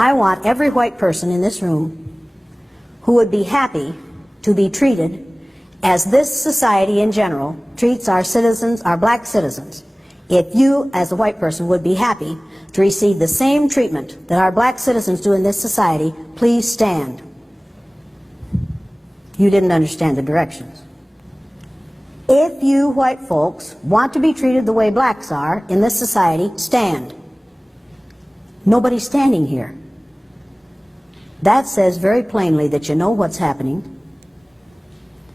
I want every white person in this room who would be happy to be treated as this society in general treats our citizens, our black citizens. If you, as a white person, would be happy to receive the same treatment that our black citizens do in this society, please stand. You didn't understand the directions. If you white folks want to be treated the way blacks are in this society, stand. Nobody's standing here. That says very plainly that you know what's happening.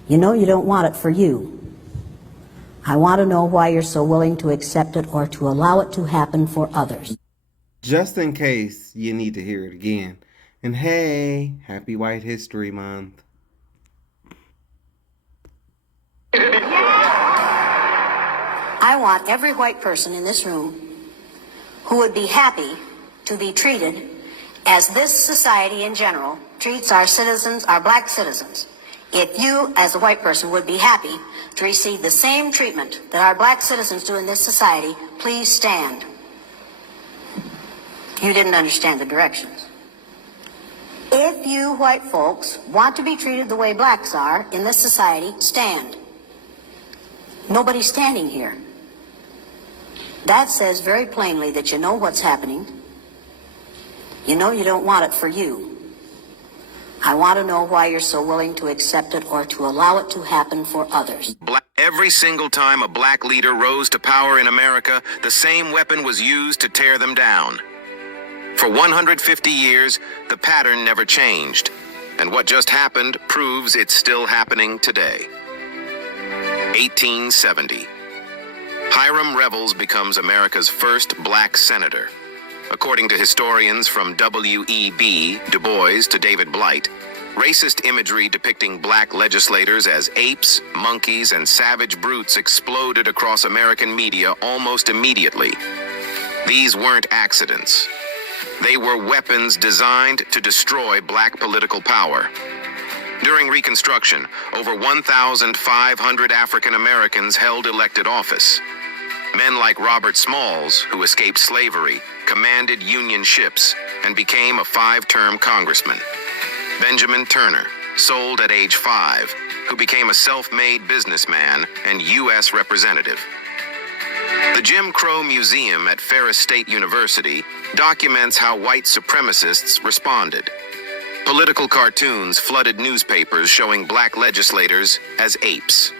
You know you don't want it for you. I want to know why you're so willing to accept it or to allow it to happen for others. Just in case you need to hear it again. And hey, happy White History Month. I want every white person in this room who would be happy to be treated as this society in general treats our citizens, our black citizens. If you, as a white person, would be happy to receive the same treatment that our black citizens do in this society, please stand. You didn't understand the directions. If you white folks want to be treated the way blacks are in this society, stand. Nobody's standing here. That says very plainly that you know what's happening. You know you don't want it for you. I want to know why you're so willing to accept it or to allow it to happen for others. Every single time a black leader rose to power in America, the same weapon was used to tear them down. For 150 years, the pattern never changed. And what just happened proves it's still happening today. 1870. Hiram Revels becomes America's first black senator. According to historians from W.E.B. Du Bois to David Blight, racist imagery depicting black legislators as apes, monkeys, and savage brutes exploded across American media almost immediately. These weren't accidents. They were weapons designed to destroy black political power. During Reconstruction, over 1,500 African Americans held elected office. Men like Robert Smalls, who escaped slavery, commanded Union ships, and became a 5-term congressman. Benjamin Turner, sold at age 5, who became a self-made businessman and U.S. representative. The Jim Crow Museum at Ferris State University documents how white supremacists responded. Political cartoons flooded newspapers showing black legislators as apes.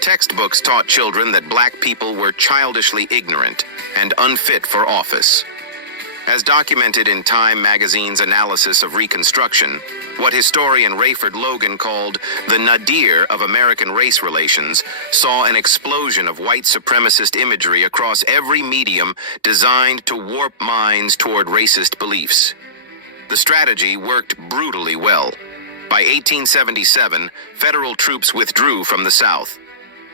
Textbooks taught children that black people were childishly ignorant and unfit for office. As documented in Time magazine's analysis of Reconstruction, what historian Rayford Logan called the nadir of American race relations saw an explosion of white supremacist imagery across every medium designed to warp minds toward racist beliefs. The strategy worked brutally well. By 1877, federal troops withdrew from the South.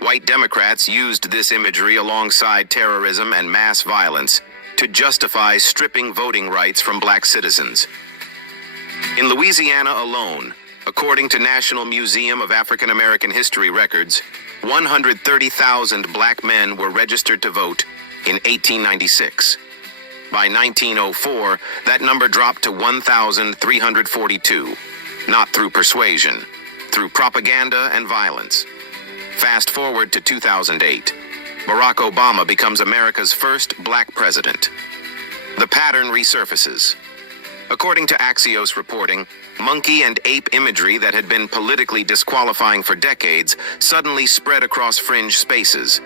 White Democrats used this imagery alongside terrorism and mass violence to justify stripping voting rights from black citizens. In Louisiana alone, according to National Museum of African American History records, 130,000 black men were registered to vote in 1896. By 1904, that number dropped to 1,342, not through persuasion, through propaganda and violence. Fast forward to 2008. Barack Obama becomes America's first black president. The pattern resurfaces. According to Axios reporting, monkey and ape imagery that had been politically disqualifying for decades suddenly spread across fringe spaces.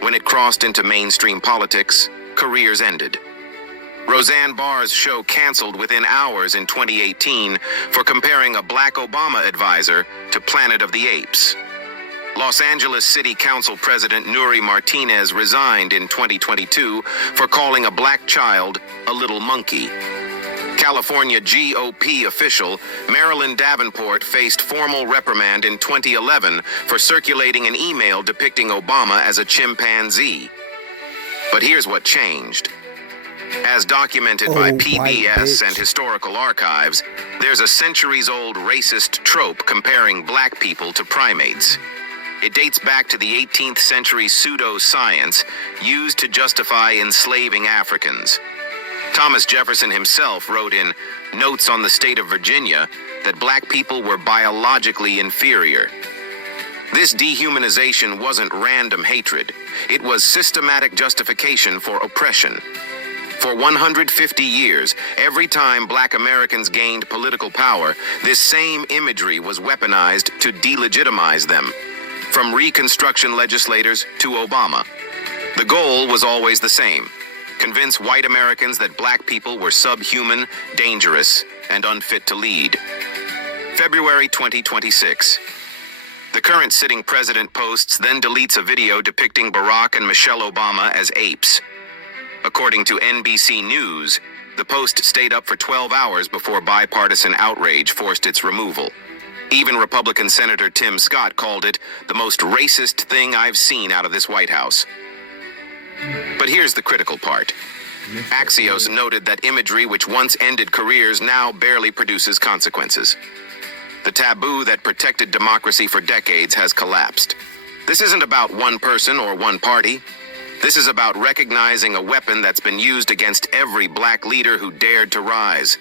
When it crossed into mainstream politics, careers ended. Roseanne Barr's show canceled within hours in 2018 for comparing a black Obama advisor to Planet of the Apes. Los Angeles City Council President Nuri Martinez resigned in 2022 for calling a black child a little monkey. California GOP official Marilyn Davenport faced formal reprimand in 2011 for circulating an email depicting Obama as a chimpanzee. But here's what changed. As documented by PBS and historical archives, there's a centuries-old racist trope comparing black people to primates. It dates back to the 18th century pseudo-science used to justify enslaving Africans. Thomas Jefferson himself wrote in Notes on the State of Virginia that black people were biologically inferior. This dehumanization wasn't random hatred. It was systematic justification for oppression. For 150 years, every time black Americans gained political power, this same imagery was weaponized to delegitimize them. From Reconstruction legislators to Obama. The goal was always the same: convince white Americans that black people were subhuman, dangerous, and unfit to lead. February 2026. The current sitting president posts, then deletes a video depicting Barack and Michelle Obama as apes. According to NBC News, the post stayed up for 12 hours before bipartisan outrage forced its removal. Even Republican Senator Tim Scott called it the most racist thing I've seen out of this White House. But here's the critical part. Axios noted that imagery which once ended careers now barely produces consequences. The taboo that protected democracy for decades has collapsed. This isn't about one person or one party. This is about recognizing a weapon that's been used against every black leader who dared to rise.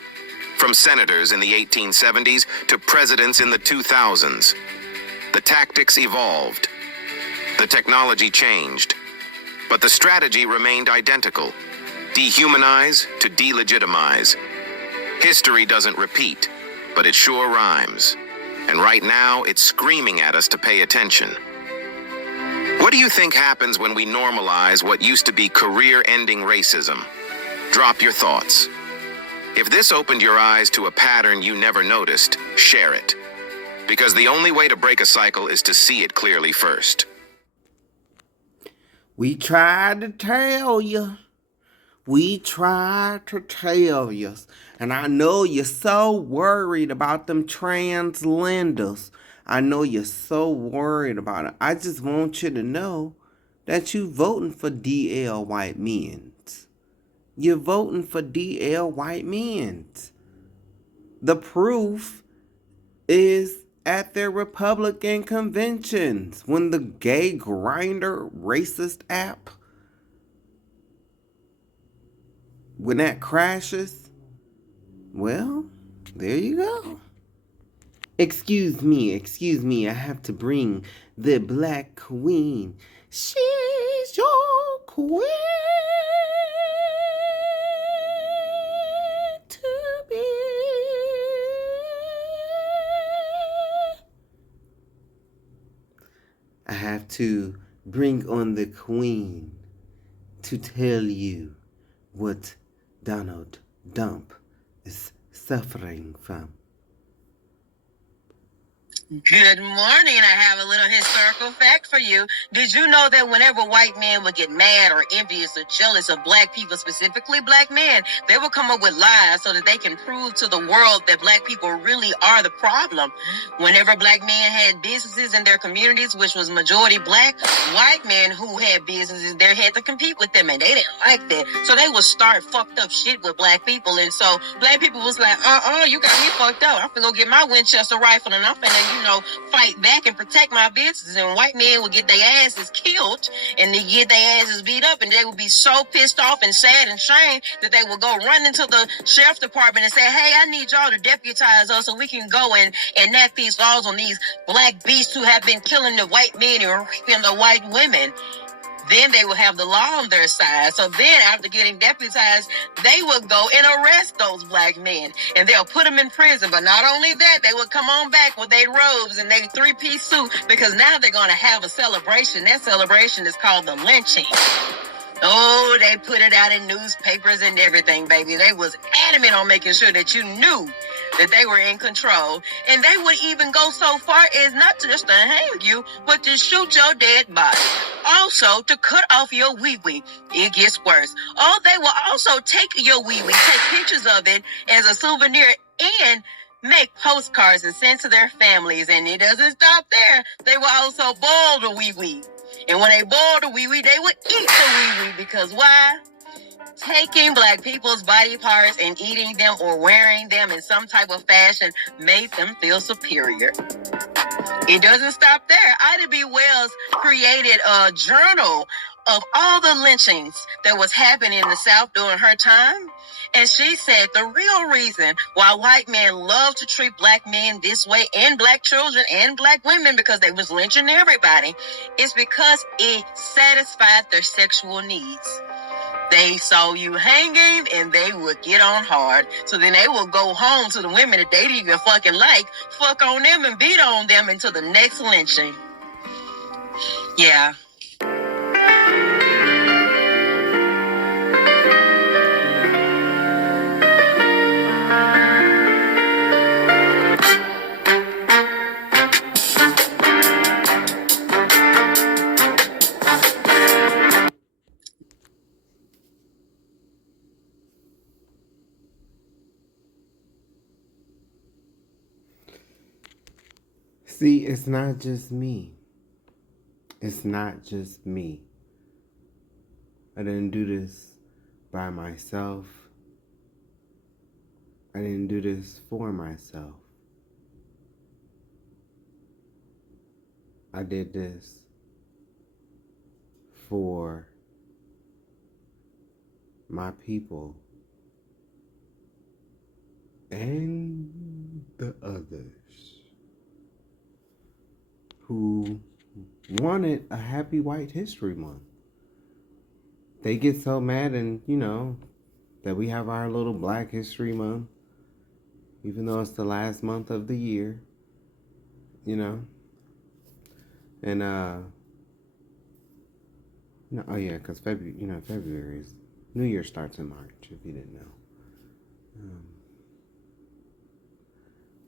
From senators in the 1870s to presidents in the 2000s. The tactics evolved. The technology changed. But the strategy remained identical. Dehumanize to delegitimize. History doesn't repeat, but it sure rhymes. And right now, it's screaming at us to pay attention. What do you think happens when we normalize what used to be career-ending racism? Drop your thoughts. If this opened your eyes to a pattern you never noticed, share it. Because the only way to break a cycle is to see it clearly first. We tried to tell you. We tried to tell you. And I know you're so worried about them translenders. I know you're so worried about it. I just want you to know that you voting for DL white men. You're voting for DL white men. The proof is at their Republican conventions when the gay grinder racist app, when that crashes, well, there you go. Excuse me, I have to bring the black queen. She's your queen to be. I have to bring on the queen to tell you what Donald Dump is suffering from. Good morning. I have a little historical fact for you. Did you know that whenever white men would get mad or envious or jealous of black people, specifically black men, they would come up with lies so that they can prove to the world that black people really are the problem? Whenever black men had businesses in their communities, which was majority black, white men who had businesses there had to compete with them, and they didn't like that. So they would start fucked up shit with black people. And so black people was like, you got me fucked up. I'm finna go get my Winchester rifle and I'm finna, fight back and protect my business. And white men would get their asses killed and they get their asses beat up, and they would be so pissed off and sad and shamed that they would go run into the sheriff department and say, hey, I need y'all to deputize us so we can go and enact these laws on these black beasts who have been killing the white men and raping the white women. Then they would have the law on their side. So then after getting deputized, they would go and arrest those black men and they'll put them in prison. But not only that, they would come on back with their robes and their three-piece suit, because now they're going to have a celebration. That celebration is called the lynching. Oh, they put it out in newspapers and everything, baby. They was adamant on making sure that you knew that they were in control. And they would even go so far as not just to hang you, but to shoot your dead body. Also, to cut off your wee-wee. It gets worse. Oh, they will also take your wee-wee, take pictures of it as a souvenir, and make postcards and send to their families. And it doesn't stop there. They will also boil the wee-wee. And when they boil the wee-wee, they would eat the wee-wee, because why? Taking black people's body parts and eating them or wearing them in some type of fashion made them feel superior. It doesn't stop there. Ida B. Wells created a journal of all the lynchings that was happening in the South during her time. And she said the real reason why white men love to treat black men this way, and black children and black women, because they was lynching everybody, is because it satisfied their sexual needs. They saw you hanging and they would get on hard. So then they will go home to the women that they didn't even fucking like, fuck on them and beat on them until the next lynching. Yeah. See, it's not just me. It's not just me. I didn't do this by myself. I didn't do this for myself. I did this for my people and the others who wanted a happy White History Month. They get so mad and, that we have our little Black History Month, even though it's the last month of the year, And, oh yeah, because February is, New Year starts in March, if you didn't know.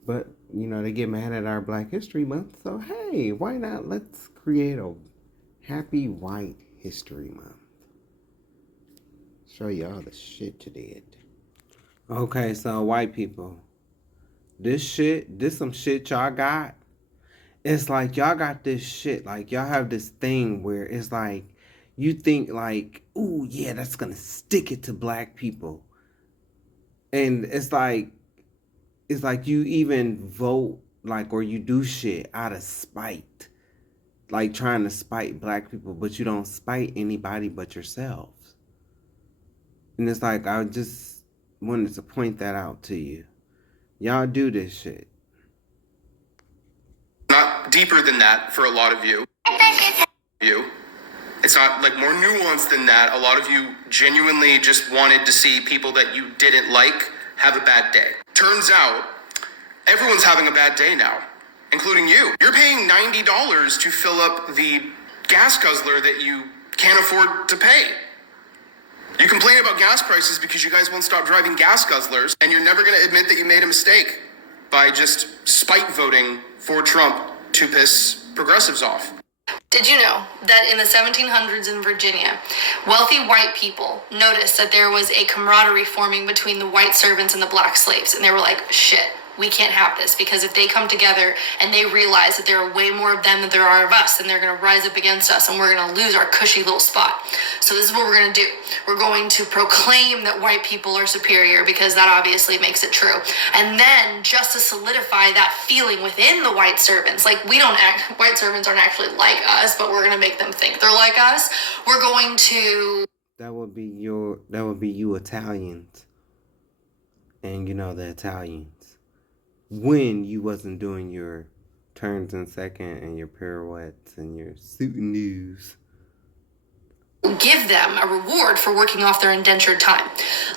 But, they get mad at our Black History Month, so hey, why not? Let's create a happy White History Month. Show y'all the shit you did. Okay, so white people, this some shit y'all got. It's like y'all got this shit, like y'all have this thing where it's like, you think like, ooh, yeah, that's gonna stick it to black people. And it's like you even vote, like, or you do shit out of spite. Like trying to spite black people, but you don't spite anybody but yourselves. And it's like, I just wanted to point that out to you. Y'all do this shit. Not deeper than that for a lot of you. It's not like more nuanced than that. A lot of you genuinely just wanted to see people that you didn't like have a bad day. Turns out, everyone's having a bad day now, including you. You're paying $90 to fill up the gas guzzler that you can't afford to pay. You complain about gas prices because you guys won't stop driving gas guzzlers, and you're never going to admit that you made a mistake by just spite voting for Trump to piss progressives off. Did you know that in the 1700s in Virginia, wealthy white people noticed that there was a camaraderie forming between the white servants and the black slaves, and they were like, shit, we can't have this, because if they come together and they realize that there are way more of them than there are of us, then they're going to rise up against us and we're going to lose our cushy little spot. So this is what we're going to do. We're going to proclaim that white people are superior, because that obviously makes it true. And then just to solidify that feeling within the white servants, like white servants aren't actually like us, but we're going to make them think they're like us. We're going to... That would be you Italians. And the Italians. When you wasn't doing your turns in second and your pirouettes and your soutinees. Give them a reward for working off their indentured time.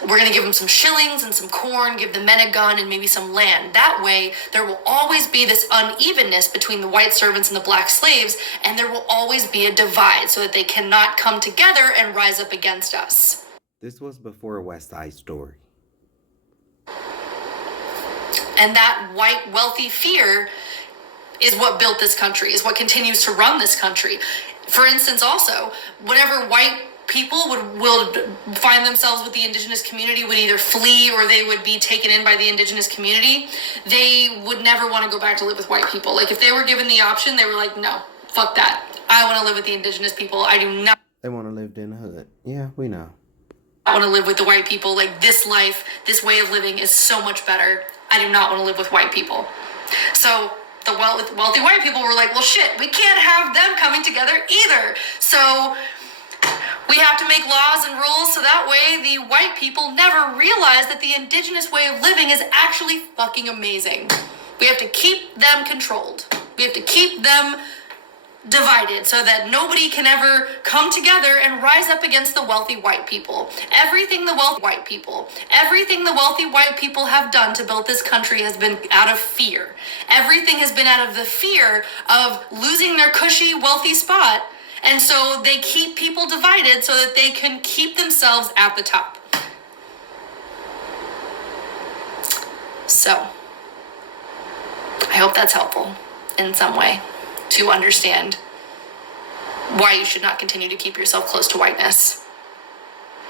We're going to give them some shillings and some corn, give the men a gun and maybe some land. That way, there will always be this unevenness between the white servants and the black slaves, and there will always be a divide so that they cannot come together and rise up against us. This was before West Side Story. And that white wealthy fear is what built this country, is what continues to run this country. For instance, also, whenever white people would find themselves with the indigenous community, would either flee or they would be taken in by the indigenous community, they would never want to go back to live with white people. Like, if they were given the option, they were like, no, fuck that. I want to live with the indigenous people. I do not. They want to live in the hood. Yeah, we know. I want to live with the white people. Like, this life, this way of living is so much better. I do not want to live with white people. So the wealthy white people were like, well, shit, we can't have them coming together either. So We have to make laws and rules so that way the white people never realize that the indigenous way of living is actually fucking amazing. We have to keep them controlled. We have to keep them divided so that nobody can ever come together and rise up against the wealthy white people. Everything the wealthy white people have done to build this country has been out of fear. Everything has been out of the fear of losing their cushy, wealthy spot. And so they keep people divided so that they can keep themselves at the top. So, I hope that's helpful in some way to understand why you should not continue to keep yourself close to whiteness.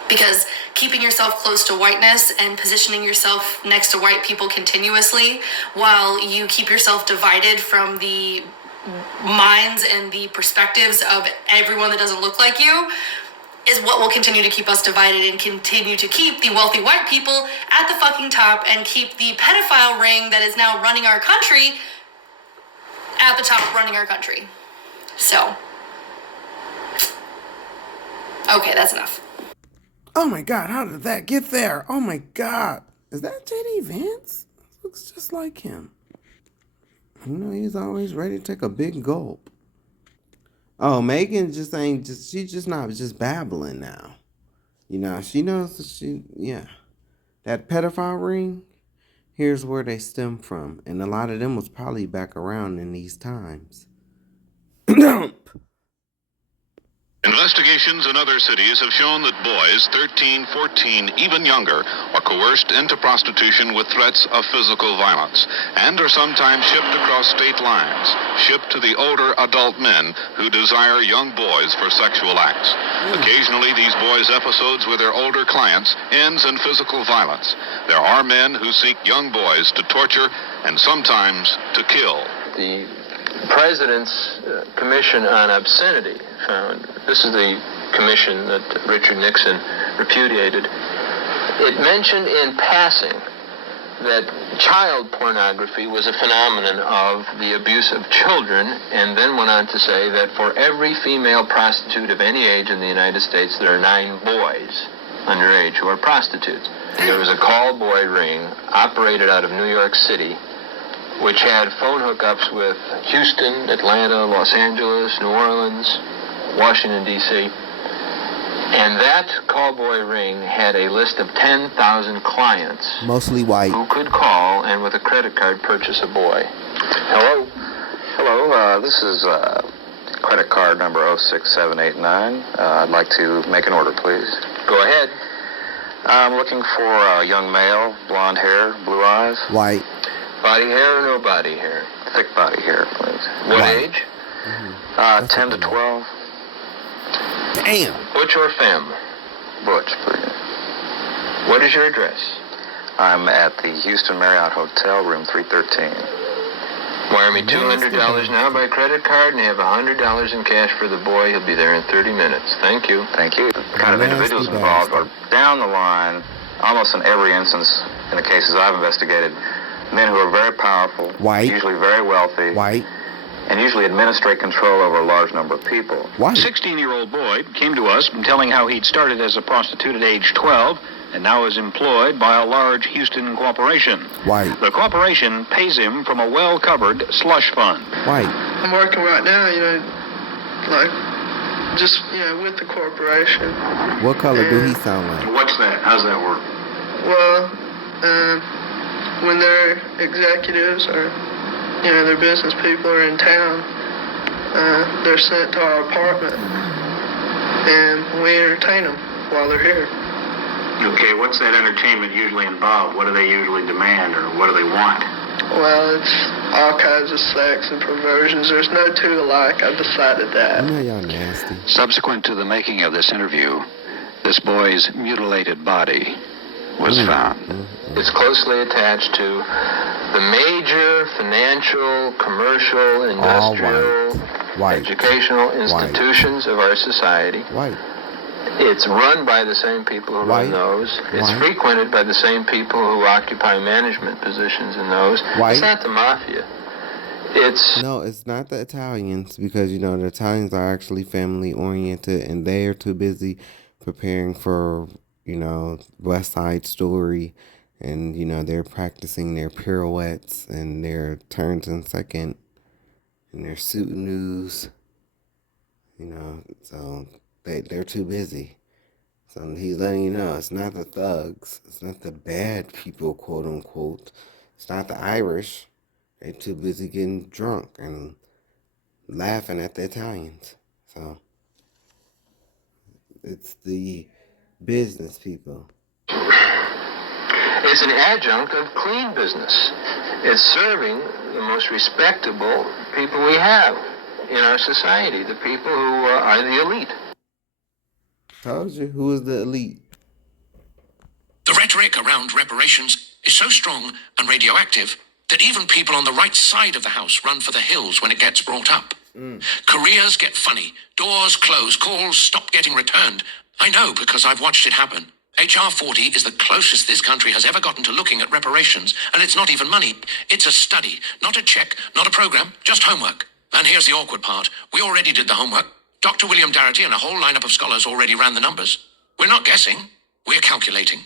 Because keeping yourself close to whiteness and positioning yourself next to white people continuously while you keep yourself divided from the minds and the perspectives of everyone that doesn't look like you is what will continue to keep us divided and continue to keep the wealthy white people at the fucking top and keep the pedophile ring that is now running our country at the top running our country. So, okay, that's enough. Oh my God, how did that get there? Oh my God. Is that JD Vance? Looks just like him. You know, he's always ready to take a big gulp. Oh, Megan she's just not just babbling now. You know, she knows that that pedophile ring, here's where they stem from. And a lot of them was probably back around in these times. Investigations in other cities have shown that boys 13, 14, even younger are coerced into prostitution with threats of physical violence and are sometimes shipped across state lines, shipped to the older adult men who desire young boys for sexual acts. Occasionally, these boys' episodes with their older clients ends in physical violence. There are men who seek young boys to torture and sometimes to kill. The President's Commission on Obscenity found, this is the commission that Richard Nixon repudiated, it mentioned in passing that child pornography was a phenomenon of the abuse of children, and then went on to say that for every female prostitute of any age in the United States, there are 9 boys underage who are prostitutes. And there was a call boy ring operated out of New York City, which had phone hookups with Houston, Atlanta, Los Angeles, New Orleans, Washington, D.C. And that callboy ring had a list of 10,000 clients. Mostly white. Who could call and with a credit card purchase a boy. Hello. Hello, this is credit card number 06789. I'd like to make an order, please. Go ahead. I'm looking for a young male, blonde hair, blue eyes. White. Body hair or no body hair? Thick body hair, please. What White. age? 10 to 12. Damn. Butch or femme? Butch, please. What is your address? I'm at the Houston Marriott Hotel, room 313. Wire me $200 now by credit card and have $100 in cash for the boy. He'll be there in 30 minutes. Thank you. Thank you. The kind of individuals involved are down the line, almost in every instance in the cases I've investigated, men who are very powerful, White. usually very wealthy, White. and usually administrate control over a large number of people. White. 16-year-old boy came to us telling how he'd started as a prostitute at age 12 and now is employed by a large Houston corporation. White. The corporation pays him from a well-covered slush fund. White. I'm working right now, with the corporation. What color do he sound like? What's that? How's that work? Well, when their executives or, their business people are in town, they're sent to our apartment, and we entertain them while they're here. Okay, what's that entertainment usually involve? What do they usually demand, or what do they want? Well, it's all kinds of sex and perversions. There's no two alike. I've decided that. I know y'all nasty. Subsequent to the making of this interview, this boy's mutilated body was found. It's closely attached to the major financial, commercial, industrial, White. educational institutions of our society. White. It's run by the same people who run those. It's frequented by the same people who occupy management positions in those. White. It's not the mafia. No, it's not the Italians, because, you know, the Italians are actually family oriented and they are too busy preparing for, you know, West Side Story, and, you know, they're practicing their pirouettes and their turns in second and their suit news, you know, so they're too busy. So he's letting you know it's not the thugs, it's not the bad people, quote unquote. It's not the Irish. They're too busy getting drunk and laughing at the Italians. So it's the business people. It's an adjunct of clean business. It's serving the most respectable people we have in our society, the people who are the elite. Told you, who is the elite? The rhetoric around reparations is so strong and radioactive that even people on the right side of the house run for the hills when it gets brought up. Careers get funny, doors close, calls stop getting returned. I know because I've watched it happen. HR 40 is the closest this country has ever gotten to looking at reparations, and it's not even money. It's a study, not a check, not a program, just homework. And here's the awkward part. We already did the homework. Dr. William Darity and a whole lineup of scholars already ran the numbers. We're not guessing, we're calculating.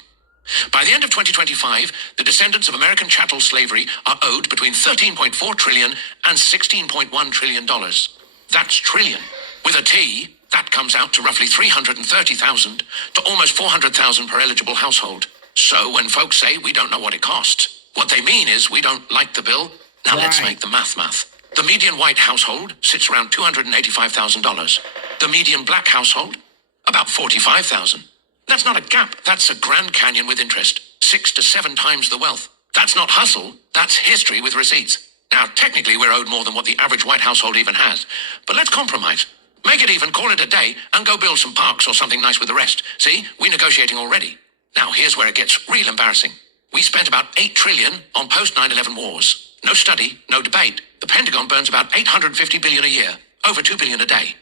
By the end of 2025, the descendants of American chattel slavery are owed between $13.4 trillion and $16.1 trillion. That's trillion. With a T, that comes out to roughly 330,000 to almost 400,000 per eligible household. So when folks say we don't know what it costs, what they mean is we don't like the bill. Now let's make the math. The median white household sits around $285,000. The median black household, about $45,000. That's not a gap, that's a Grand Canyon with interest. 6 to 7 times the wealth. That's not hustle, that's history with receipts. Now, technically, we're owed more than what the average white household even has. But let's compromise. Make it even, call it a day, and go build some parks or something nice with the rest. See, we're negotiating already. Now, here's where it gets real embarrassing. We spent about $8 trillion on post-9/11 wars. No study, no debate. The Pentagon burns about $850 billion a year, over $2 billion a day.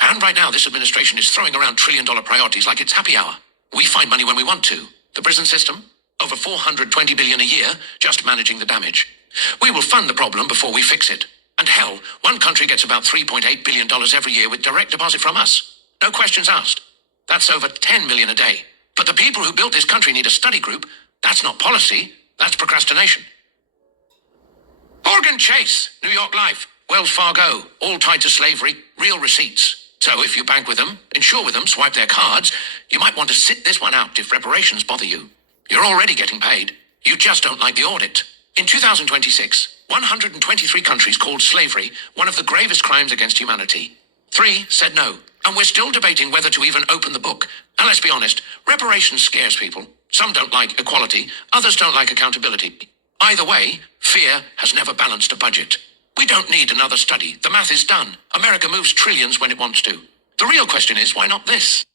And right now, this administration is throwing around trillion-dollar priorities like it's happy hour. We find money when we want to. The prison system, over $420 billion a year, just managing the damage. We will fund the problem before we fix it. And hell, one country gets about $3.8 billion every year with direct deposit from us. No questions asked. That's over $10 million a day. But the people who built this country need a study group. That's not policy, that's procrastination. Morgan Chase, New York Life, Wells Fargo, all tied to slavery, real receipts. So if you bank with them, insure with them, swipe their cards, you might want to sit this one out if reparations bother you. You're already getting paid. You just don't like the audit. In 2026, 123 countries called slavery one of the gravest crimes against humanity. 3 said no, and we're still debating whether to even open the book. And let's be honest, reparations scares people. Some don't like equality, others don't like accountability. Either way, fear has never balanced a budget. We don't need another study. The math is done. America moves trillions when it wants to. The real question is, why not this?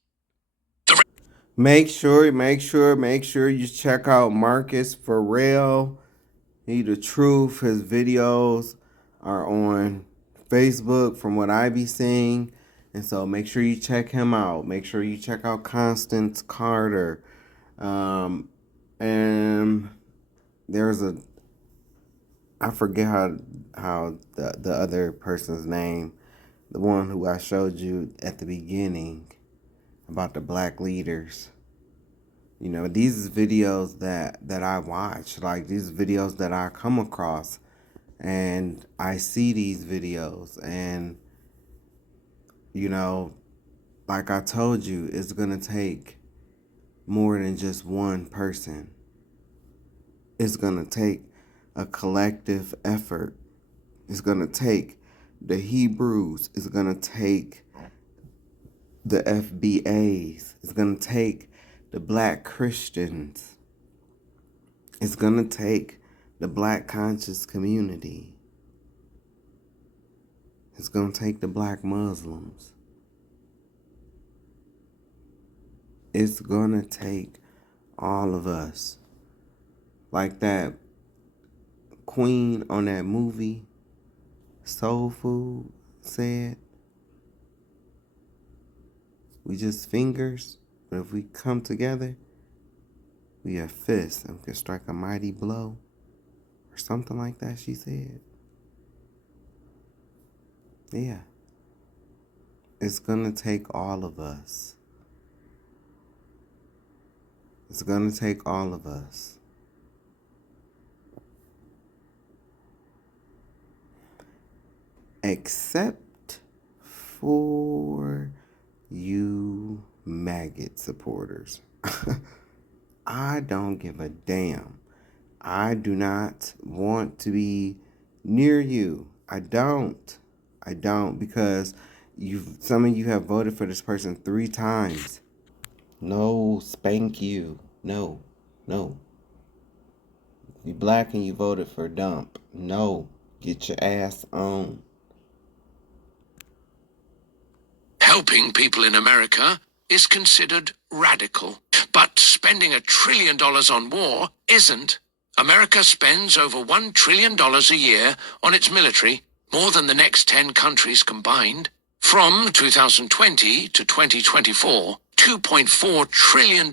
Make sure you check out Marcus Farrell. He the truth. His videos are on Facebook from what I be seeing. And so make sure you check him out. Make sure you check out Constance Carter. And there's I forget how the other person's name, the one who I showed you at the beginning about the black leaders. You know, these videos that I watch, like these videos that I come across, and I see these videos, and, you know, like I told you, it's going to take more than just one person. It's going to take a collective effort. It's going to take the Hebrews. It's going to take the FBAs. It's going to take the black Christians. It's going to take the black conscious community. It's going to take the black Muslims. It's going to take all of us. Like that queen on that movie, Soul Food, said, we just fingers, but if we come together, we have fists and we can strike a mighty blow, or something like that, she said. Yeah. It's gonna take all of us. It's gonna take all of us. Except for you maggot supporters. I don't give a damn. I do not want to be near you. I don't because some of you have voted for this person 3 times. No, spank you. No. You black and you voted for dump. No. Get your ass on. Helping people in America is considered radical. But spending $1 trillion on war isn't. America spends over $1 trillion a year on its military, more than the next 10 countries combined. From 2020 to 2024, $2.4 trillion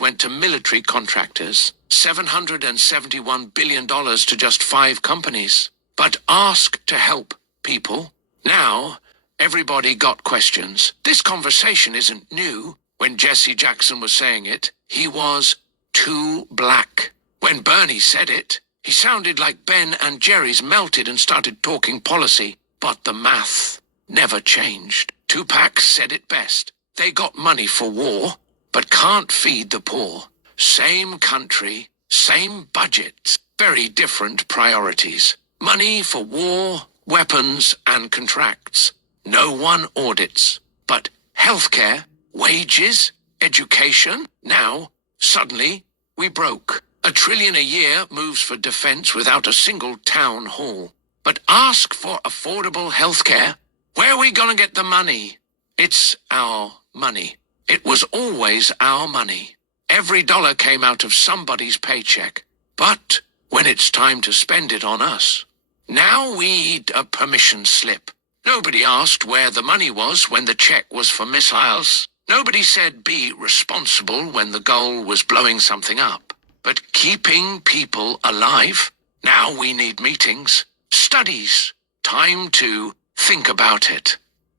went to military contractors, $771 billion to just 5 companies. But ask to help people. Now, everybody got questions. This conversation isn't new. When Jesse Jackson was saying it, he was too black. When Bernie said it, he sounded like Ben and Jerry's melted and started talking policy. But the math never changed. Tupac said it best. They got money for war, but can't feed the poor. Same country, same budgets, very different priorities. Money for war, weapons, and contracts. No one audits. But healthcare, wages, education, now, suddenly, we broke. $1 trillion a year moves for defense without a single town hall. But ask for affordable healthcare. Where are we gonna get the money? It's our money. It was always our money. Every dollar came out of somebody's paycheck. But when it's time to spend it on us, now we need a permission slip. Nobody asked where the money was when the check was for missiles. Nobody said be responsible when the goal was blowing something up. But keeping people alive, now we need meetings, studies, time to think about it.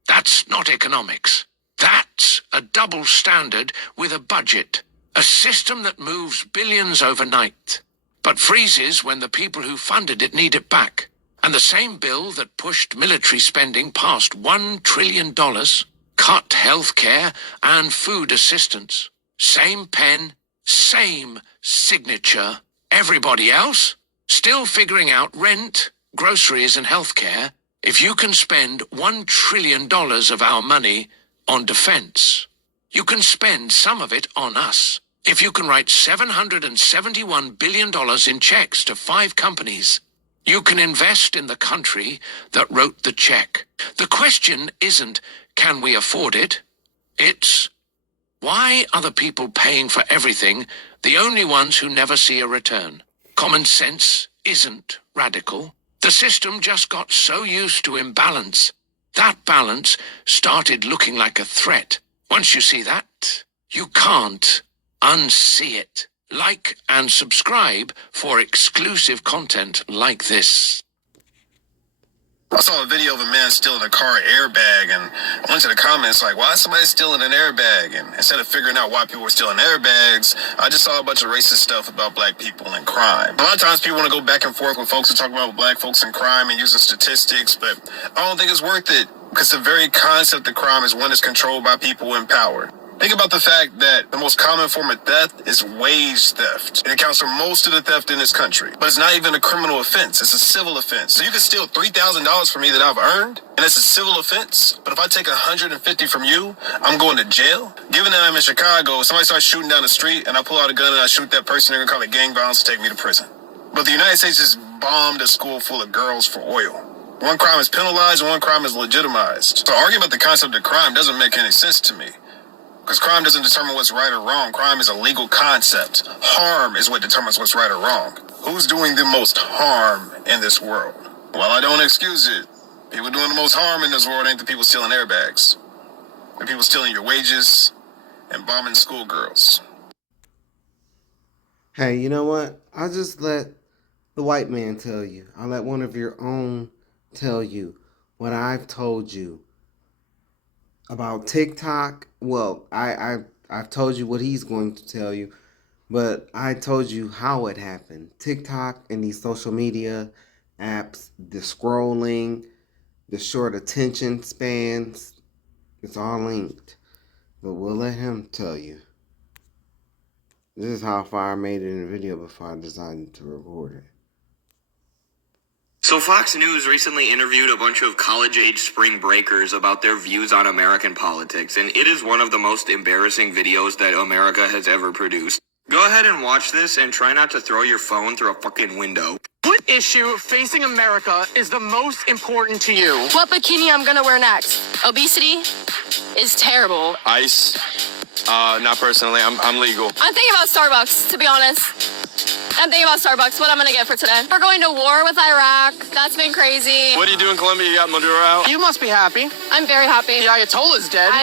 That's not economics. That's a double standard with a budget, a system that moves billions overnight, but freezes when the people who funded it need it back. And the same bill that pushed military spending past $1 trillion cut health care and food assistance. Same pen, same signature. Everybody else still figuring out rent, groceries, and health care. If you can spend $1 trillion of our money on defense, you can spend some of it on us. If you can write $771 billion in checks to 5 companies, you can invest in the country that wrote the check. The question isn't, can we afford it? It's, why are the people paying for everything the only ones who never see a return? Common sense isn't radical. The system just got so used to imbalance. That balance started looking like a threat. Once you see that, you can't unsee it. Like and subscribe for exclusive content like this. I saw a video of a man stealing a car airbag, and I went to the comments like, why is somebody stealing an airbag? And instead of figuring out why people were stealing airbags, I just saw a bunch of racist stuff about black people and crime. A lot of times people want to go back and forth with folks who talk about black folks and crime and using statistics, but I don't think it's worth it, because the very concept of crime is one that's controlled by people in power. Think about the fact that the most common form of theft is wage theft. It accounts for most of the theft in this country. But it's not even a criminal offense. It's a civil offense. So you can steal $3,000 from me that I've earned, and it's a civil offense. But if I take $150 from you, I'm going to jail? Given that I'm in Chicago, if somebody starts shooting down the street and I pull out a gun and I shoot that person, they're going to call it gang violence and take me to prison. But the United States just bombed a school full of girls for oil. One crime is penalized and one crime is legitimized. So arguing about the concept of crime doesn't make any sense to me. Because crime doesn't determine what's right or wrong. Crime is a legal concept. Harm is what determines what's right or wrong. Who's doing the most harm in this world? Well, I don't excuse it. People doing the most harm in this world ain't the people stealing airbags. The people stealing your wages and bombing schoolgirls. Hey, you know what? I'll just let the white man tell you. I'll let one of your own tell you what I've told you about TikTok. Well, I've told you what he's going to tell you, but I told you how it happened. TikTok and these social media apps, the scrolling, the short attention spans, it's all linked. But we'll let him tell you. This is how far I made it in the video before I decided to record it. So Fox News recently interviewed a bunch of college-age spring breakers about their views on American politics, and it is one of the most embarrassing videos that America has ever produced. Go ahead and watch this and try not to throw your phone through a fucking window. What issue facing America is the most important to you? What bikini I'm gonna wear next? Obesity is terrible. Ice. Not personally. I'm legal. I'm thinking about Starbucks, to be honest. I'm thinking about Starbucks, what I'm gonna get for today. We're going to war with Iraq. That's been crazy. What do you do in Colombia? You got Maduro out? You must be happy. I'm very happy. The Ayatollah's dead.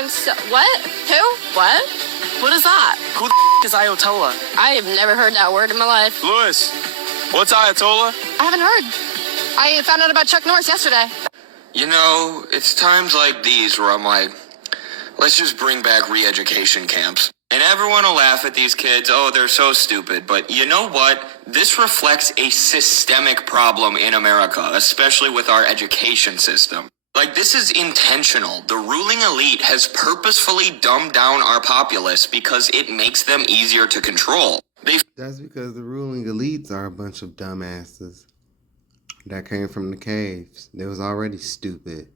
What? Who? What? What is that? Who the is Ayatollah? I have never heard that word in my life. Lewis, what's Ayatollah? I haven't heard. I found out about Chuck Norris yesterday. You know, it's times like these where I'm like, let's just bring back re-education camps. And everyone will laugh at these kids, oh, they're so stupid. But you know what? This reflects a systemic problem in America, especially with our education system. Like, this is intentional. The ruling elite has purposefully dumbed down our populace because it makes them easier to control. That's because the ruling elites are a bunch of dumbasses that came from the caves. They was already stupid.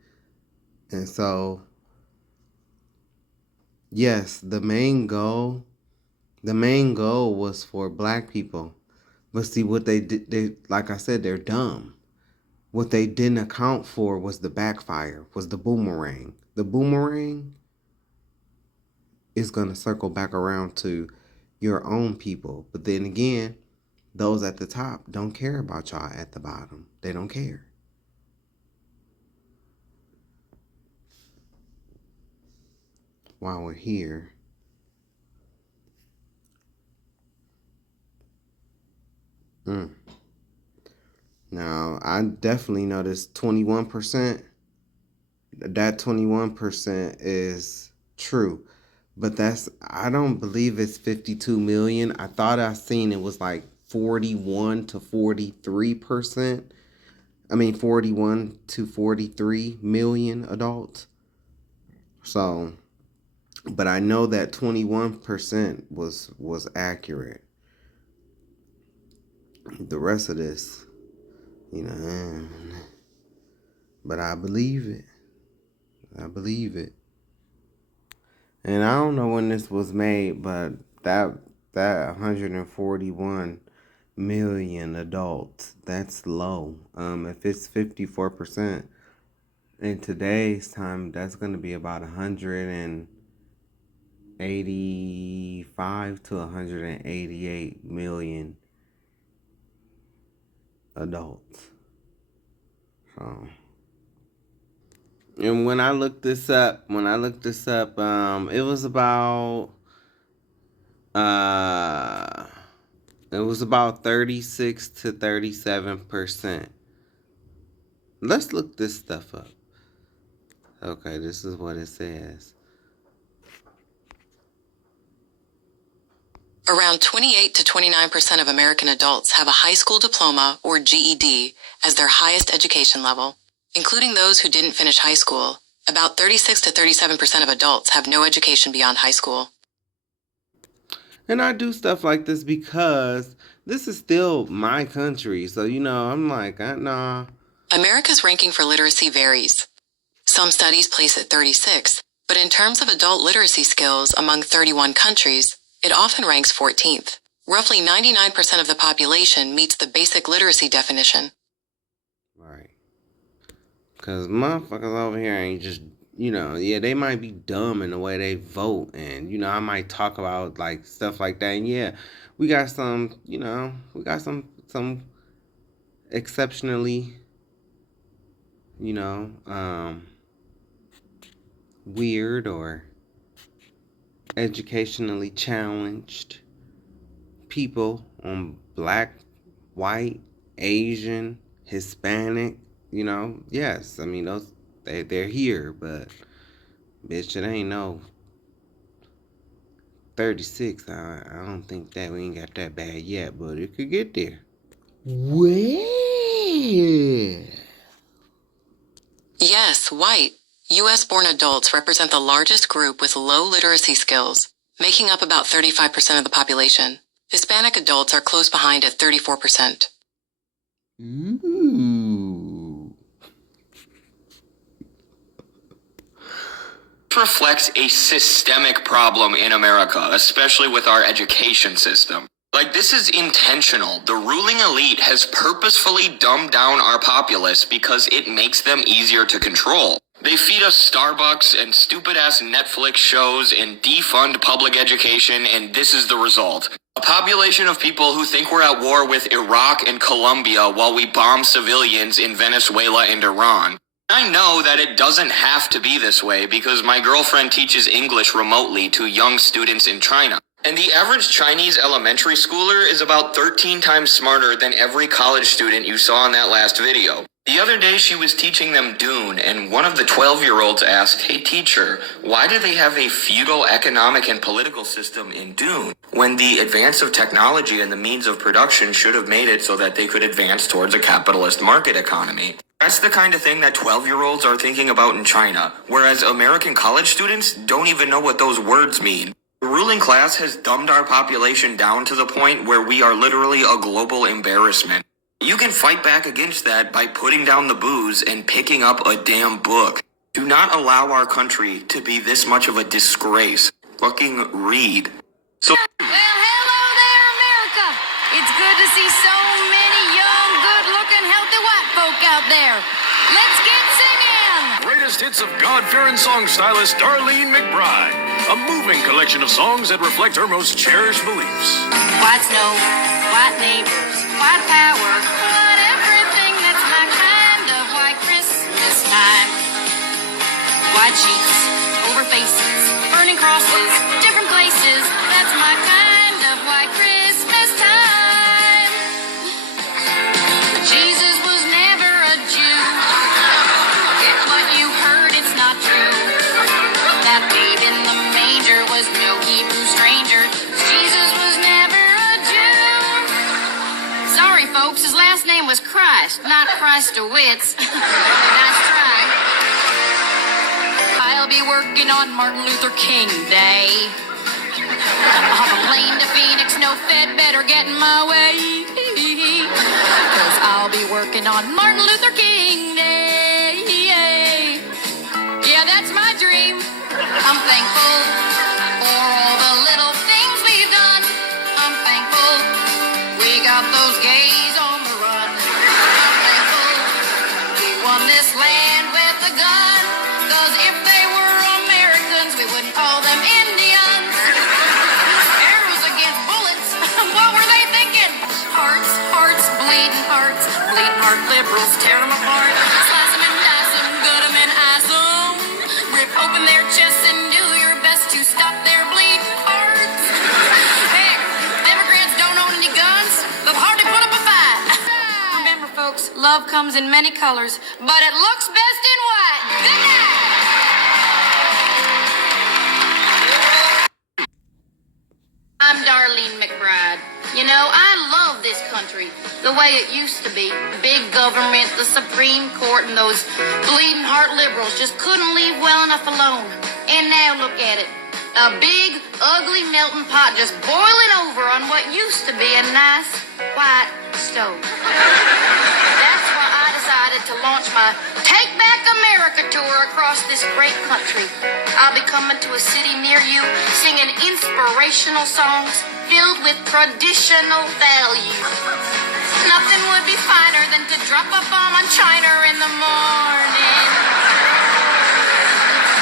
And so, yes, the main goal was for black people. But see, what they did, like I said, they're dumb. What they didn't account for was the backfire, was the boomerang. The boomerang is going to circle back around to your own people. But then again, those at the top don't care about y'all at the bottom. They don't care. While we're here, now I definitely noticed 21%. That 21% is true, but I don't believe it's 52 million. I thought I seen it was like 41 to 43%. 41 to 43 million adults. So, but I know that 21% was accurate. The rest of this, but I believe it. And I don't know when this was made, but that 141 million adults, that's low. If it's 54% in today's time, that's going to be about 185 to 188 million adults. So, and when I looked this up, it was about 36 to 37%. Let's look this stuff up. Okay, this is what it says. Around 28 to 29% of American adults have a high school diploma or GED as their highest education level. Including those who didn't finish high school, about 36 to 37% of adults have no education beyond high school. And I do stuff like this because this is still my country. So, I'm like, nah. America's ranking for literacy varies. Some studies place it 36, but in terms of adult literacy skills among 31 countries, it often ranks 14th. Roughly 99% of the population meets the basic literacy definition. Right. Because motherfuckers over here ain't just, they might be dumb in the way they vote. And, I might talk about, like, stuff like that. And, yeah, we got some exceptionally, weird or educationally challenged people on black, white, Asian, Hispanic, yes. Those They're here, but bitch, it ain't no 36. I don't think that we ain't got that bad yet, but it could get there. Well. Yes, white, U.S.-born adults represent the largest group with low literacy skills, making up about 35% of the population. Hispanic adults are close behind at 34%. Ooh. Reflects a systemic problem in America, especially with our education system. Like, this is intentional. The ruling elite has purposefully dumbed down our populace because it makes them easier to control. They feed us Starbucks and stupid-ass Netflix shows and defund public education, and this is the result. A population of people who think we're at war with Iraq and Colombia while we bomb civilians in Venezuela and Iran. I know that it doesn't have to be this way because my girlfriend teaches English remotely to young students in China. And the average Chinese elementary schooler is about 13 times smarter than every college student you saw in that last video. The other day she was teaching them Dune, and one of the 12-year-olds asked, "Hey teacher, why do they have a feudal economic and political system in Dune when the advance of technology and the means of production should have made it so that they could advance towards a capitalist market economy?" That's the kind of thing that 12-year-olds are thinking about in China, whereas American college students don't even know what those words mean. The ruling class has dumbed our population down to the point where we are literally a global embarrassment. You can fight back against that by putting down the booze and picking up a damn book. Do not allow our country to be this much of a disgrace. Fucking read. So. Well, hello there, America. It's good to see so many young, good-looking, healthy white folk out there. Let's get singing. Greatest hits of God-fearing song stylist Darlene McBride. A moving collection of songs that reflect her most cherished beliefs. White snow, white neighbors, white power, white everything. That's my kind of white Christmas time. White sheets over faces, burning crosses, different places. That's my kind of white Christmas time. Jesus was never a Jew. Get what you heard, it's not true. That babe in the manger was no Hebrew stranger. Jesus was never a Jew. Sorry, folks, his last name was Christ, not Christowitz. Nice try. I'll be working on Martin Luther King Day. On a plane to Phoenix, no Fed better get in my way. 'Cause I'll be working on Martin Luther King Day. Yeah, that's my dream. I'm thankful for all the little things we've done. I'm thankful we got those gays on the run. I'm thankful we won this land with a gun. 'Cause if they were Americans, we wouldn't call them Indians. Arrows against bullets, what were they thinking? Hearts, hearts, bleeding hearts. Bleeding heart liberals, tear them apart. Slice them and dice them, gut them and ice them. Rip open their chests and do your best to stop their bleeding hearts. Heck, Democrats don't own any guns. They'll hardly put up a fight. Remember, folks, love comes in many colors, but it looks best in white. Good night. I'm Darlene McBride. You know, I love this country the way it used to be. Big government, the Supreme Court, and those bleeding heart liberals just couldn't leave well enough alone. And now look at it. A big, ugly melting pot just boiling over on what used to be a nice, white stove. That's why I decided to launch my Take Back America tour across this great country. I'll be coming to a city near you, singing inspirational songs filled with traditional values. Nothing would be finer than to drop a bomb on China in the morning.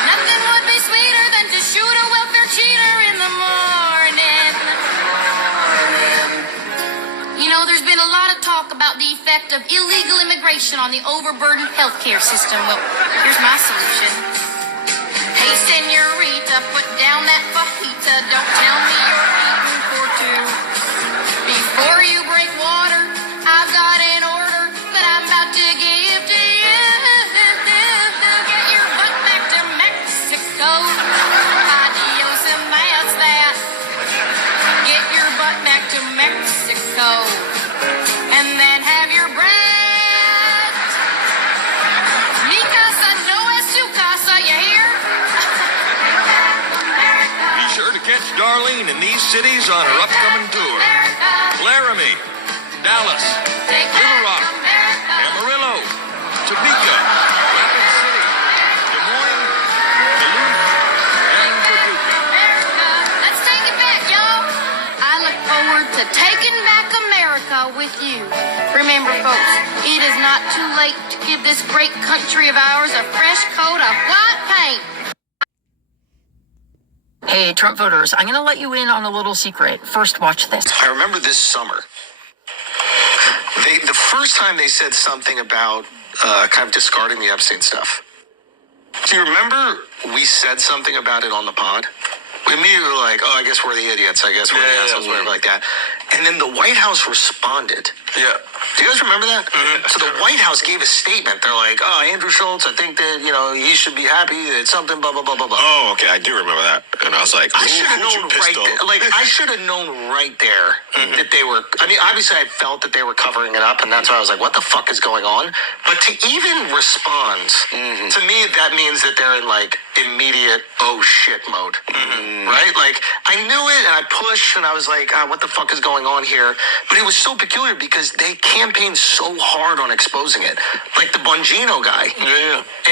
Nothing would be sweeter than to shoot a welfare cheater in the morning. You know, there's been a lot of talk about the effect of illegal immigration on the overburdened healthcare system. Well, here's my solution. Hey, senorita, put down that fajita. Don't tell me you're eating for two. Before you break water, I've got an order that I'm about to give to you. code. And then have your bread. Mi casa no es su casa, you hear? Be sure to catch Darlene in these cities on her upcoming tour. Laramie, Dallas, Little Rock, Amarillo, Topeka, Rapid City, Des Moines, Duluth, and Paducah. Let's take it back, y'all. I look forward to taking back America with you. Remember, folks, it is not too late to give this great country of ours a fresh coat of white paint. Hey, Trump voters, I'm going to let you in on a little secret. First, watch this. I remember this summer. The first time they said something about kind of discarding the Epstein stuff. Do you remember we said something about it on the pod? We immediately were like, oh, I guess we're the idiots. I guess we're the assholes, whatever like that. And then the White House responded. Yeah. Do you guys remember that? Mm-hmm. So the White House gave a statement. They're like, oh, Andrew Schultz, I think that, he should be happy that something, blah, blah, blah, blah, blah. Oh, okay. I do remember that. And I was like, I should have known right there. Like, I should have known right there that they were, obviously I felt that they were covering it up. And that's why I was like, what the fuck is going on? But to even respond, to me, that means that they're in like immediate, oh shit mode. Right? Like, I knew it and I pushed and I was like, what the fuck is going on here? But it was so peculiar because they campaigned so hard on exposing it. Like the Bongino guy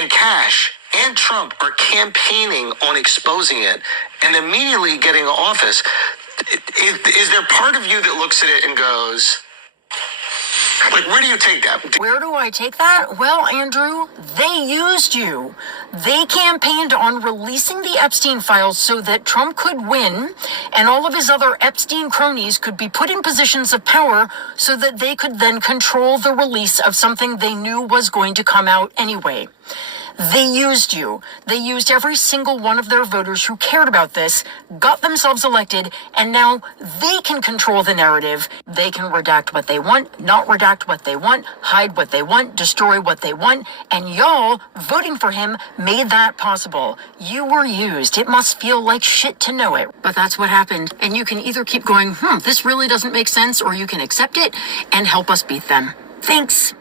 and Cash and Trump are campaigning on exposing it and immediately getting in office. Is there part of you that looks at it and goes, like, where do you take that? Where do I take that? Well, Andrew, they used you. They campaigned on releasing the Epstein files so that Trump could win and all of his other Epstein cronies could be put in positions of power so that they could then control the release of something they knew was going to come out anyway. They used you. They used every single one of their voters who cared about this, got themselves elected, and now they can control the narrative. They can redact what they want, not redact what they want, hide what they want, destroy what they want, and y'all, voting for him, made that possible. You were used. It must feel like shit to know it. But that's what happened. And you can either keep going, this really doesn't make sense, or you can accept it and help us beat them. Thanks.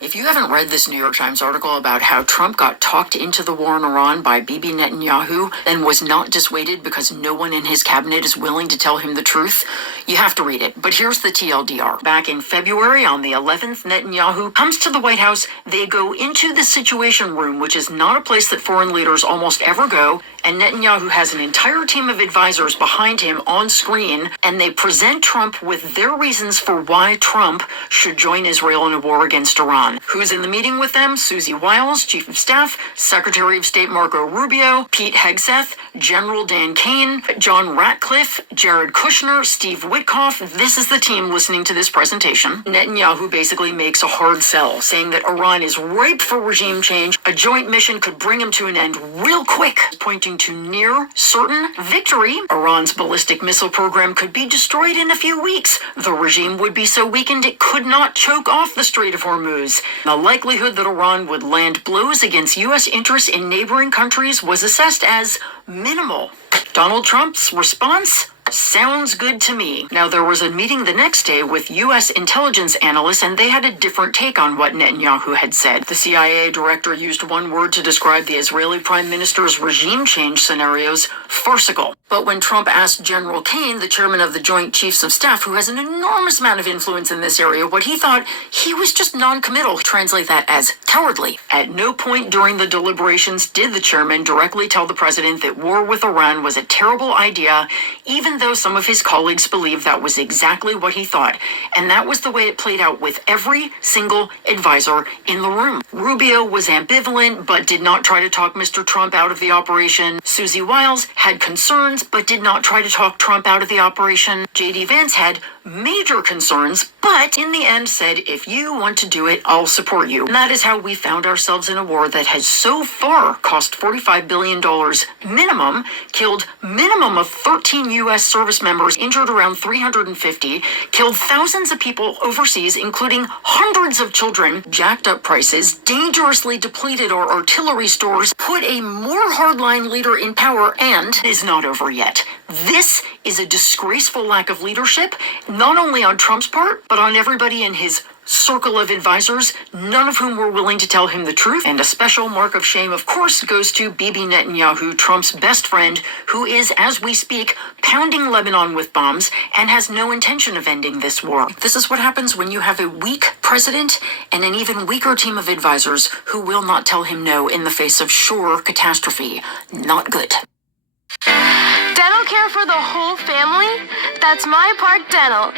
If you haven't read this New York Times article about how Trump got talked into the war in Iran by Bibi Netanyahu and was not dissuaded because no one in his cabinet is willing to tell him the truth, you have to read it. But here's the TLDR. Back in February, on the 11th, Netanyahu comes to the White House. They go into the Situation Room, which is not a place that foreign leaders almost ever go, and Netanyahu has an entire team of advisors behind him on screen, and they present Trump with their reasons for why Trump should join Israel in a war against Iran. Who's in the meeting with them? Susie Wiles, Chief of Staff, Secretary of State Marco Rubio, Pete Hegseth, General Dan Kane, John Ratcliffe, Jared Kushner, Steve Witkoff. This is the team listening to this presentation. Netanyahu basically makes a hard sell, saying that Iran is ripe for regime change. A joint mission could bring him to an end real quick, pointing to near certain victory. Iran's ballistic missile program could be destroyed in a few weeks. The regime would be so weakened it could not choke off the Strait of Hormuz. The likelihood that Iran would land blows against U.S. interests in neighboring countries was assessed as minimal. Donald Trump's response? Sounds good to me. Now, there was a meeting the next day with U.S. intelligence analysts, and they had a different take on what Netanyahu had said. The CIA director used one word to describe the Israeli prime minister's regime change scenarios: farcical. But when Trump asked General Kane, the chairman of the Joint Chiefs of Staff, who has an enormous amount of influence in this area, what he thought, he was just non-committal. Translate that as cowardly. At no point during the deliberations did the chairman directly tell the president that war with Iran was a terrible idea, even though some of his colleagues believed that was exactly what he thought. And that was the way it played out with every single advisor in the room. Rubio was ambivalent, but did not try to talk Mr. Trump out of the operation. Susie Wiles had concerns, but did not try to talk Trump out of the operation. J.D. Vance had major concerns, but in the end said, if you want to do it, I'll support you. And that is how we found ourselves in a war that has so far cost $45 billion minimum, killed minimum of 13 U.S. service members, injured around 350, killed thousands of people overseas, including hundreds of children, jacked up prices, dangerously depleted our artillery stores, put a more hardline leader in power, and is not over yet. This is a disgraceful lack of leadership, not only on Trump's part, but on everybody in his circle of advisors, none of whom were willing to tell him the truth. And a special mark of shame, of course, goes to Bibi Netanyahu, Trump's best friend, who is, as we speak, pounding Lebanon with bombs and has no intention of ending this war. This is what happens when you have a weak president and an even weaker team of advisors who will not tell him no in the face of sure catastrophe. Not good. Dental care for the whole family? That's My Park Dental.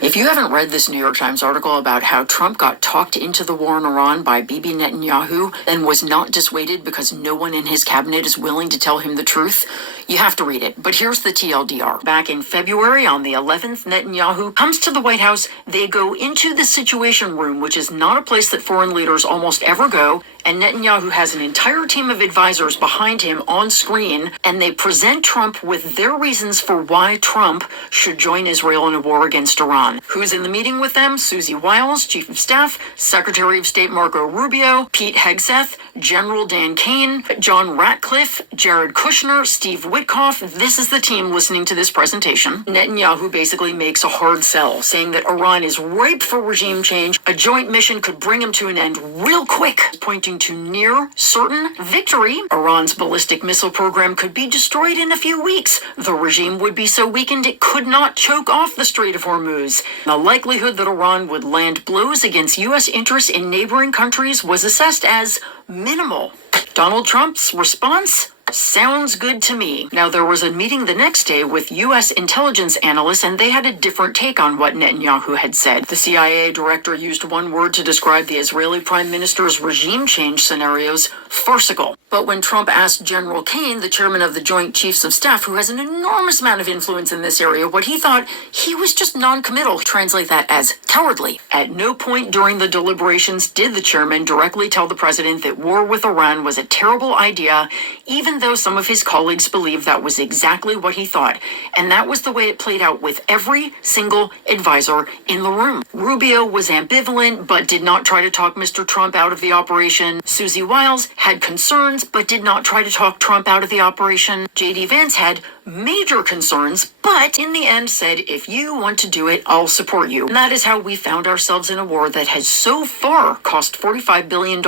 If you haven't read this New York Times article about how Trump got talked into the war in Iran by Bibi Netanyahu and was not dissuaded because no one in his cabinet is willing to tell him the truth, you have to read it. But here's the TLDR. Back in February, on the 11th, Netanyahu comes to the White House. They go into the Situation Room, which is not a place that foreign leaders almost ever go, and Netanyahu has an entire team of advisors behind him on screen, and they present Trump with their reasons for why Trump should join Israel in a war against Iran. Who's in the meeting with them? Susie Wiles, Chief of Staff, Secretary of State Marco Rubio, Pete Hegseth, General Dan Kane, John Ratcliffe, Jared Kushner, Steve Witkoff. This is the team listening to this presentation. Netanyahu basically makes a hard sell, saying that Iran is ripe for regime change. A joint mission could bring him to an end real quick, pointing to near certain victory. Iran's ballistic missile program could be destroyed in a few weeks. The regime would be so weakened it could not choke off the Strait of Hormuz. The likelihood that Iran would land blows against U.S. interests in neighboring countries was assessed as minimal. Donald Trump's response? Sounds good to me. Now, there was a meeting the next day with U.S. intelligence analysts, and they had a different take on what Netanyahu had said. The CIA director used one word to describe the Israeli prime minister's regime change scenarios: farcical. But when Trump asked General Kane, the chairman of the Joint Chiefs of Staff, who has an enormous amount of influence in this area, what he thought, he was just non-committal. Translate that as cowardly. At no point during the deliberations did the chairman directly tell the president that war with Iran was a terrible idea, even though some of his colleagues believed that was exactly what he thought. And that was the way it played out with every single advisor in the room. Rubio was ambivalent, but did not try to talk Mr. Trump out of the operation. Susie Wiles had concerns, but did not try to talk Trump out of the operation. J.D. Vance had major concerns, but in the end said, if you want to do it, I'll support you. And that is how we found ourselves in a war that has so far cost $45 billion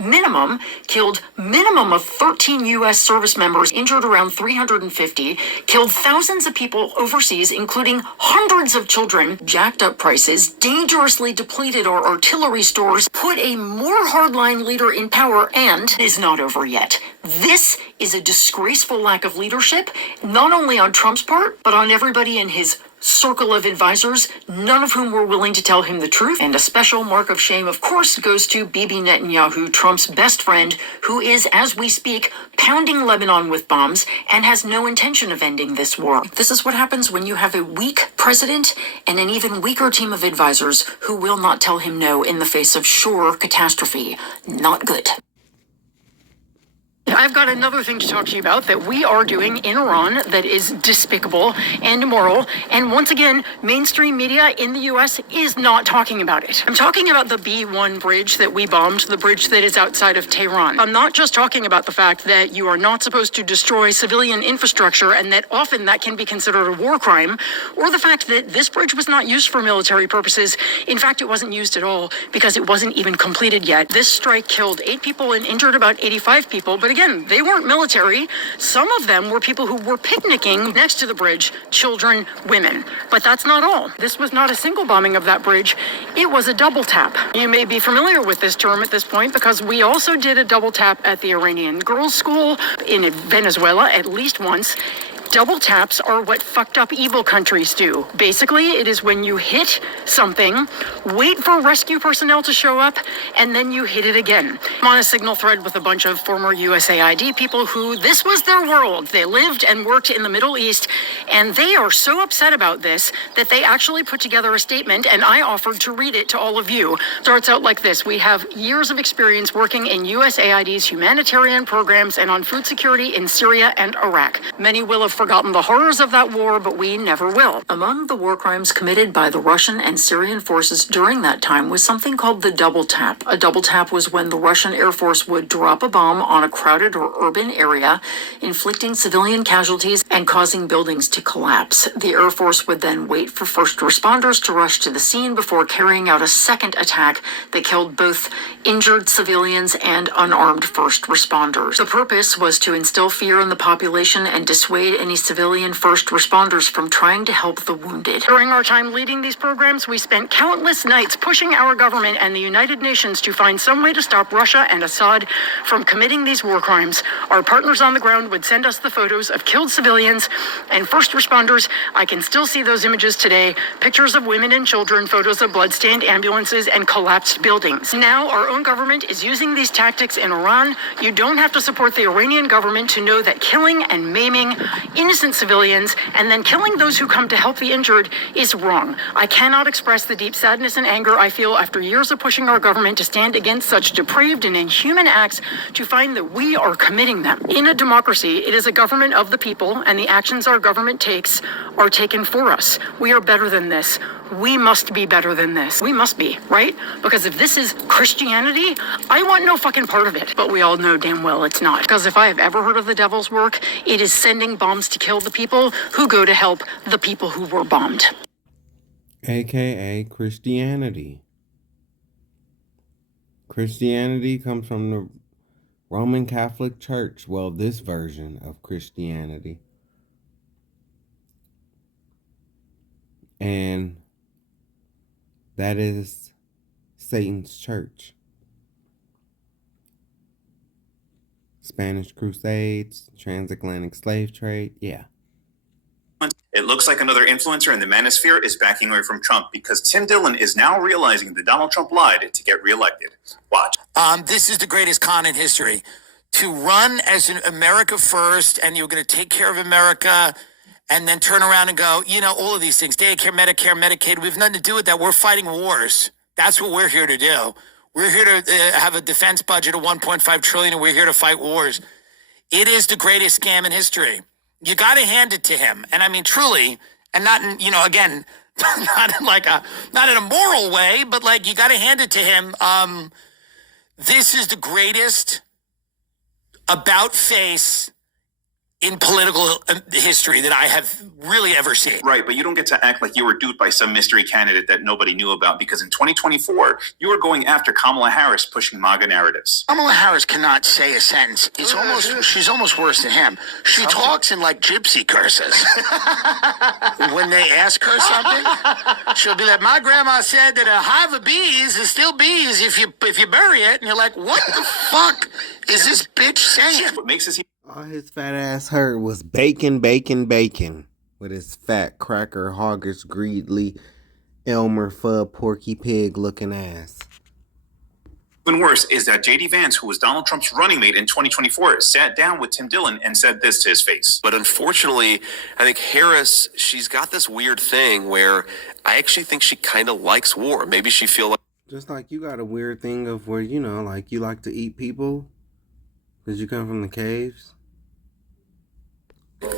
minimum, killed minimum of 13 U.S. service members, injured around 350, killed thousands of people overseas, including hundreds of children, jacked up prices, dangerously depleted our artillery stores, put a more hardline leader in power, and is not over yet. This is a disgraceful lack of leadership, not only on Trump's part, but on everybody in his circle of advisors, none of whom were willing to tell him the truth. And a special mark of shame, of course, goes to Bibi Netanyahu, Trump's best friend, who is, as we speak, pounding Lebanon with bombs and has no intention of ending this war. This is what happens when you have a weak president and an even weaker team of advisors who will not tell him no in the face of sure catastrophe. Not good. I've got another thing to talk to you about that we are doing in Iran that is despicable and immoral. And once again, mainstream media in the U.S. is not talking about it. I'm talking about the B-1 bridge that we bombed, the bridge that is outside of Tehran. I'm not just talking about the fact that you are not supposed to destroy civilian infrastructure and that often that can be considered a war crime, or the fact that this bridge was not used for military purposes. In fact, it wasn't used at all because it wasn't even completed yet. This strike killed 8 people and injured about 85 people, but again, they weren't military. Some of them were people who were picnicking next to the bridge, children, women. But that's not all. This was not a single bombing of that bridge. It was a double tap. You may be familiar with this term at this point because we also did a double tap at the Iranian girls' school in Venezuela at least once. Double taps are what fucked up evil countries do. Basically, it is when you hit something, wait for rescue personnel to show up, and then you hit it again. I'm on a Signal thread with a bunch of former USAID people who this was their world. They lived and worked in the Middle East, and they are so upset about this that they actually put together a statement, and I offered to read it to all of you. Starts out like this. We have years of experience working in USAID's humanitarian programs and on food security in Syria and Iraq. Many will have forgotten the horrors of that war, but we never will. Among the war crimes committed by the Russian and Syrian forces during that time was something called the double tap. A double tap was when the Russian Air Force would drop a bomb on a crowded or urban area, inflicting civilian casualties and causing buildings to collapse. The Air Force would then wait for first responders to rush to the scene before carrying out a second attack that killed both injured civilians and unarmed first responders. The purpose was to instill fear in the population and dissuade any civilian first responders from trying to help the wounded. During our time leading these programs, we spent countless nights pushing our government and the United Nations to find some way to stop Russia and Assad from committing these war crimes. Our partners on the ground would send us the photos of killed civilians and first responders. I can still see those images today, pictures of women and children, photos of blood-stained ambulances and collapsed buildings. Now our own government is using these tactics in Iran. You don't have to support the Iranian government to know that killing and maiming innocent civilians and then killing those who come to help the injured is wrong. I cannot express the deep sadness and anger I feel after years of pushing our government to stand against such depraved and inhuman acts to find that we are committing them. In a democracy, it is a government of the people, and the actions our government takes are taken for us. We are better than this. We must be better than this. We must be, right? Because if this is Christianity, I want no fucking part of it. But we all know damn well it's not. Because if I have ever heard of the devil's work, it is sending bombs to kill the people who go to help the people who were bombed. AKA Christianity. Christianity comes from the Roman Catholic Church. Well, this version of Christianity. And that is Satan's church. Spanish Crusades, transatlantic slave trade, yeah. It looks like another influencer in the manosphere is backing away from Trump because Tim Dillon is now realizing that Donald Trump lied to get reelected. Watch. This is the greatest con in history. To run as an America first, and you're going to take care of America, and then turn around and go, you know, all of these things, daycare, Medicare, Medicaid, we have nothing to do with that. We're fighting wars. That's what we're here to do. We're here to have a defense budget of $1.5 trillion, and we're here to fight wars. It is the greatest scam in history. You got to hand it to him. And I mean, truly, and not in, you know, again, not in a moral way, but like, you got to hand it to him. This is the greatest about face in political history that I have really ever seen. Right, but you don't get to act like you were duped by some mystery candidate that nobody knew about, because in 2024, you were going after Kamala Harris pushing MAGA narratives. Kamala Harris cannot say a sentence. She's almost worse than him. She talks in like gypsy curses. When they ask her something, she'll be like, my grandma said that a hive of bees is still bees if you bury it. And you're like, what the fuck is this bitch saying? What makes this all his fat ass heard was bacon, bacon, bacon. With his fat cracker, hoggish, greedly, Elmer Fudd, Porky Pig looking ass. Even worse is that J.D. Vance, who was Donald Trump's running mate in 2024, sat down with Tim Dillon and said this to his face. But unfortunately, I think Harris, she's got this weird thing where I actually think she kind of likes war. Maybe she feels like... Just like you got a weird thing of where, you know, like you like to eat people because you come from the caves.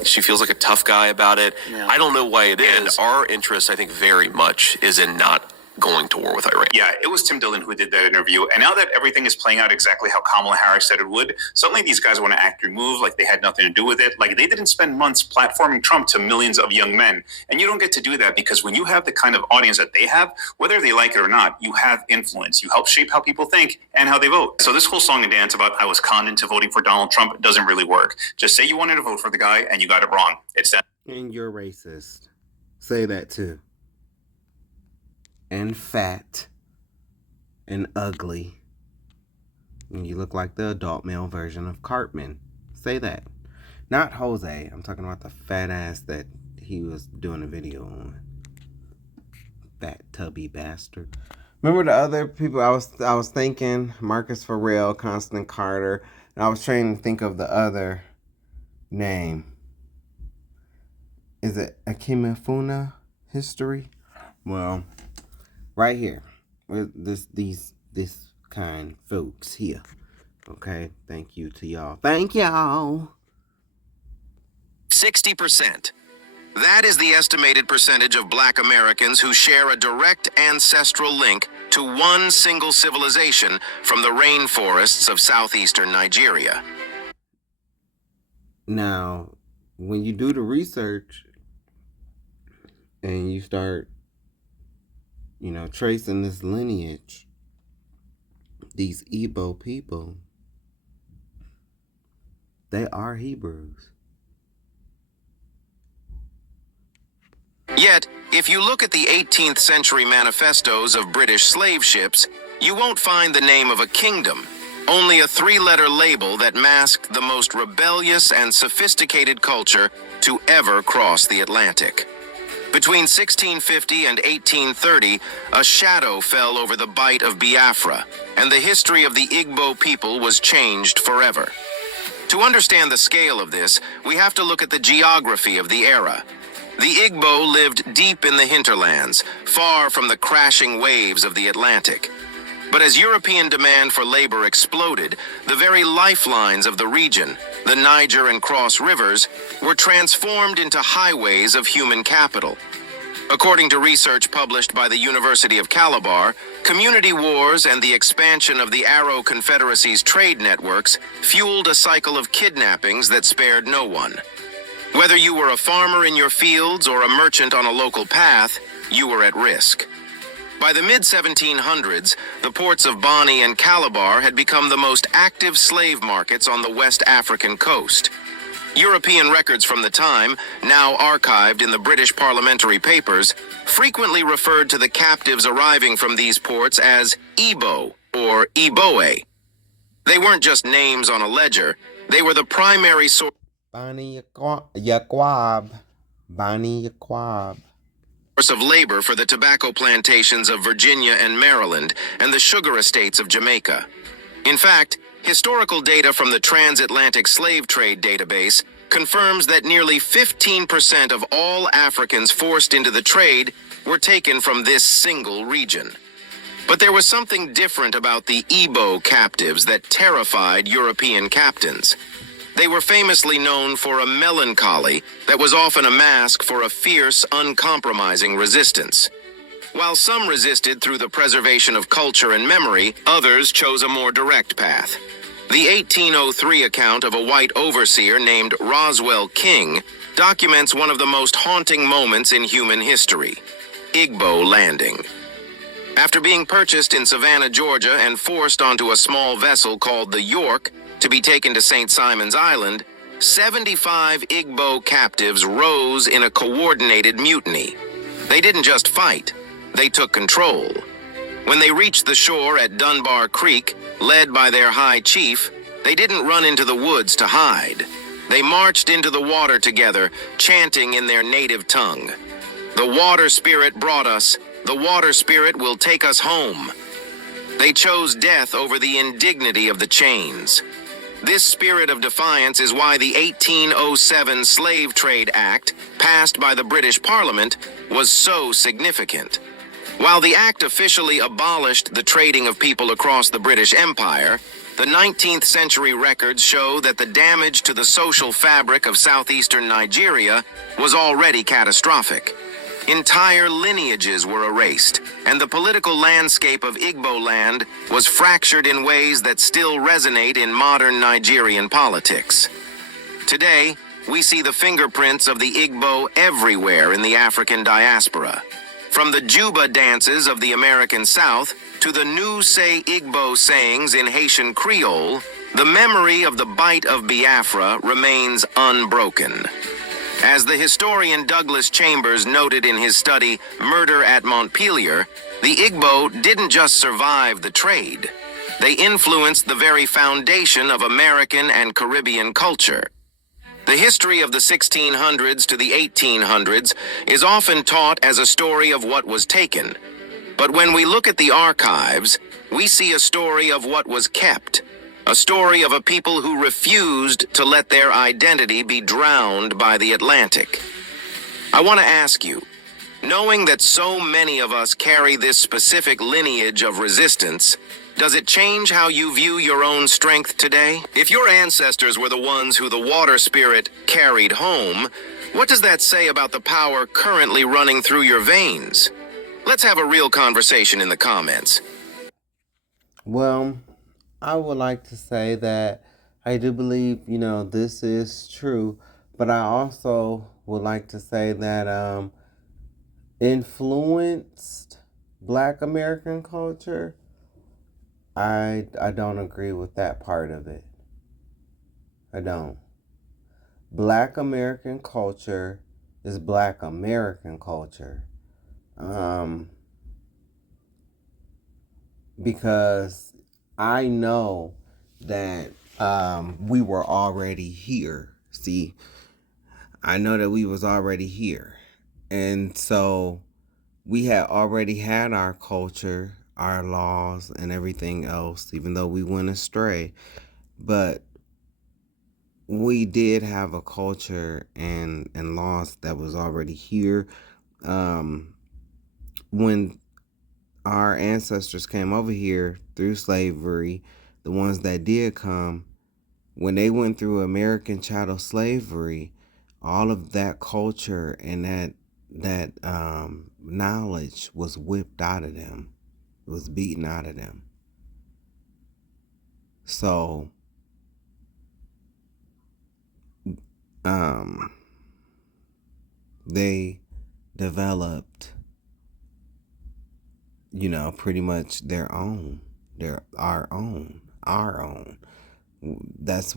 She feels like a tough guy about it. Yeah. I don't know why it is. And our interest, I think, very much is in not going to war with Iran. Yeah, it was Tim Dillon who did that interview. And now that everything is playing out exactly how Kamala Harris said it would, suddenly these guys want to act removed, like they had nothing to do with it. Like they didn't spend months platforming Trump to millions of young men. And you don't get to do that because when you have the kind of audience that they have, whether they like it or not, you have influence. You help shape how people think and how they vote. So this whole song and dance about I was conned into voting for Donald Trump doesn't really work. Just say you wanted to vote for the guy and you got it wrong. It's that. And you're racist. Say that too. And fat and ugly. And you look like the adult male version of Cartman. Say that. Not Jose. I'm talking about the fat ass that he was doing a video on. Fat tubby bastard. Remember the other people I was thinking? Marcus Farrell, Constant Carter. And I was trying to think of the other name. Is it Akimifuna history? Well, right here. With this kind folks here. Okay? Thank you to y'all. Thank y'all. 60%. That is the estimated percentage of Black Americans who share a direct ancestral link to one single civilization from the rainforests of southeastern Nigeria. Now, when you do the research and you start, tracing this lineage, these Igbo people, they are Hebrews. Yet, if you look at the 18th century manifestos of British slave ships, you won't find the name of a kingdom, only a three-letter label that masked the most rebellious and sophisticated culture to ever cross the Atlantic. Between 1650 and 1830, a shadow fell over the Bight of Biafra, and the history of the Igbo people was changed forever. To understand the scale of this, we have to look at the geography of the era. The Igbo lived deep in the hinterlands, far from the crashing waves of the Atlantic. But as European demand for labor exploded, the very lifelines of the region, the Niger and Cross rivers, were transformed into highways of human capital. According to research published by the University of Calabar, community wars and the expansion of the Arrow Confederacy's trade networks fueled a cycle of kidnappings that spared no one. Whether you were a farmer in your fields or a merchant on a local path, you were at risk. By the mid-1700s, the ports of Bonny and Calabar had become the most active slave markets on the West African coast. European records from the time, now archived in the British parliamentary papers, frequently referred to the captives arriving from these ports as Igbo or Iboe. They weren't just names on a ledger, they were the primary source of labor for the tobacco plantations of Virginia and Maryland and the sugar estates of Jamaica. In fact, historical data from the Transatlantic Slave Trade Database confirms that nearly 15% of all Africans forced into the trade were taken from this single region. But there was something different about the Igbo captives that terrified European captains. They were famously known for a melancholy that was often a mask for a fierce, uncompromising resistance. While some resisted through the preservation of culture and memory, others chose a more direct path. The 1803 account of a white overseer named Roswell King documents one of the most haunting moments in human history: Igbo landing. After being purchased in Savannah, Georgia, and forced onto a small vessel called the York to be taken to St. Simon's Island, 75 Igbo captives rose in a coordinated mutiny. They didn't just fight, they took control. When they reached the shore at Dunbar Creek, led by their high chief, they didn't run into the woods to hide. They marched into the water together, chanting in their native tongue. "The water spirit brought us. The water spirit will take us home." They chose death over the indignity of the chains. This spirit of defiance is why the 1807 Slave Trade Act, passed by the British Parliament, was so significant. While the act officially abolished the trading of people across the British Empire, the 19th century records show that the damage to the social fabric of southeastern Nigeria was already catastrophic. Entire lineages were erased, and the political landscape of Igbo land was fractured in ways that still resonate in modern Nigerian politics. Today, we see the fingerprints of the Igbo everywhere in the African diaspora. From the Juba dances of the American South to the new say Igbo sayings in Haitian Creole, the memory of the Bight of Biafra remains unbroken. As the historian Douglas Chambers noted in his study, Murder at Montpelier, the Igbo didn't just survive the trade. They influenced the very foundation of American and Caribbean culture. The history of the 1600s to the 1800s is often taught as a story of what was taken. But when we look at the archives, we see a story of what was kept, a story of a people who refused to let their identity be drowned by the Atlantic. I want to ask you, knowing that so many of us carry this specific lineage of resistance, does it change how you view your own strength today? If your ancestors were the ones who the water spirit carried home, what does that say about the power currently running through your veins? Let's have a real conversation in the comments. Well, I would like to say that I do believe, this is true, but I also would like to say that influenced Black American culture, I don't agree with that part of it. I don't. Black American culture is Black American culture. Because I know that we were already here. See, I know that we was already here. And so we had already had our culture, our laws, and everything else, even though we went astray. But we did have a culture and laws that was already here. When our ancestors came over here through slavery, the ones that did come, when they went through American chattel slavery, all of that culture and that knowledge was whipped out of them. It was beaten out of them. So they developed, pretty much our own. That's,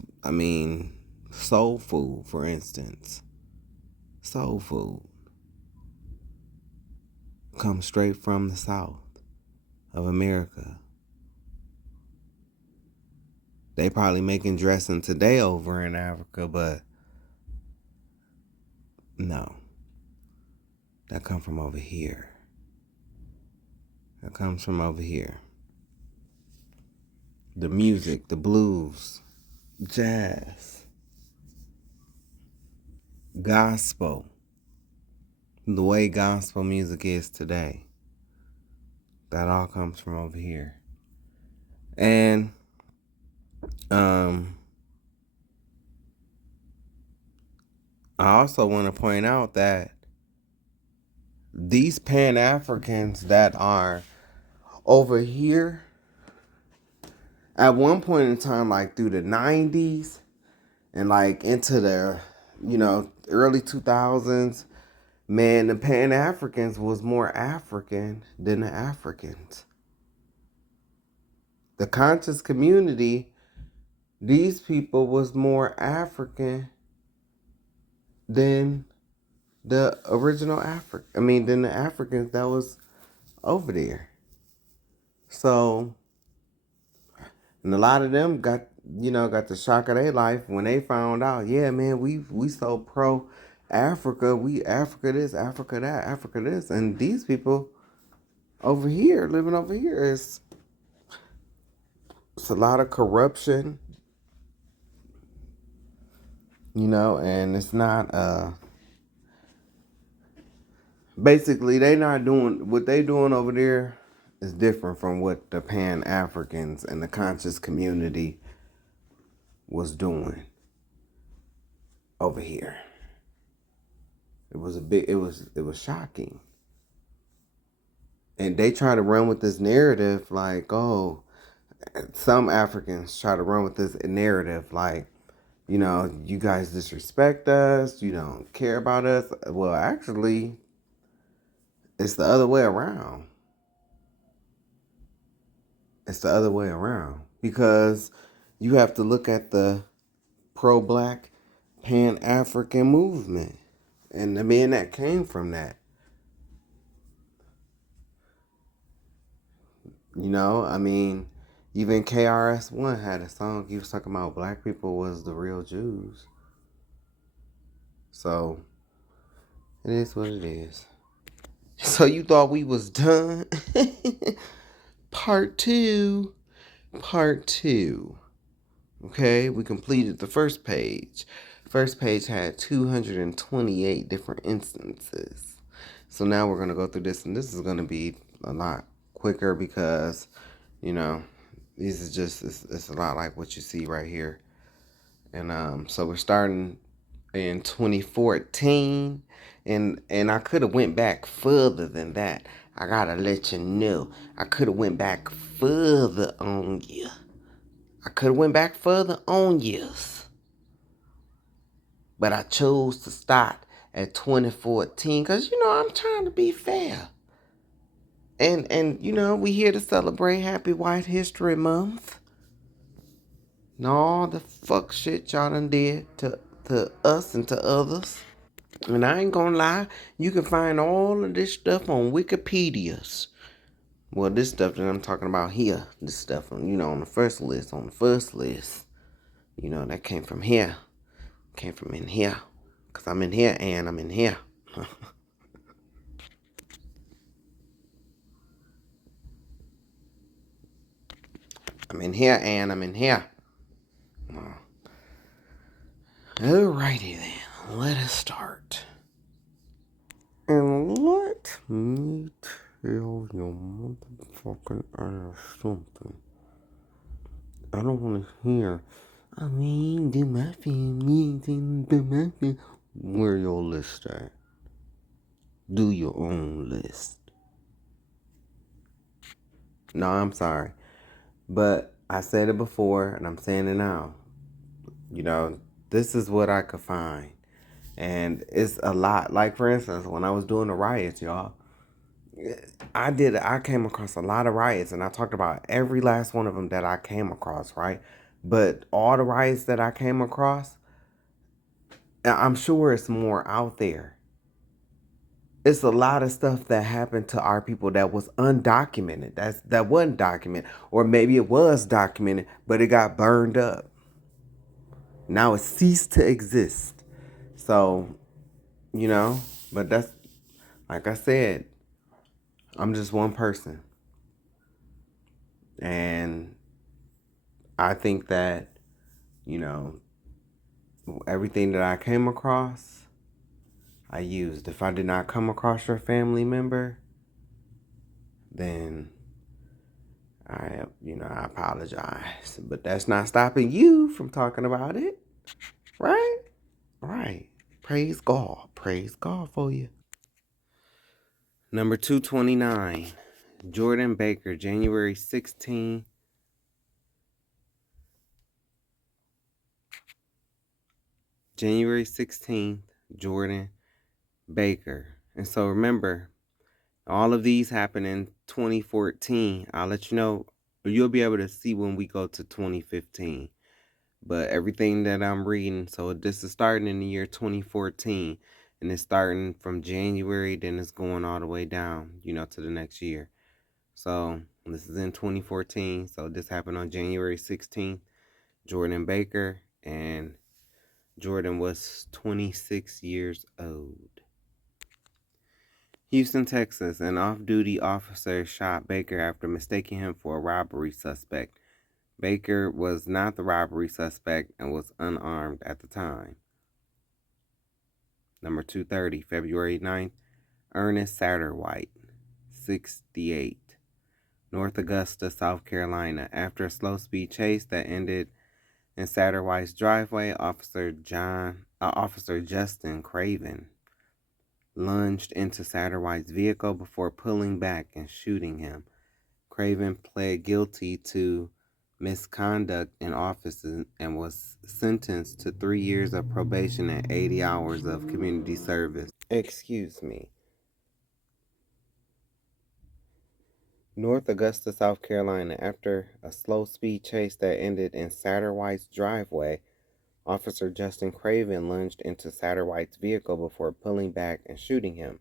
soul food, for instance. Soul food comes straight from the South of America. They probably making dressing today over in Africa, but no. That come from over here. That comes from over here. The music, the blues, jazz, gospel, the way gospel music is today, that all comes from over here. And I also want to point out that these Pan-Africans that are over here, at one point in time, like through the 90s and like into the, early 2000s, man, the Pan-Africans was more African than the Africans. The conscious community, these people was more African than the original than the Africans that was over there. So, and a lot of them got the shock of their life when they found out, yeah, man, we so pro Africa, we Africa this, Africa that, Africa this. And these people over here, living over here, it's a lot of corruption, and it's not, basically they not doing, what they doing over there is different from what the Pan-Africans and the conscious community was doing over here. It was shocking. And they try to run with this narrative like, oh, some Africans try to run with this narrative like, you guys disrespect us, you don't care about us. Well, actually, it's the other way around. It's the other way around. Because you have to look at the pro-Black Pan-African movement and the men that came from that. Even KRS-One had a song. He was talking about black people was the real Jews. So it is what it is. So you thought we was done? Part two. Part two. Okay, we completed the first page. First page had 228 different instances. So now we're going to go through this, and this is going to be a lot quicker because, you know, these is just, it's a lot like what you see right here. And so we're starting in 2014, and I could have went back further than that. I gotta let you know, I could have went back further on you. I could have went back further on years, but I chose to start at 2014 because, you know, I'm trying to be fair. And you know, we here to celebrate Happy White History Month. And all the fuck shit y'all done did to us and to others. And I ain't gonna lie, you can find all of this stuff on Wikipedias. Well, this stuff that I'm talking about here, this stuff, you know, on the first list, you know, that came from here. Came from in here. Because I'm in here and I'm in here. I'm in here and I'm in here. Alrighty then, let us start. And let me tell you motherfucking ass something. I don't want to hear, I mean, do my family, do my family. Where your list at? Do your own list. No, I'm sorry. But I said it before and I'm saying it now. You know, this is what I could find. And it's a lot. Like, for instance, when I was doing the riots, y'all, I came across a lot of riots, and I talked about every last one of them that I came across, right? But all the riots that I came across, I'm sure it's more out there. It's a lot of stuff that happened to our people that was undocumented. That wasn't documented. Or maybe it was documented, but it got burned up. Now it ceased to exist. So, you know, but that's, like I said, I'm just one person. And I think that, you know, everything that I came across, I used. If I did not come across your family member, then I apologize. But that's not stopping you from talking about it. Right? Right. Praise God. Praise God for you. Number 229. Jordan Baker, January 16. January 16th, Jordan Baker. And so remember, all of these happened in 2014. I'll let you know. You'll be able to see when we go to 2015. But everything that I'm reading, so this is starting in the year 2014. And it's starting from January, then it's going all the way down, you know, to the next year. So this is in 2014. So this happened on January 16th. Jordan Baker, and Jordan was 26 years old. Houston, Texas. An off-duty officer shot Baker after mistaking him for a robbery suspect. Baker was not the robbery suspect and was unarmed at the time. Number 230, February 9th. Ernest Satterwhite, 68. North Augusta, South Carolina. After a slow-speed chase that ended in Satterwhite's driveway, Officer Justin Craven lunged into Satterwhite's vehicle before pulling back and shooting him. Craven pled guilty to misconduct in office and was sentenced to 3 years of probation and 80 hours of community service. Excuse me. North Augusta, South Carolina. After a slow-speed chase that ended in Satterwhite's driveway, Officer Justin Craven lunged into Satterwhite's vehicle before pulling back and shooting him.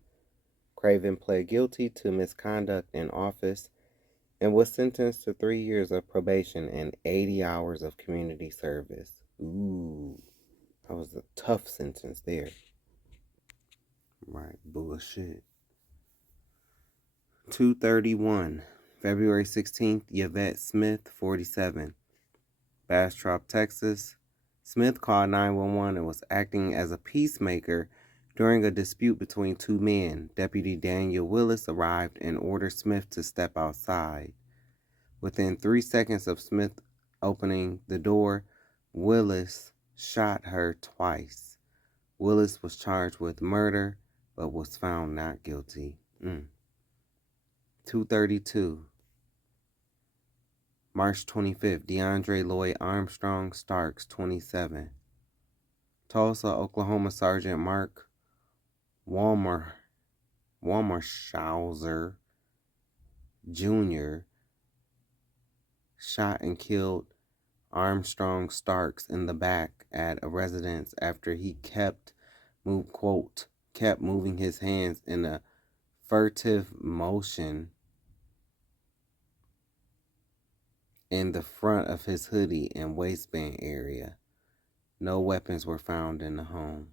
Craven pled guilty to misconduct in office and was sentenced to 3 years of probation and 80 hours of community service. Ooh, that was a tough sentence there. Right, bullshit. 2:31, February 16th, Yvette Smith, 47, Bastrop, Texas. Smith called 911 and was acting as a peacemaker during a dispute between two men. Deputy Daniel Willis arrived and ordered Smith to step outside. Within 3 seconds of Smith opening the door, Willis shot her twice. Willis was charged with murder, but was found not guilty. 2:32, March 25th, DeAndre Lloyd Armstrong Starks, 27. Tulsa, Oklahoma Sergeant Mark Walmershauser Jr. shot and killed Armstrong Starks in the back at a residence after he kept moving his hands in a furtive motion in the front of his hoodie and waistband area. No weapons were found in the home.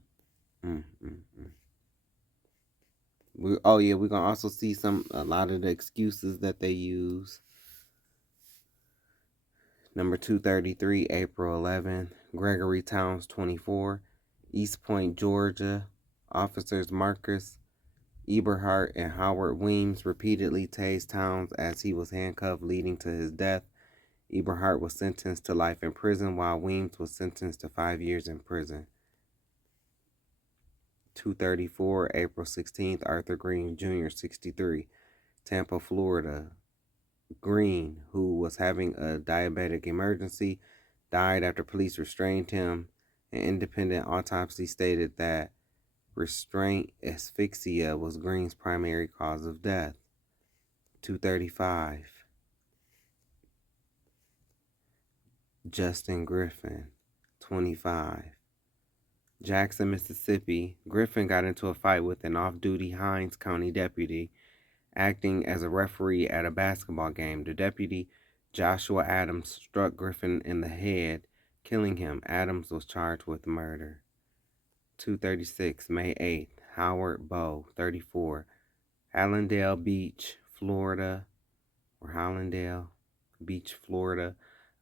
We're gonna also see a lot of the excuses that they use. Number 233, April 11th, Gregory Towns, 24, East Point, Georgia. Officers Marcus Eberhardt and Howard Weems repeatedly tased Towns as he was handcuffed, leading to his death. Eberhardt was sentenced to life in prison, while Weems was sentenced to 5 years in prison. 234, April 16th, Arthur Green Jr., 63, Tampa, Florida. Green, who was having a diabetic emergency, died after police restrained him. An independent autopsy stated that restraint asphyxia was Green's primary cause of death. 235, Justin Griffin, 25, Jackson, Mississippi. Griffin got into a fight with an off-duty Hinds County deputy acting as a referee at a basketball game. The deputy, Joshua Adams, struck Griffin in the head, killing him. Adams was charged with murder. 236, May 8th, Howard Bowe, 34, Hallandale Beach, Florida.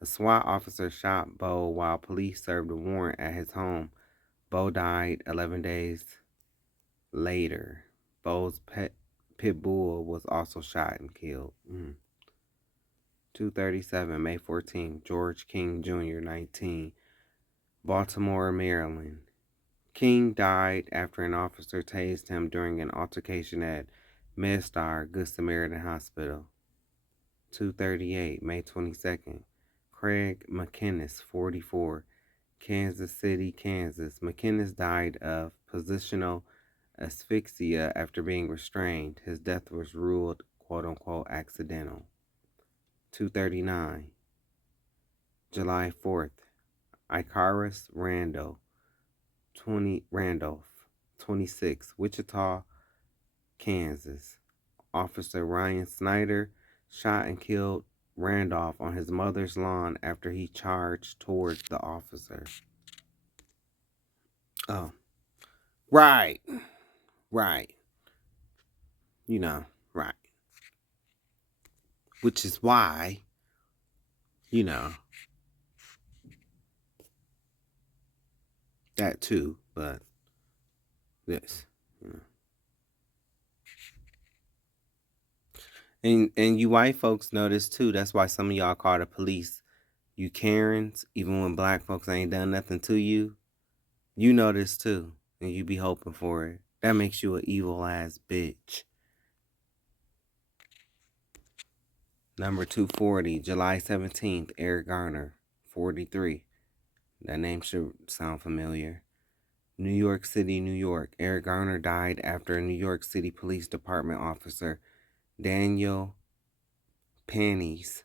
A SWAT officer shot Bowe while police served a warrant at his home. Bowe died 11 days later. Bowe's pit bull was also shot and killed. 237, May 14th, George King Jr., 19, Baltimore, Maryland. King died after an officer tased him during an altercation at MedStar Good Samaritan Hospital. 238, May 22nd, Craig McInnes, 44, Kansas City, Kansas. McInnes died of positional asphyxia after being restrained. His death was ruled quote-unquote accidental. 239, July 4th, Icarus Randolph, 26, Wichita, Kansas. Officer Ryan Snyder shot and killed Randolph on his mother's lawn after he charged towards the officer. Oh, right. You know, right. Which is why, you know, that too, but this, you know. And you white folks know this too. That's why some of y'all call the police you Karens, even when black folks ain't done nothing to you. You know this too, and you be hoping for it. That makes you an evil ass bitch. Number 240, July 17th, Eric Garner, 43. That name should sound familiar. New York City, New York. Eric Garner died after a New York City Police Department officer, Daniel Panties,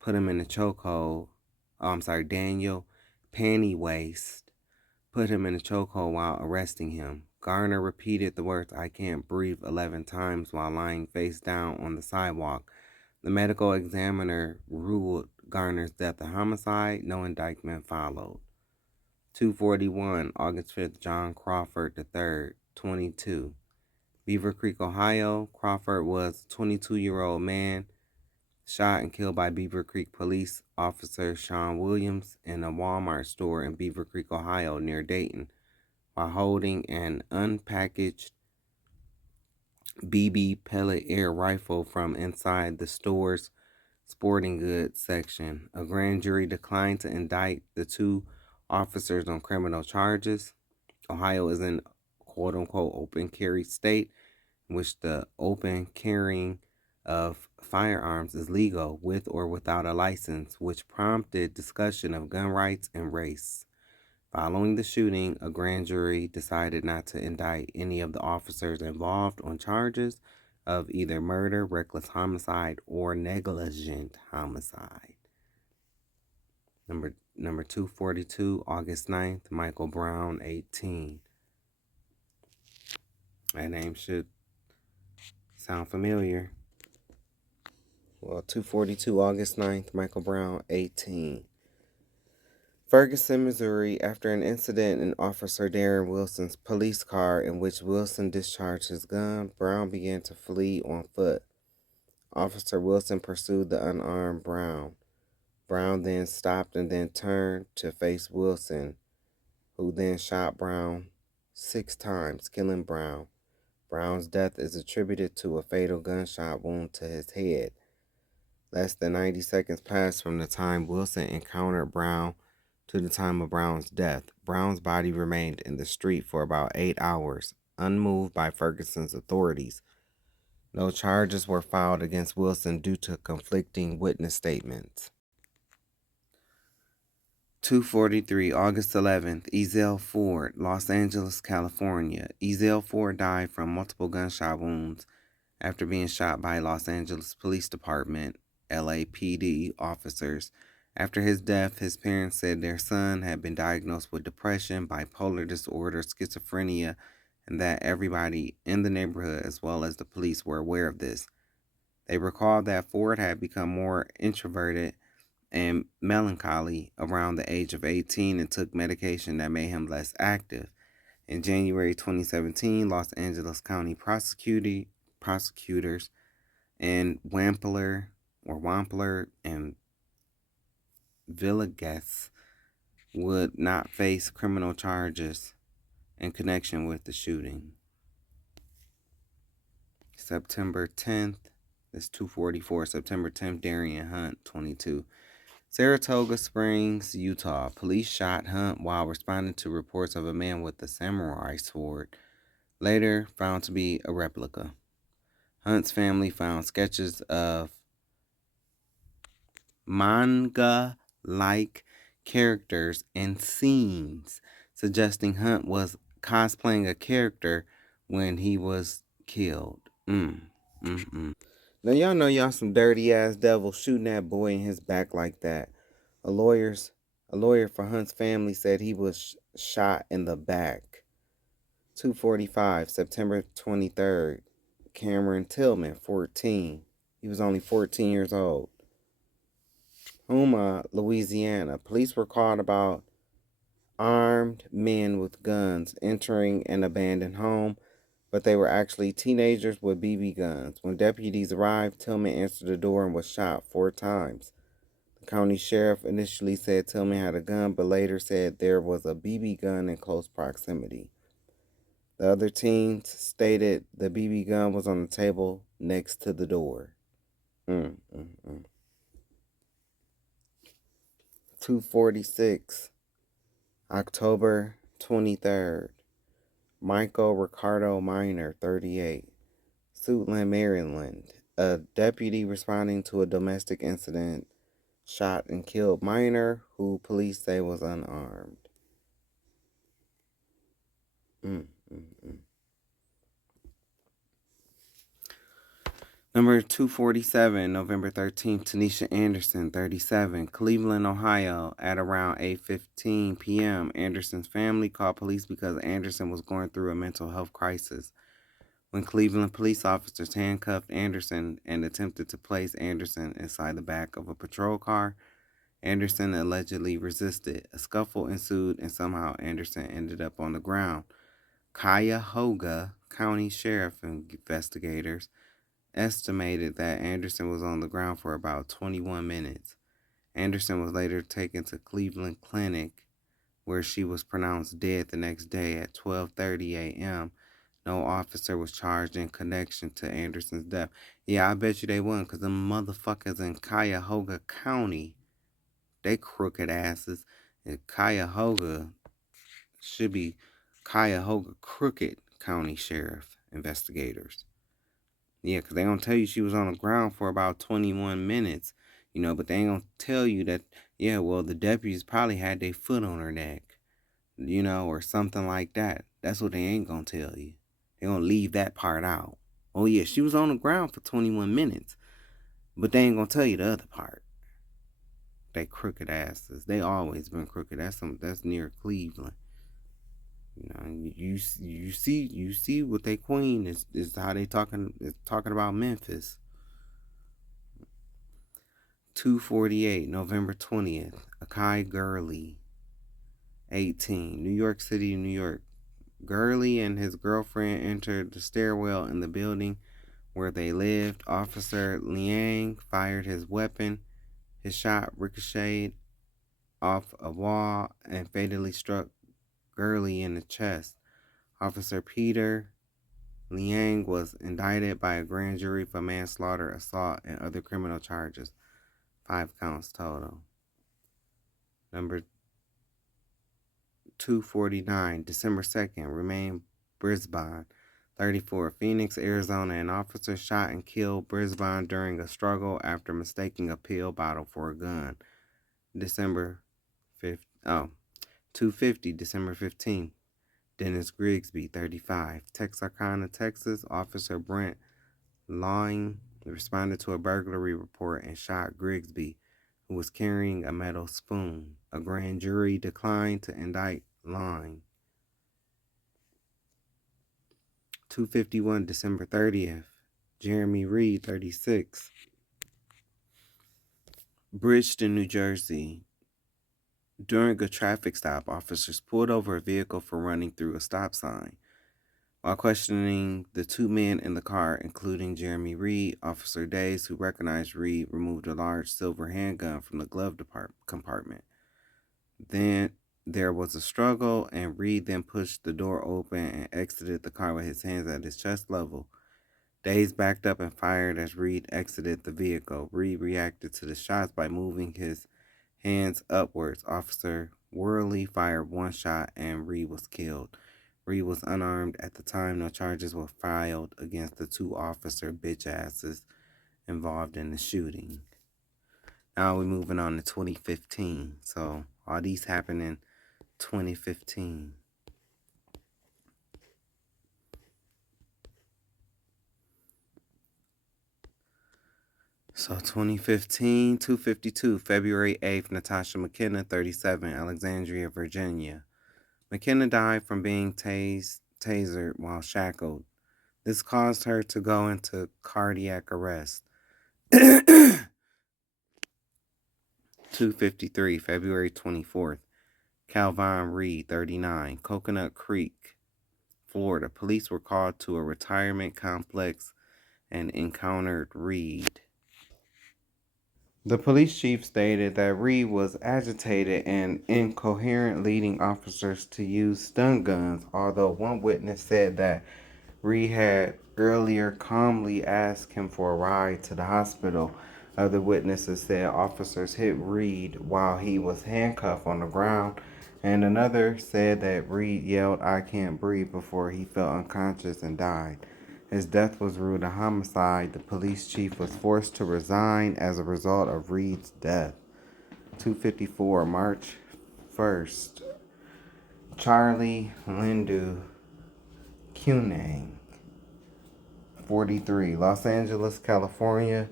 put him in a chokehold. Daniel Pantywaist put him in a chokehold while arresting him. Garner repeated the words, "I can't breathe," 11 times while lying face down on the sidewalk. The medical examiner ruled Garner's death a homicide. No indictment followed. 241, August 5th, John Crawford III, 22. Beaver Creek, Ohio. Crawford was a 22-year-old man shot and killed by Beaver Creek police officer Sean Williams in a Walmart store in Beaver Creek, Ohio, near Dayton, while holding an unpackaged BB pellet air rifle from inside the store's sporting goods section. A grand jury declined to indict the two officers on criminal charges. Ohio is an quote-unquote open carry state in which the open carrying of firearms is legal with or without a license, which prompted discussion of gun rights and race. Following the shooting, a grand jury decided not to indict any of the officers involved on charges of either murder, reckless homicide, or negligent homicide. Number 242, August 9th, Michael Brown, 18. That name should sound familiar. Well, 242, August 9th, Michael Brown, 18. Ferguson, Missouri, after an incident in Officer Darren Wilson's police car in which Wilson discharged his gun, Brown began to flee on foot. Officer Wilson pursued the unarmed Brown. Brown then stopped and then turned to face Wilson, who then shot Brown 6 times, killing Brown. Brown's death is attributed to a fatal gunshot wound to his head. Less than 90 seconds passed from the time Wilson encountered Brown to the time of Brown's death. Brown's body remained in the street for about 8 hours, unmoved by Ferguson's authorities. No charges were filed against Wilson due to conflicting witness statements. 243, August 11th, Ezell Ford, Los Angeles, California. Ezell Ford died from multiple gunshot wounds after being shot by Los Angeles Police Department, LAPD, officers. After his death, his parents said their son had been diagnosed with depression, bipolar disorder, schizophrenia, and that everybody in the neighborhood, as well as the police, were aware of this. They recalled that Ford had become more introverted and melancholy around the age of 18 and took medication that made him less active. In January 2017, Los Angeles County prosecutors in Wampler and Villegas would not face criminal charges in connection with the shooting. September 10th, that's 244. September 10th, Darian Hunt, 22. Saratoga Springs, Utah. Police shot Hunt while responding to reports of a man with a samurai sword, later found to be a replica. Hunt's family found sketches of manga-like characters and scenes, suggesting Hunt was cosplaying a character when he was killed. Now y'all know y'all some dirty ass devils shooting that boy in his back like that. A lawyer for Hunt's family said he was shot in the back. 245, September 23rd. Cameron Tillman, 14. He was only 14 years old. Houma, Louisiana. Police were called about armed men with guns entering an abandoned home, but they were actually teenagers with BB guns. When deputies arrived, Tillman answered the door and was shot 4 times. The county sheriff initially said Tillman had a gun, but later said there was a BB gun in close proximity. The other teens stated the BB gun was on the table next to the door. 246, October 23rd. Michael Ricardo Minor, 38, Suitland, Maryland. A deputy responding to a domestic incident shot and killed Minor, who police say was unarmed. Number 247, November 13th, Tanisha Anderson, 37, Cleveland, Ohio. At around 8:15 p.m., Anderson's family called police because Anderson was going through a mental health crisis. When Cleveland police officers handcuffed Anderson and attempted to place Anderson inside the back of a patrol car, Anderson allegedly resisted. A scuffle ensued and somehow Anderson ended up on the ground. Cuyahoga County Sheriff investigators estimated that Anderson was on the ground for about 21 minutes. Anderson was later taken to Cleveland Clinic, where she was pronounced dead the next day at 12:30 a.m. No officer was charged in connection to Anderson's death. Yeah, I bet you they wouldn't, because them motherfuckers in Cuyahoga County, they crooked asses. And Cuyahoga should be Cuyahoga Crooked County Sheriff investigators. Yeah, because they gonna tell you she was on the ground for about 21 minutes, but they ain't gonna tell you that, yeah, well, the deputies probably had their foot on her neck, or something like that. That's what they ain't gonna tell you. They gonna leave that part out. Oh, yeah, she was on the ground for 21 minutes, but they ain't gonna tell you the other part. They crooked asses. They always been crooked. That's near Cleveland. You see what they queen is how they talking about Memphis. 2:48, November 20th. Akai Gurley, 18, New York City, New York. Gurley and his girlfriend entered the stairwell in the building where they lived. Officer Liang fired his weapon. His shot ricocheted off a wall and fatally struck Gurley in the chest. Officer Peter Liang was indicted by a grand jury for manslaughter, assault, and other criminal charges. 5 counts total. Number 249, December 2nd, remain Brisbane. 34, Phoenix, Arizona. An officer shot and killed Brisbane during a struggle after mistaking a pill bottle for a gun. December 250, December 15th. Dennis Grigsby, 35. Texarkana, Texas. Officer Brent Lawing responded to a burglary report and shot Grigsby, who was carrying a metal spoon. A grand jury declined to indict Lawing. 251, December 30th. Jeremy Reed, 36. Bridgeton, New Jersey. During a traffic stop, officers pulled over a vehicle for running through a stop sign. While questioning the 2 men in the car, including Jeremy Reed, Officer Days, who recognized Reed, removed a large silver handgun from the glove compartment. Then there was a struggle, and Reed then pushed the door open and exited the car with his hands at his chest level. Days backed up and fired as Reed exited the vehicle. Reed reacted to the shots by moving his hands upwards. Officer Worley fired 1 shot, and Reed was killed. Reed was unarmed at the time. No charges were filed against the 2 officer bitch asses involved in the shooting. Now we're moving on to 2015. So all these happened in 2015. So 2015, 252, February 8th, Natasha McKenna, 37, Alexandria, Virginia. McKenna died from being tasered while shackled. This caused her to go into cardiac arrest. 253, February 24th. Calvin Reed, 39, Coconut Creek, Florida. Police were called to a retirement complex and encountered Reed. The police chief stated that Reed was agitated and incoherent, leading officers to use stun guns, although one witness said that Reed had earlier calmly asked him for a ride to the hospital. Other witnesses said officers hit Reed while he was handcuffed on the ground, and another said that Reed yelled, "I can't breathe," before he fell unconscious and died. His death was ruled a homicide. The police chief was forced to resign as a result of Reed's death. 254, March 1st. Charlie Lindu Cunang, 43, Los Angeles, California.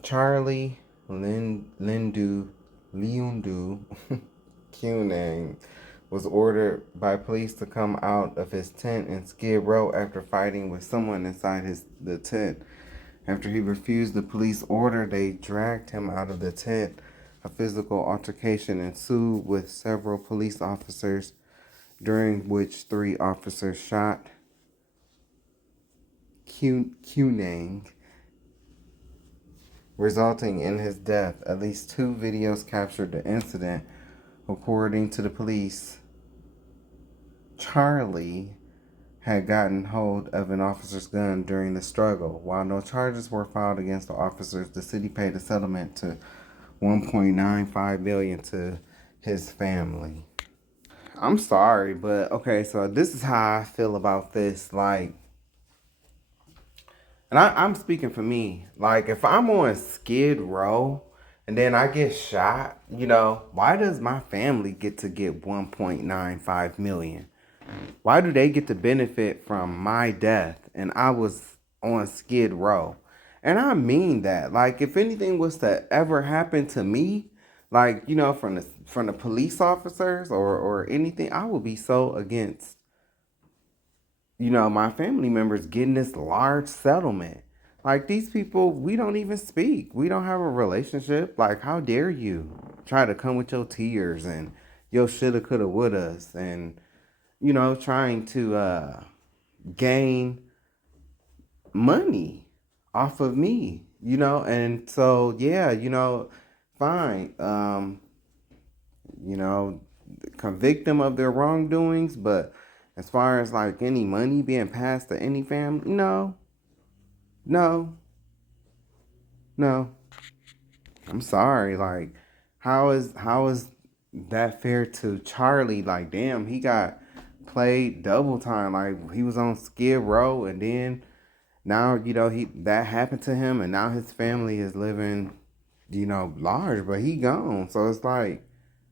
Charlie Liundu Cunang was ordered by police to come out of his tent in Skid Row after fighting with someone inside the tent. After he refused the police order, they dragged him out of the tent. A physical altercation ensued with several police officers, during which 3 officers shot Kunang, resulting in his death. At least 2 videos captured the incident. According to the police, Charlie had gotten hold of an officer's gun during the struggle. While no charges were filed against the officers, the city paid a settlement to $1.95 million to his family. I'm sorry, but okay, so this is how I feel about this. Like, and I'm speaking for me. Like, if I'm on Skid Row and then I get shot, why does my family get to get $1.95 million? Why do they get to benefit from my death and I was on Skid Row? And I mean that. Like, if anything was to ever happen to me, like, from the police officers or anything, I would be so against, my family members getting this large settlement. Like, these people, we don't even speak. We don't have a relationship. Like, how dare you try to come with your tears and your shoulda, coulda, wouldas and, trying to gain money off of me, and so, yeah, fine, convict them of their wrongdoings, but as far as like any money being passed to any family, no. I'm sorry. Like, how is that fair to Charlie? Like, damn, he got played double time. Like, he was on Skid Row, and then now that happened to him, and now his family is living, large, but he gone. So it's like,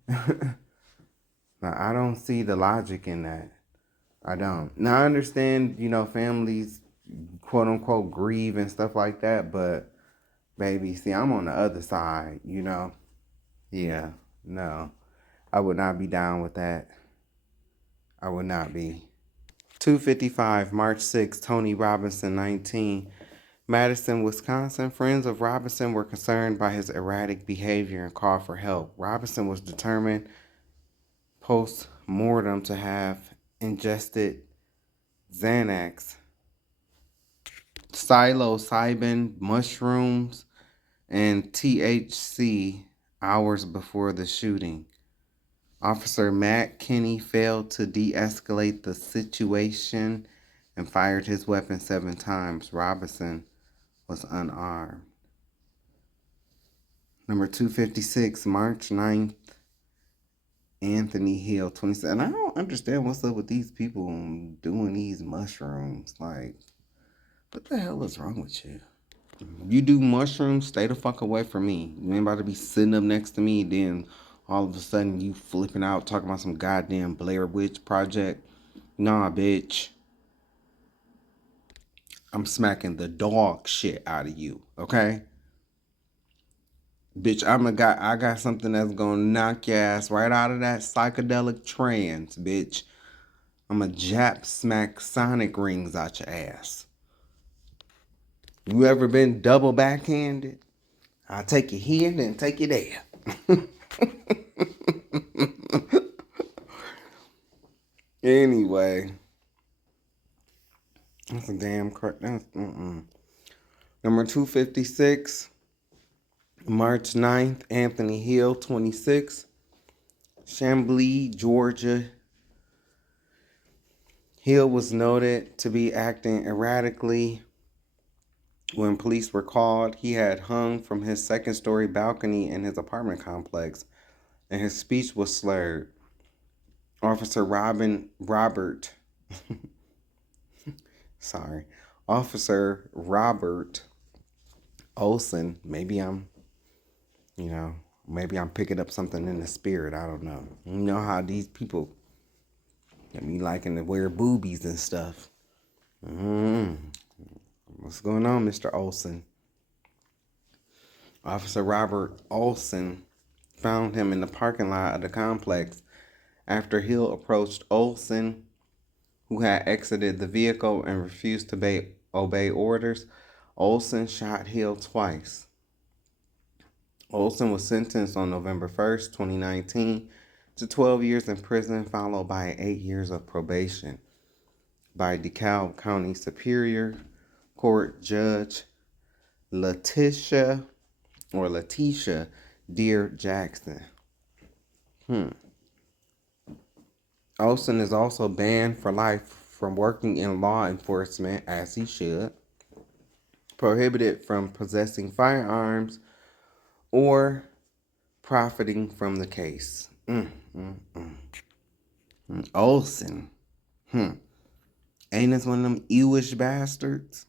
I don't see the logic in that. I don't. Now I understand, families quote unquote grieve and stuff like that, but baby, see, I'm on the other side, Yeah, no. I would not be down with that. I would not be. 2:55, March 6, Tony Robinson, 19. Madison, Wisconsin. Friends of Robinson were concerned by his erratic behavior and called for help. Robinson was determined post-mortem to have ingested Xanax, psilocybin, mushrooms, and THC hours before the shooting. Officer Matt Kinney failed to de-escalate the situation and fired his weapon 7 times. Robinson was unarmed. Number 256, March 9th, Anthony Hill, 27. I don't understand what's up with these people doing these mushrooms. Like, what the hell is wrong with you? You do mushrooms, stay the fuck away from me. You ain't about to be sitting up next to me, then all of a sudden you flipping out talking about some goddamn Blair Witch Project. Nah, bitch. I'm smacking the dog shit out of you, okay? Bitch, I got something that's gonna knock your ass right out of that psychedelic trance, bitch. I'm a jap smack sonic rings out your ass. You ever been double backhanded? I'll take you here, then take you there. Anyway. That's a damn crap. Number 256, March 9th, Anthony Hill, 26, Chamblee, Georgia. Hill was noted to be acting erratically when police were called. He had hung from his second-story balcony in his apartment complex, and his speech was slurred. Officer Robert Olson, maybe I'm picking up something in the spirit. I don't know. You know how these people get me liking to wear boobies and stuff. What's going on, Mr. Olson? Officer Robert Olson found him in the parking lot of the complex after Hill approached Olson, who had exited the vehicle and refused to obey orders. Olson shot Hill twice. Olson was sentenced on November 1st, 2019 to 12 years in prison, followed by 8 years of probation by DeKalb County Superior Court Judge Letitia Dear Jackson. Olson is also banned for life from working in law enforcement, as he should. Prohibited from possessing firearms or profiting from the case. Olson. Ain't this one of them ewish bastards?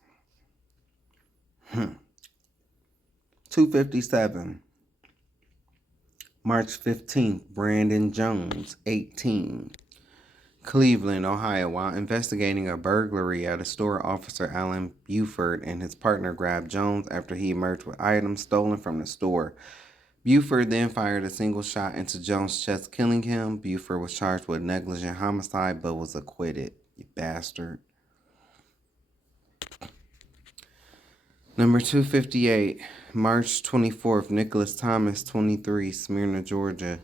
257. March 15th, Brandon Jones, 18. Cleveland, Ohio. While investigating a burglary at a store, Officer Alan Buford and his partner grabbed Jones after he emerged with items stolen from the store. Buford then fired a single shot into Jones' chest, killing him. Buford was charged with negligent homicide but was acquitted. You bastard. Number 258, March 24th, Nicholas Thomas, 23, Smyrna, Georgia.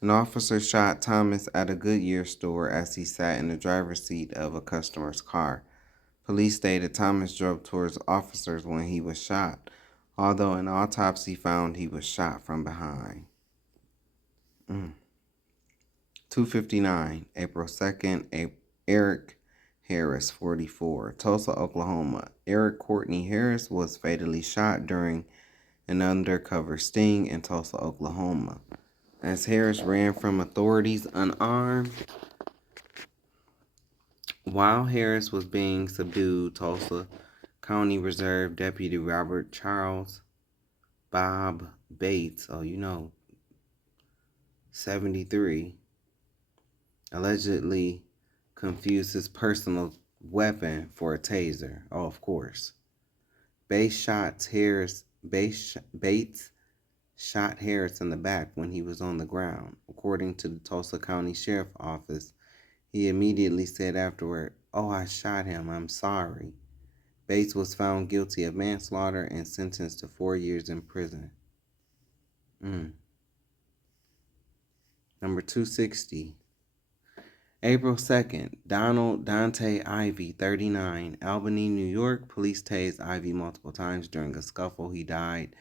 An officer shot Thomas at a Goodyear store as he sat in the driver's seat of a customer's car. Police stated Thomas drove towards officers when he was shot, although an autopsy found he was shot from behind. 259, April 2nd, Eric Harris, 44, Tulsa, Oklahoma. Eric Courtney Harris was fatally shot during an undercover sting in Tulsa, Oklahoma. As Harris ran from authorities unarmed, while Harris was being subdued, Tulsa County Reserve Deputy Robert Charles Bob Bates, 73, allegedly confused his personal weapon for a taser. Oh, of course. Bates shot Harris in the back when he was on the ground. According to the Tulsa County Sheriff's Office, he immediately said afterward, "Oh, I shot him. I'm sorry." Bates was found guilty of manslaughter and sentenced to 4 years in prison. Number 260. April 2nd, Donald Dante Ivy, 39, Albany, New York. Police tased Ivy multiple times during a scuffle. He died,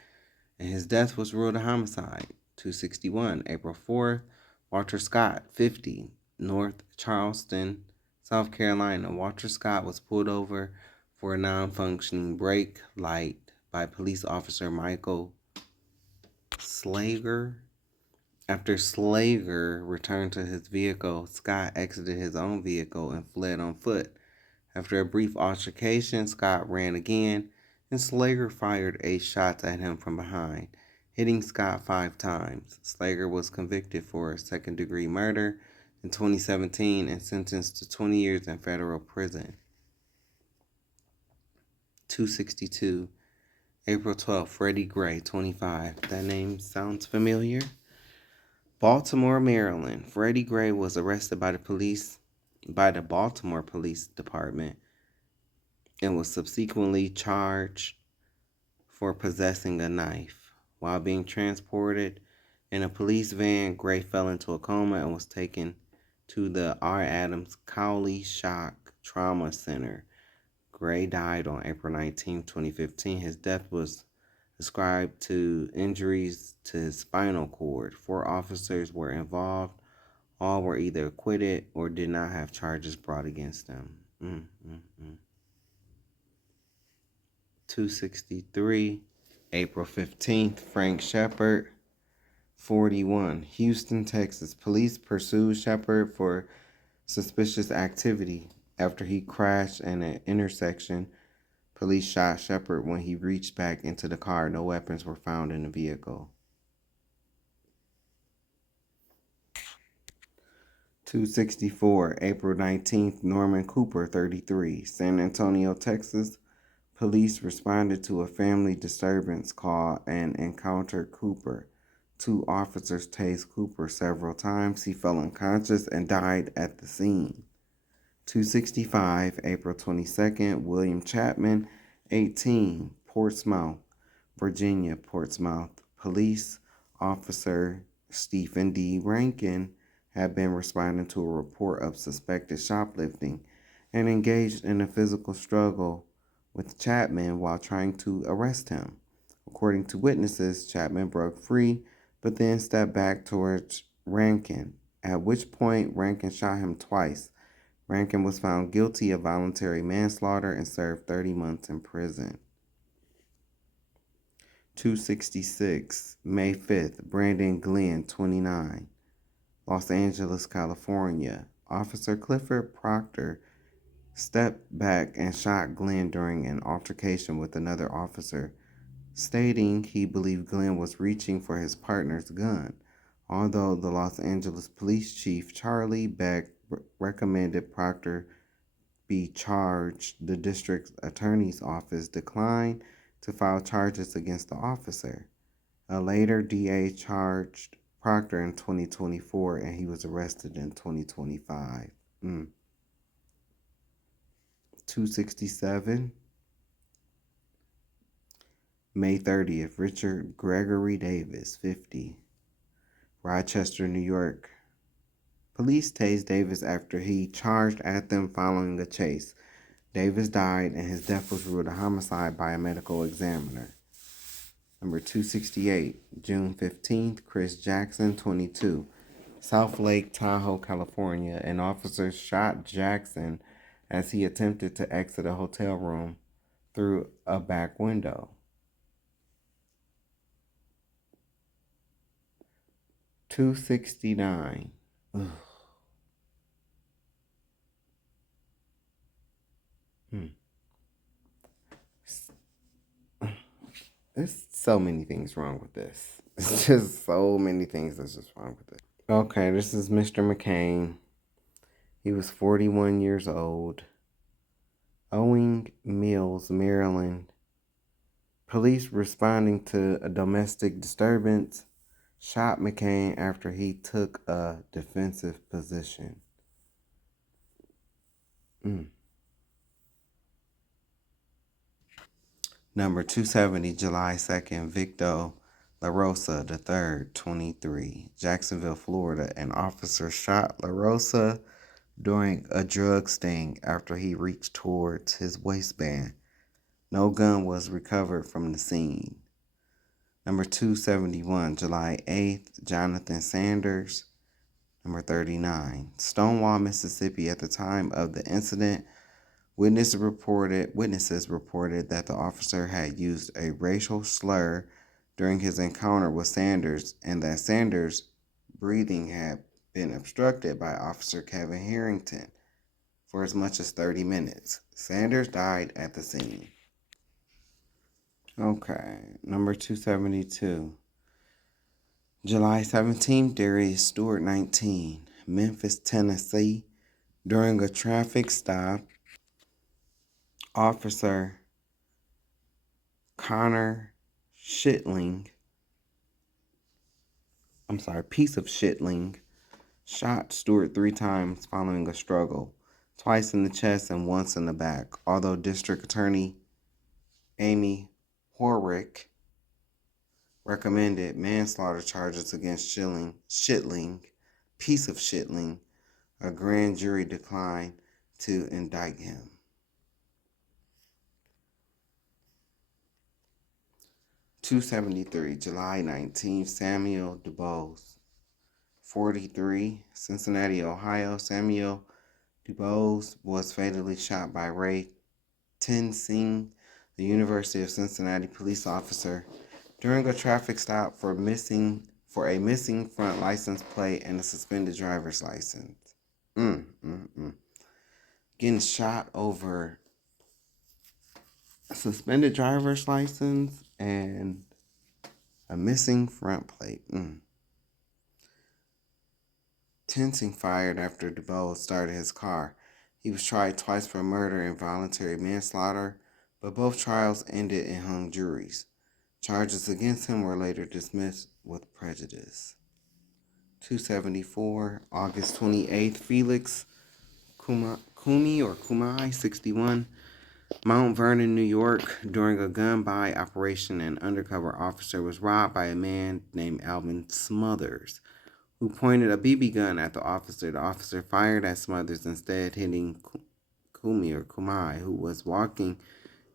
and his death was ruled a homicide. 261, April 4th, Walter Scott, 50, North Charleston, South Carolina. Walter Scott was pulled over for a non-functioning brake light by police officer Michael Slager. After Slager returned to his vehicle, Scott exited his own vehicle and fled on foot. After a brief altercation, Scott ran again, and Slager fired 8 shots at him from behind, hitting Scott 5 times. Slager was convicted for second-degree murder in 2017 and sentenced to 20 years in federal prison. 262, April 12th, Freddie Gray, 25. That name sounds familiar. Baltimore, Maryland. Freddie Gray was arrested by the Baltimore Police Department and was subsequently charged for possessing a knife. While being transported in a police van, Gray fell into a coma and was taken to the R. Adams Cowley Shock Trauma Center. Gray died on April 19, 2015. His death was ascribed to injuries to his spinal cord. 4 officers were involved. All were either acquitted or did not have charges brought against them. 263, April 15th, Frank Shepard, 41, Houston, Texas. Police pursued Shepard for suspicious activity after he crashed in an intersection. Police shot Shepard when he reached back into the car. No weapons were found in the vehicle. 264, April 19th, Norman Cooper, 33, San Antonio, Texas. Police responded to a family disturbance call and encountered Cooper. 2 officers tased Cooper several times. He fell unconscious and died at the scene. 265, April 22nd, William Chapman, 18, Portsmouth, Virginia, Portsmouth. Police officer Stephen D. Rankin had been responding to a report of suspected shoplifting and engaged in a physical struggle with Chapman while trying to arrest him. According to witnesses, Chapman broke free, but then stepped back towards Rankin, at which point Rankin shot him twice. Rankin was found guilty of voluntary manslaughter and served 30 months in prison. 266, May 5th, Brandon Glenn, 29, Los Angeles, California. Officer Clifford Proctor stepped back and shot Glenn during an altercation with another officer, stating he believed Glenn was reaching for his partner's gun. Although the Los Angeles Police Chief Charlie Beck recommended Proctor be charged, the district attorney's office declined to file charges against the officer. A later DA charged Proctor in 2024, and he was arrested in 2025. 267, May 30th, Richard Gregory Davis, 50, Rochester, New York. Police tased Davis after he charged at them following a chase. Davis died, and his death was ruled a homicide by a medical examiner. Number 268, June 15th, Chris Jackson, 22, South Lake Tahoe, California. An officer shot Jackson as he attempted to exit a hotel room through a back window. 269. There's so many things wrong with this. It's just so many things that's just wrong with it. Okay, this is Mr. McCain. He was 41 years old. Owing Mills, Maryland. Police responding to a domestic disturbance shot McCain after he took a defensive position. Number 270, July 2nd, Victor LaRosa III, 23, Jacksonville, Florida. An officer shot LaRosa during a drug sting after he reached towards his waistband. No gun was recovered from the scene. Number 271, July 8th, Jonathan Sanders. Number 39, Stonewall, Mississippi. At the time of the incident, witnesses reported that the officer had used a racial slur during his encounter with Sanders, and that Sanders' breathing had been obstructed by Officer Kevin Harrington for as much as 30 minutes. Sanders died at the scene. Okay, number 272. July 17th, Darius Stewart, 19, Memphis, Tennessee. During a traffic stop, Officer Connor Piece of Shitling, shot Stewart 3 times following a struggle, twice in the chest and once in the back. Although District Attorney Amy Horrick recommended manslaughter charges against Piece of Shitling, a grand jury declined to indict him. 273, July 19th, Samuel DuBose, 43, Cincinnati, Ohio. Samuel DuBose was fatally shot by Ray Tensing, the University of Cincinnati police officer, during a traffic stop for a missing front license plate and a suspended driver's license. Getting shot over a suspended driver's license and a missing front plate. Tensing fired after DuBose started his car. He was tried twice for murder and voluntary manslaughter, but both trials ended in hung juries. Charges against him were later dismissed with prejudice. 274, August 28th, Felix Kumai, 61, Mount Vernon, New York. During a gun-buy operation, an undercover officer was robbed by a man named Alvin Smothers, who pointed a BB gun at the officer. The officer fired at Smothers, instead hitting Kumai, who was walking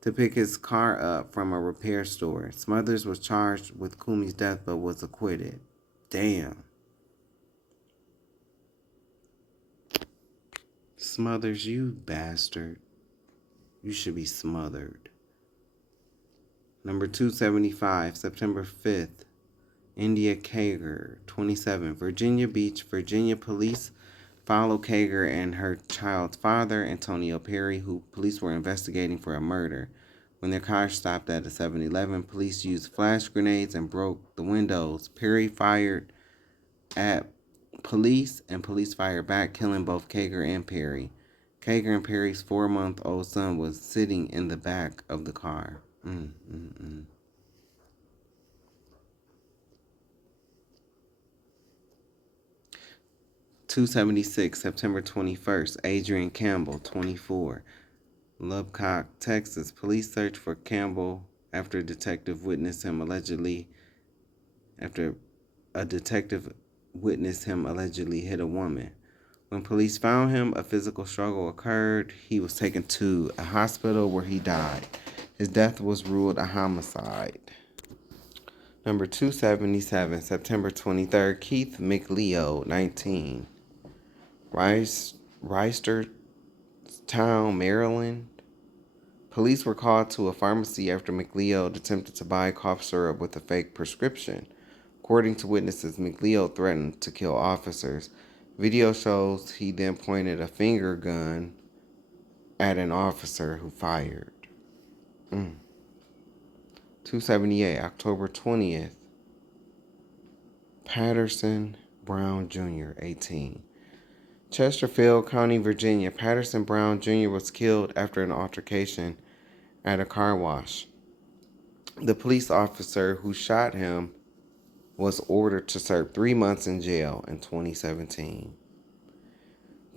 to pick his car up from a repair store. Smothers was charged with Kumi's death but was acquitted. Damn. Smothers, you bastard. You should be smothered. Number 275, September 5th. India Kager, 27. Virginia Beach, Virginia police followed Kager and her child's father, Antonio Perry, who police were investigating for a murder. When their car stopped at a 7-Eleven, police used flash grenades and broke the windows. Perry fired at police, and police fired back, killing both Kager and Perry. Kager and Perry's 4-month-old son was sitting in the back of the car. 276, September 21st. Adrian Campbell, 24. Lubbock, Texas. Police searched for Campbell after a detective witnessed him allegedly hit a woman. When police found him, a physical struggle occurred. He was taken to a hospital where he died. His death was ruled a homicide. Number 277, September 23rd. Keith McLeod, 19. Reisterstown, Maryland. Police were called to a pharmacy after McLeod attempted to buy cough syrup with a fake prescription. According to witnesses, McLeod threatened to kill officers. Video shows he then pointed a finger gun at an officer who fired. 278, October 20th. Patterson Brown Jr., 18. Chesterfield County, Virginia. Patterson Brown Jr. was killed after an altercation at a car wash. The police officer who shot him was ordered to serve 3 months in jail in 2017.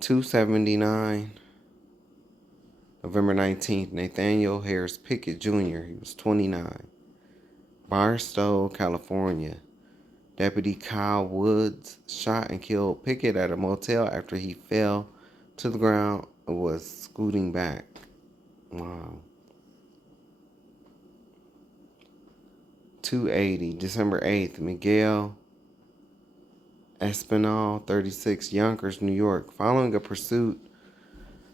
279, November 19th, Nathaniel Harris Pickett Jr., he was 29. Barstow, California. Deputy Kyle Woods shot and killed Pickett at a motel after he fell to the ground and was scooting back. Wow. 280, December 8th, Miguel Espinal, 36, Yonkers, New York. Following a pursuit,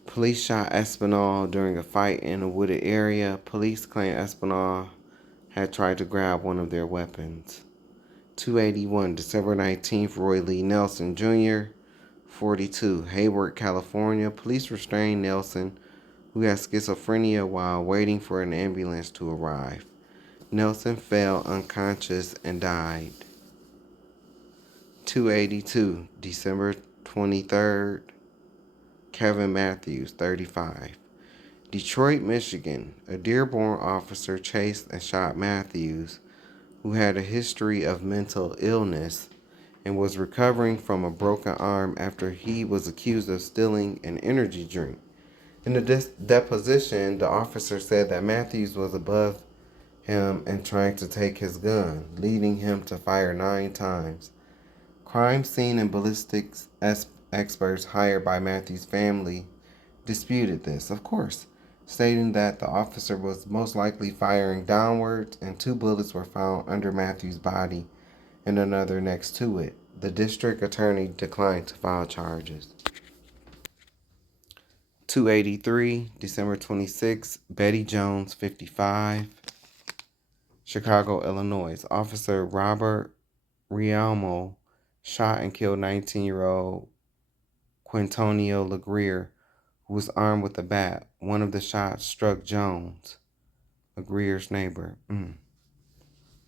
police shot Espinal during a fight in a wooded area. Police claim Espinal had tried to grab one of their weapons. 281, December 19th, Roy Lee Nelson Jr., 42, Hayward, California. Police restrained Nelson, who had schizophrenia, while waiting for an ambulance to arrive. Nelson fell unconscious and died. 282, December 23rd, Kevin Matthews, 35. Detroit, Michigan. A Dearborn officer chased and shot Matthews, who had a history of mental illness and was recovering from a broken arm after he was accused of stealing an energy drink. In the deposition, the officer said that Matthews was above him and trying to take his gun, leading him to fire 9 times. Crime scene and ballistics experts hired by Matthews' family disputed this, of course, stating that the officer was most likely firing downwards and 2 bullets were found under Matthews' body and another next to it. The district attorney declined to file charges. 283, December 26, Betty Jones, 55, Chicago, Illinois. Officer Robert Rialmo shot and killed 19-year-old Quintonio LeGrier, who was armed with a bat. One of the shots struck Jones, LeGrier's neighbor.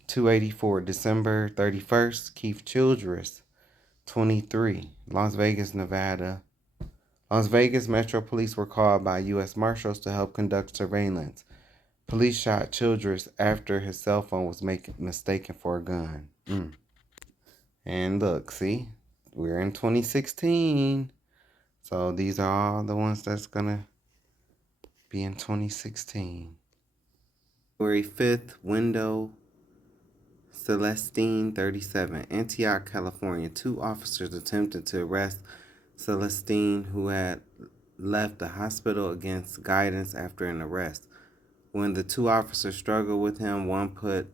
284, December 31st, Keith Childress, 23, Las Vegas, Nevada. Las Vegas Metro Police were called by U.S. Marshals to help conduct surveillance. Police shot Childress after his cell phone was mistaken for a gun. And look, see, we're in 2016. So these are all the ones that's going to be in 2016. February 5th, Window Celestine, 37, Antioch, California. 2 officers attempted to arrest Celestine, who had left the hospital against guidance after an arrest. When the two officers struggled with him, one put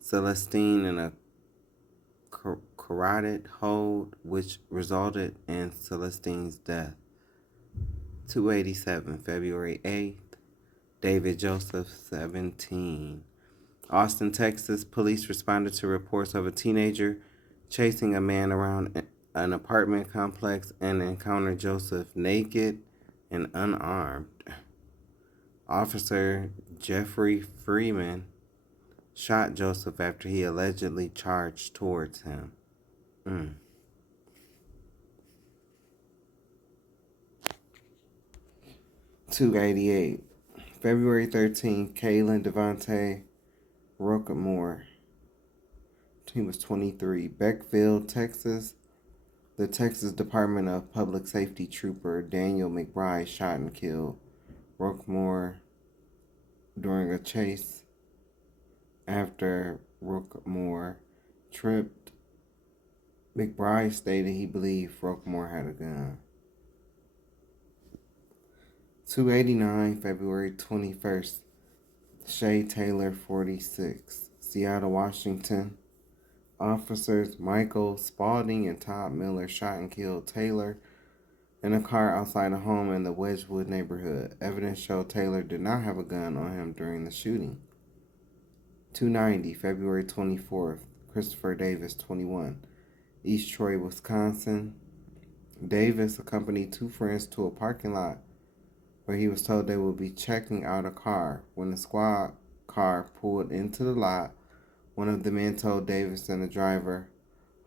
Celestine in a carotid hold, which resulted in Celestine's death. 287, February 8th. David Joseph, 17. Austin, Texas, police responded to reports of a teenager chasing a man around an apartment complex and encountered Joseph naked and unarmed. Officer Jeffrey Freeman shot Joseph after he allegedly charged towards him. 288. February 13th, Kaylin Devontae Rookmore. He was 23. Beckville, Texas. The Texas Department of Public Safety trooper Daniel McBride shot and killed Rookmore during a chase after Rookmore tripped. McBride stated he believed Rookmore had a gun. 289, February 21st. Shay Taylor, 46. Seattle, Washington. Officers Michael Spaulding and Todd Miller shot and killed Taylor in a car outside a home in the Wedgwood neighborhood. Evidence showed Taylor did not have a gun on him during the shooting. 290, February 24th. Christopher Davis, 21. East Troy, Wisconsin. Davis accompanied two friends to a parking lot where he was told they would be checking out a car. When the squad car pulled into the lot, one of the men told Davis and the driver,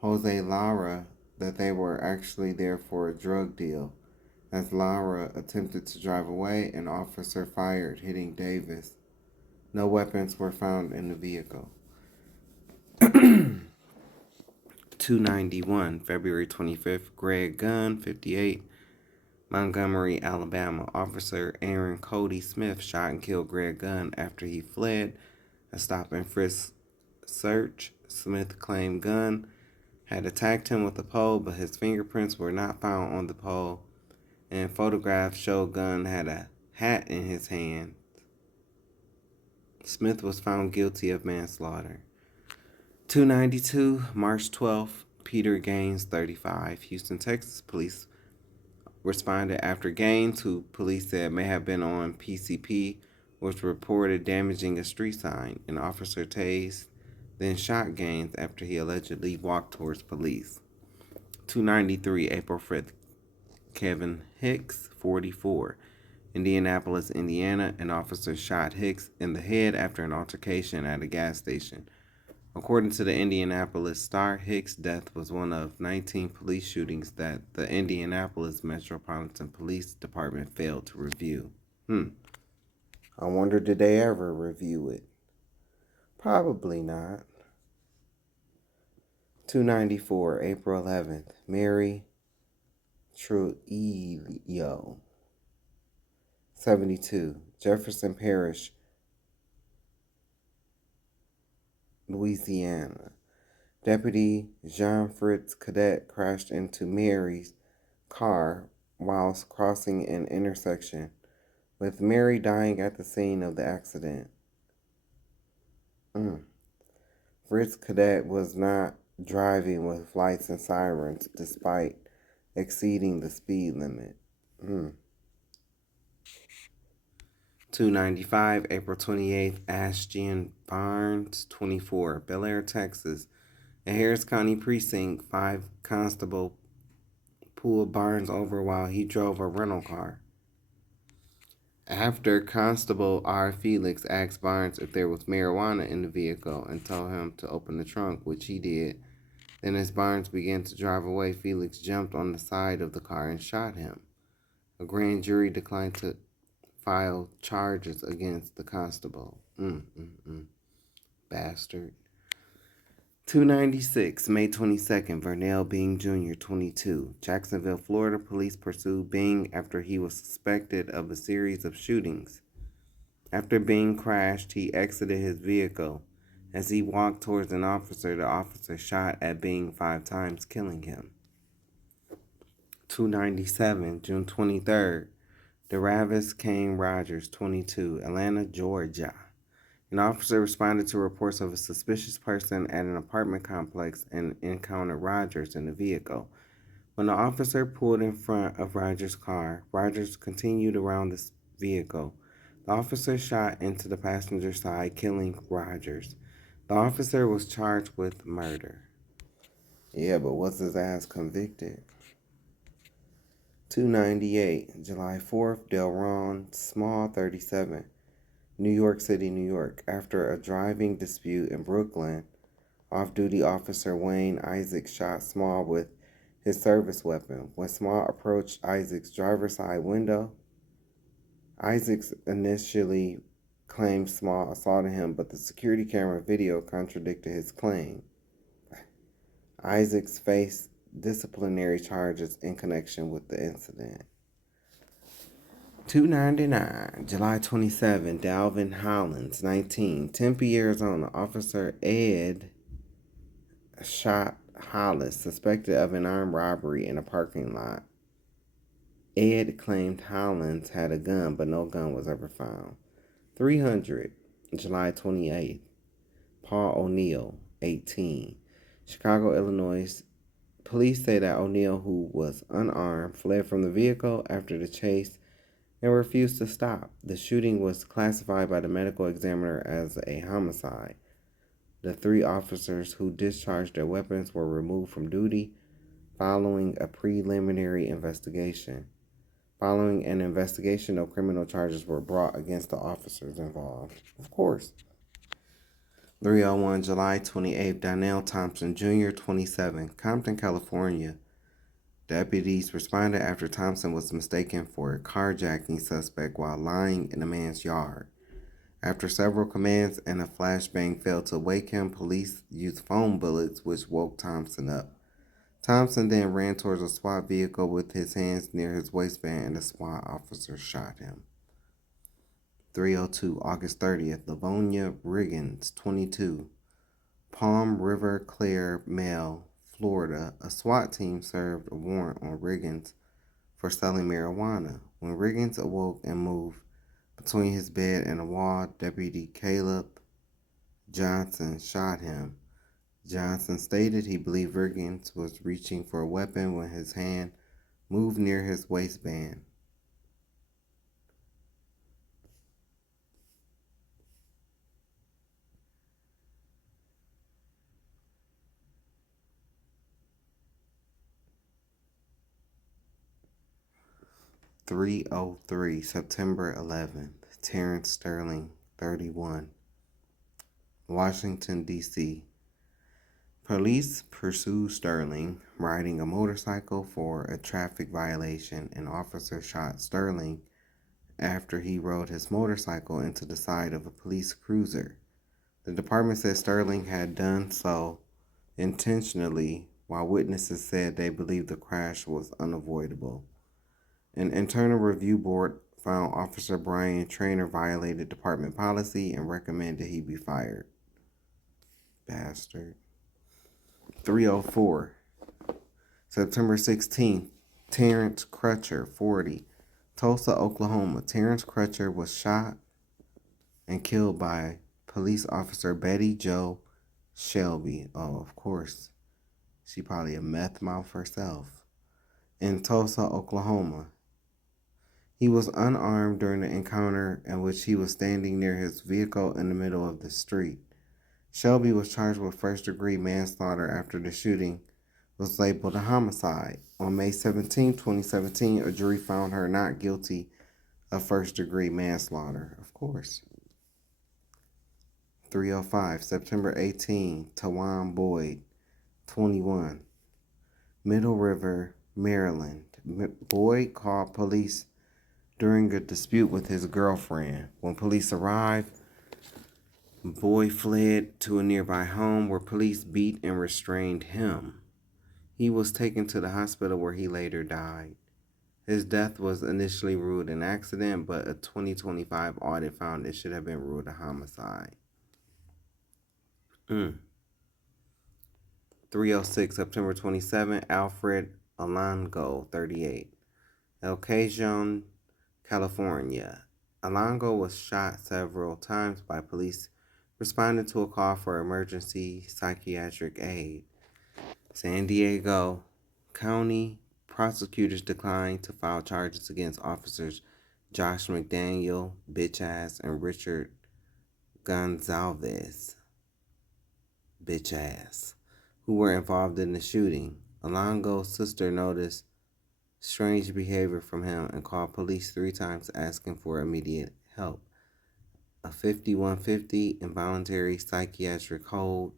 Jose Lara, that they were actually there for a drug deal. As Lara attempted to drive away, an officer fired, hitting Davis. No weapons were found in the vehicle. 291, February 25th. Greg Gunn, 58. Montgomery, Alabama. Officer Aaron Cody Smith shot and killed Greg Gunn after he fled a stop and frisk search. Smith claimed Gunn had attacked him with a pole, but his fingerprints were not found on the pole, and photographs showed Gunn had a hat in his hand. Smith was found guilty of manslaughter. 292, March 12th. Peter Gaines, 35. Houston, Texas. Police responded after Gaines, who police said may have been on PCP, was reported damaging a street sign. An officer tased, then shot Gaines after he allegedly walked towards police. 293, April 5th. Kevin Hicks, 44. Indianapolis, Indiana. An officer shot Hicks in the head after an altercation at a gas station. According to the Indianapolis Star, Hicks' death was one of 19 police shootings that the Indianapolis Metropolitan Police Department failed to review. I wonder, did they ever review it? Probably not. 294, April 11th. Mary Trujillo, 72. Jefferson Parish, Louisiana. Deputy Jean-Fritz Cadet crashed into Mary's car whilst crossing an intersection, with Mary dying at the scene of the accident. Fritz Cadet was not driving with lights and sirens despite exceeding the speed limit. 295, April 28th. Ashton Barnes, 24. Bel Air, Texas. A Harris County precinct, 5 constable pulled Barnes over while he drove a rental car. After Constable R. Felix asked Barnes if there was marijuana in the vehicle and told him to open the trunk, which he did. Then as Barnes began to drive away, Felix jumped on the side of the car and shot him. A grand jury declined to file charges against the constable. Bastard. 296, May 22nd. Vernell Bing Jr., 22. Jacksonville, Florida. Police pursued Bing after he was suspected of a series of shootings. After Bing crashed, he exited his vehicle. As he walked towards an officer, the officer shot at Bing 5 times, killing him. 297, June 23rd. Daravis Kane Rogers, 22, Atlanta, Georgia. An officer responded to reports of a suspicious person at an apartment complex and encountered Rogers in the vehicle. When the officer pulled in front of Rogers' car, Rogers continued around the vehicle. The officer shot into the passenger side, killing Rogers. The officer was charged with murder. Yeah, but was his ass convicted? 298, July 4th, Delron Small, 37, New York City, New York. After a driving dispute in Brooklyn, off-duty officer Wayne Isaacs shot Small with his service weapon. When Small approached Isaacs' driver's side window, Isaacs initially claimed Small assaulted him, but the security camera video contradicted his claim. Isaacs faced disciplinary charges in connection with the incident. 299, July 27, Dalvin Hollins, 19, Tempe, Arizona. Officer Ed shot Hollis, suspected of an armed robbery in a parking lot. Ed claimed Hollins had a gun, but no gun was ever found. 300, July 28th, Paul O'Neill, 18, Chicago, Illinois. Police say that O'Neill, who was unarmed, fled from the vehicle after the chase and refused to stop. The shooting was classified by the medical examiner as a homicide. The 3 officers who discharged their weapons were removed from duty following a preliminary investigation. Following an investigation, no criminal charges were brought against the officers involved. Of course. 301, July 28th, Donnell Thompson, Jr., 27, Compton, California. Deputies responded after Thompson was mistaken for a carjacking suspect while lying in a man's yard. After several commands and a flashbang failed to wake him, police used foam bullets, which woke Thompson up. Thompson then ran towards a SWAT vehicle with his hands near his waistband, and the SWAT officer shot him. 302, August 30th, Livonia Riggins, 22, Palm River Clare, Male, Florida. A SWAT team served a warrant on Riggins for selling marijuana. When Riggins awoke and moved between his bed and a wall, Deputy Caleb Johnson shot him. Johnson stated he believed Riggins was reaching for a weapon when his hand moved near his waistband. .303, September 11th, Terrence Sterling, 31, Washington, D.C. Police pursue Sterling riding a motorcycle for a traffic violation. An officer shot Sterling after he rode his motorcycle into the side of a police cruiser. The department said Sterling had done so intentionally, while witnesses said they believed the crash was unavoidable. An internal review board found Officer Brian Traynor violated department policy and recommended he be fired. Bastard. 304, September 16th, Terrence Crutcher, 40, Tulsa, Oklahoma. Terrence Crutcher was shot and killed by police officer Betty Jo Shelby. Oh, of course. She probably a meth mouth herself. In Tulsa, Oklahoma. He was unarmed during the encounter in which he was standing near his vehicle in the middle of the street. Shelby was charged with first-degree manslaughter after the shooting was labeled a homicide. On May 17, 2017, a jury found her not guilty of first-degree manslaughter, of course. 305, September 18, Tawan Boyd, 21, Middle River, Maryland. Boyd called police during a dispute with his girlfriend. When police arrived, Boyd fled to a nearby home where police beat and restrained him. He was taken to the hospital where he later died. His death was initially ruled an accident, but a 2025 audit found it should have been ruled a homicide. 306, September 27, Alfred Alongo, 38, Elcajon California. Alongo was shot several times by police responding to a call for emergency psychiatric aid. San Diego County prosecutors declined to file charges against officers Josh McDaniel, bitch ass, and Richard Gonzalez, bitch ass, who were involved in the shooting. Alongo's sister noticed strange behavior from him and called police 3 times asking for immediate help. A 5150 involuntary psychiatric hold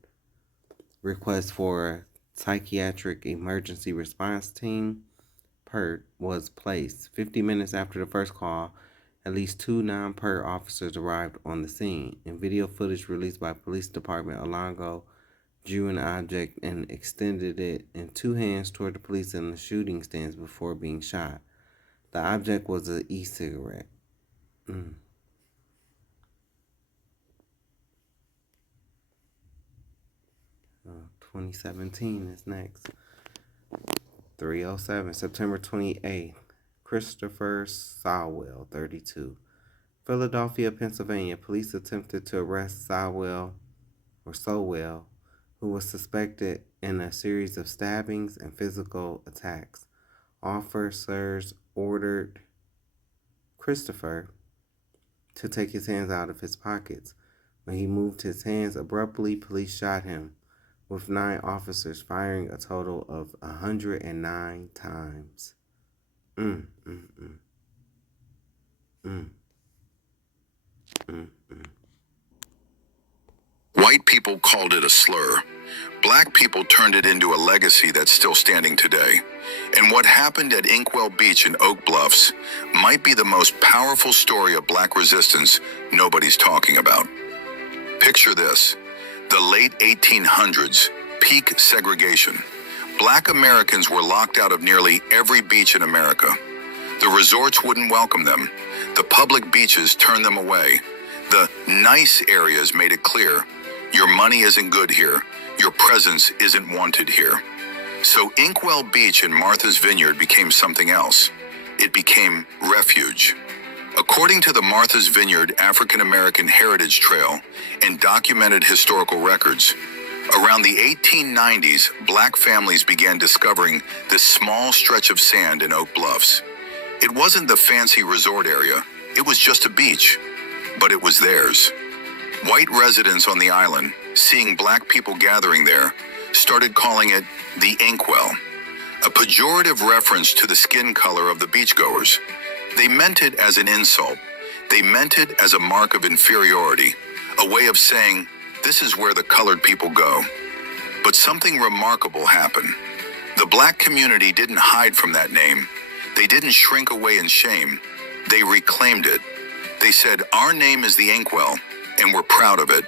request for psychiatric emergency response team PERT was placed. 50 minutes after the first call, at least 2 non-PERT officers arrived on the scene. In video footage released by police department, Alongo drew an object and extended it in 2 hands toward the police in the shooting stance before being shot. The object was an e-cigarette. 2017 is next. 307, September 28th. Christopher Sowell, 32. Philadelphia, Pennsylvania. Police attempted to arrest Sowell, who was suspected in a series of stabbings and physical attacks. Officers ordered Christopher to take his hands out of his pockets. When he moved his hands abruptly, police shot him, with 9 officers firing a total of 109 times. White people called it a slur. Black people turned it into a legacy that's still standing today. And what happened at Inkwell Beach in Oak Bluffs might be the most powerful story of black resistance nobody's talking about. Picture this: the late 1800s, peak segregation. Black Americans were locked out of nearly every beach in America. The resorts wouldn't welcome them. The public beaches turned them away. The nice areas made it clear, your money isn't good here. Your presence isn't wanted here. So Inkwell Beach in Martha's Vineyard became something else. It became refuge. According to the Martha's Vineyard African American Heritage Trail and documented historical records, around the 1890s, black families began discovering this small stretch of sand in Oak Bluffs. It wasn't the fancy resort area, it was just a beach, but it was theirs. White residents on the island, seeing black people gathering there, started calling it the Inkwell, a pejorative reference to the skin color of the beachgoers. They meant it as an insult. They meant it as a mark of inferiority, a way of saying, this is where the colored people go. But something remarkable happened. The black community didn't hide from that name. They didn't shrink away in shame. They reclaimed it. They said, our name is the Inkwell, and we're proud of it.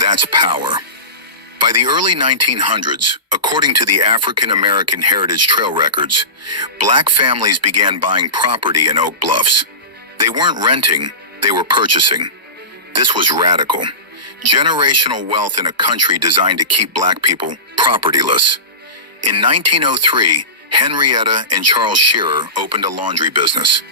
That's power. By the early 1900s, according to the African American Heritage Trail records, black families began buying property in Oak Bluffs. They weren't renting, they were purchasing. This was radical. Generational wealth in a country designed to keep black people propertyless. In 1903, Henrietta and Charles Shearer opened a laundry business.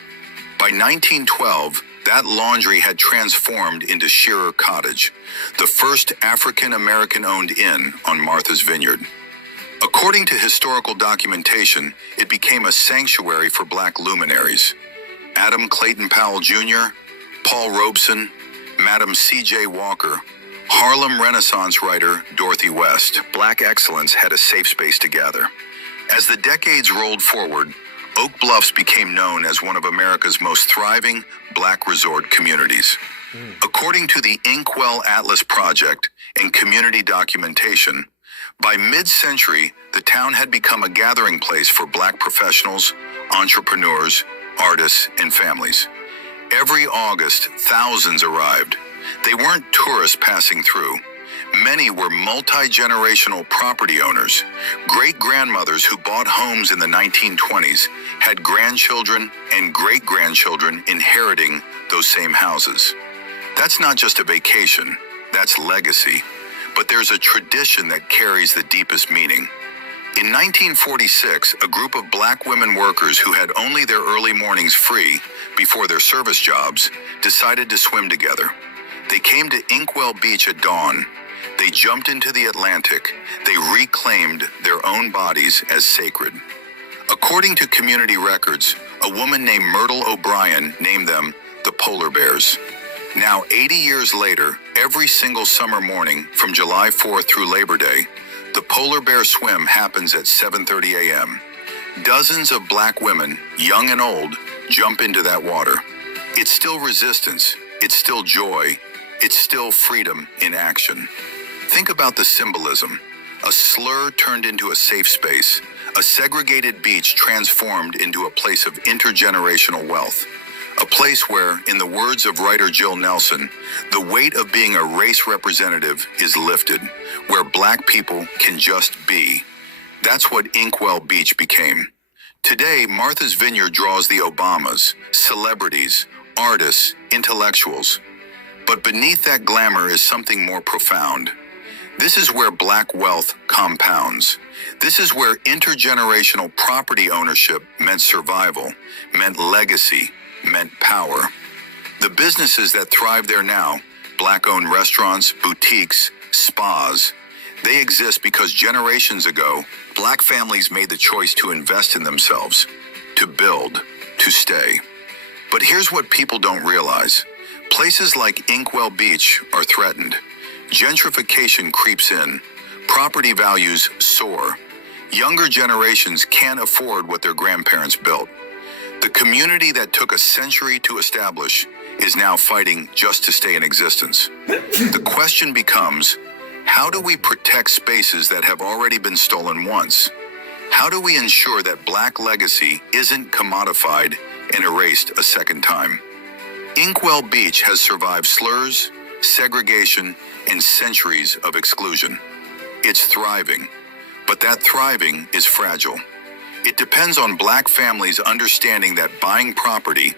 By 1912, that laundry had transformed into Shearer Cottage, the first African-American owned inn on Martha's Vineyard. According to historical documentation, it became a sanctuary for black luminaries. Adam Clayton Powell Jr., Paul Robeson, Madam C.J. Walker, Harlem Renaissance writer Dorothy West. Black excellence had a safe space to gather. As the decades rolled forward, Oak Bluffs became known as one of America's most thriving black resort communities. According to the Inkwell Atlas Project and community documentation, by mid-century, the town had become a gathering place for black professionals, entrepreneurs, artists, and families. Every August, thousands arrived. They weren't tourists passing through. Many were multi-generational property owners. Great-grandmothers who bought homes in the 1920s had grandchildren and great-grandchildren inheriting those same houses. That's not just a vacation, that's legacy. But there's a tradition that carries the deepest meaning. In 1946, a group of black women workers who had only their early mornings free before their service jobs decided to swim together. They came to Inkwell Beach at dawn. They jumped into the Atlantic. They reclaimed their own bodies as sacred. According to community records, a woman named Myrtle O'Brien named them the Polar Bears. Now, 80 years later, every single summer morning from July 4th through Labor Day, the Polar Bear Swim happens at 7:30 a.m. Dozens of black women, young and old, jump into that water. It's still resistance. It's still joy. It's still freedom in action. Think about the symbolism. A slur turned into a safe space. A segregated beach transformed into a place of intergenerational wealth. A place where, in the words of writer Jill Nelson, the weight of being a race representative is lifted, where black people can just be. That's what Inkwell Beach became. Today, Martha's Vineyard draws the Obamas, celebrities, artists, intellectuals. But beneath that glamour is something more profound. This is where black wealth compounds. This is where intergenerational property ownership meant survival, meant legacy, meant power. The businesses that thrive there now, black-owned restaurants, boutiques, spas, they exist because generations ago, black families made the choice to invest in themselves, to build, to stay. But here's what people don't realize. Places like Inkwell Beach are threatened. Gentrification creeps in. Property values soar. Younger generations can't afford what their grandparents built. The community that took a century to establish is now fighting just to stay in existence. The question becomes, how do we protect spaces that have already been stolen once? How do we ensure that black legacy isn't commodified and erased a second time? Inkwell Beach has survived slurs, segregation, and centuries of exclusion. It's thriving, but that thriving is fragile. It depends on black families understanding that buying property,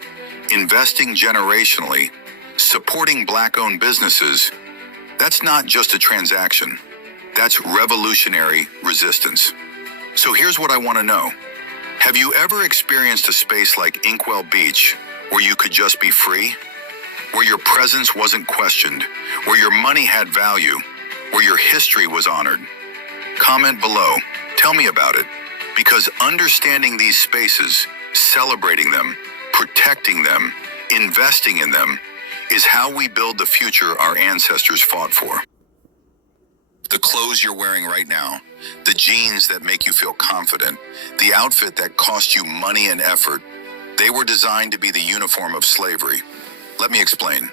investing generationally, supporting black-owned businesses, that's not just a transaction. That's revolutionary resistance. So here's what I want to know. Have you ever experienced a space like Inkwell Beach where you could just be free? Where your presence wasn't questioned? Where your money had value? Where your history was honored? Comment below. Tell me about it. Because understanding these spaces, celebrating them, protecting them, investing in them, is how we build the future our ancestors fought for. The clothes you're wearing right now, the jeans that make you feel confident, the outfit that cost you money and effort, they were designed to be the uniform of slavery. Let me explain.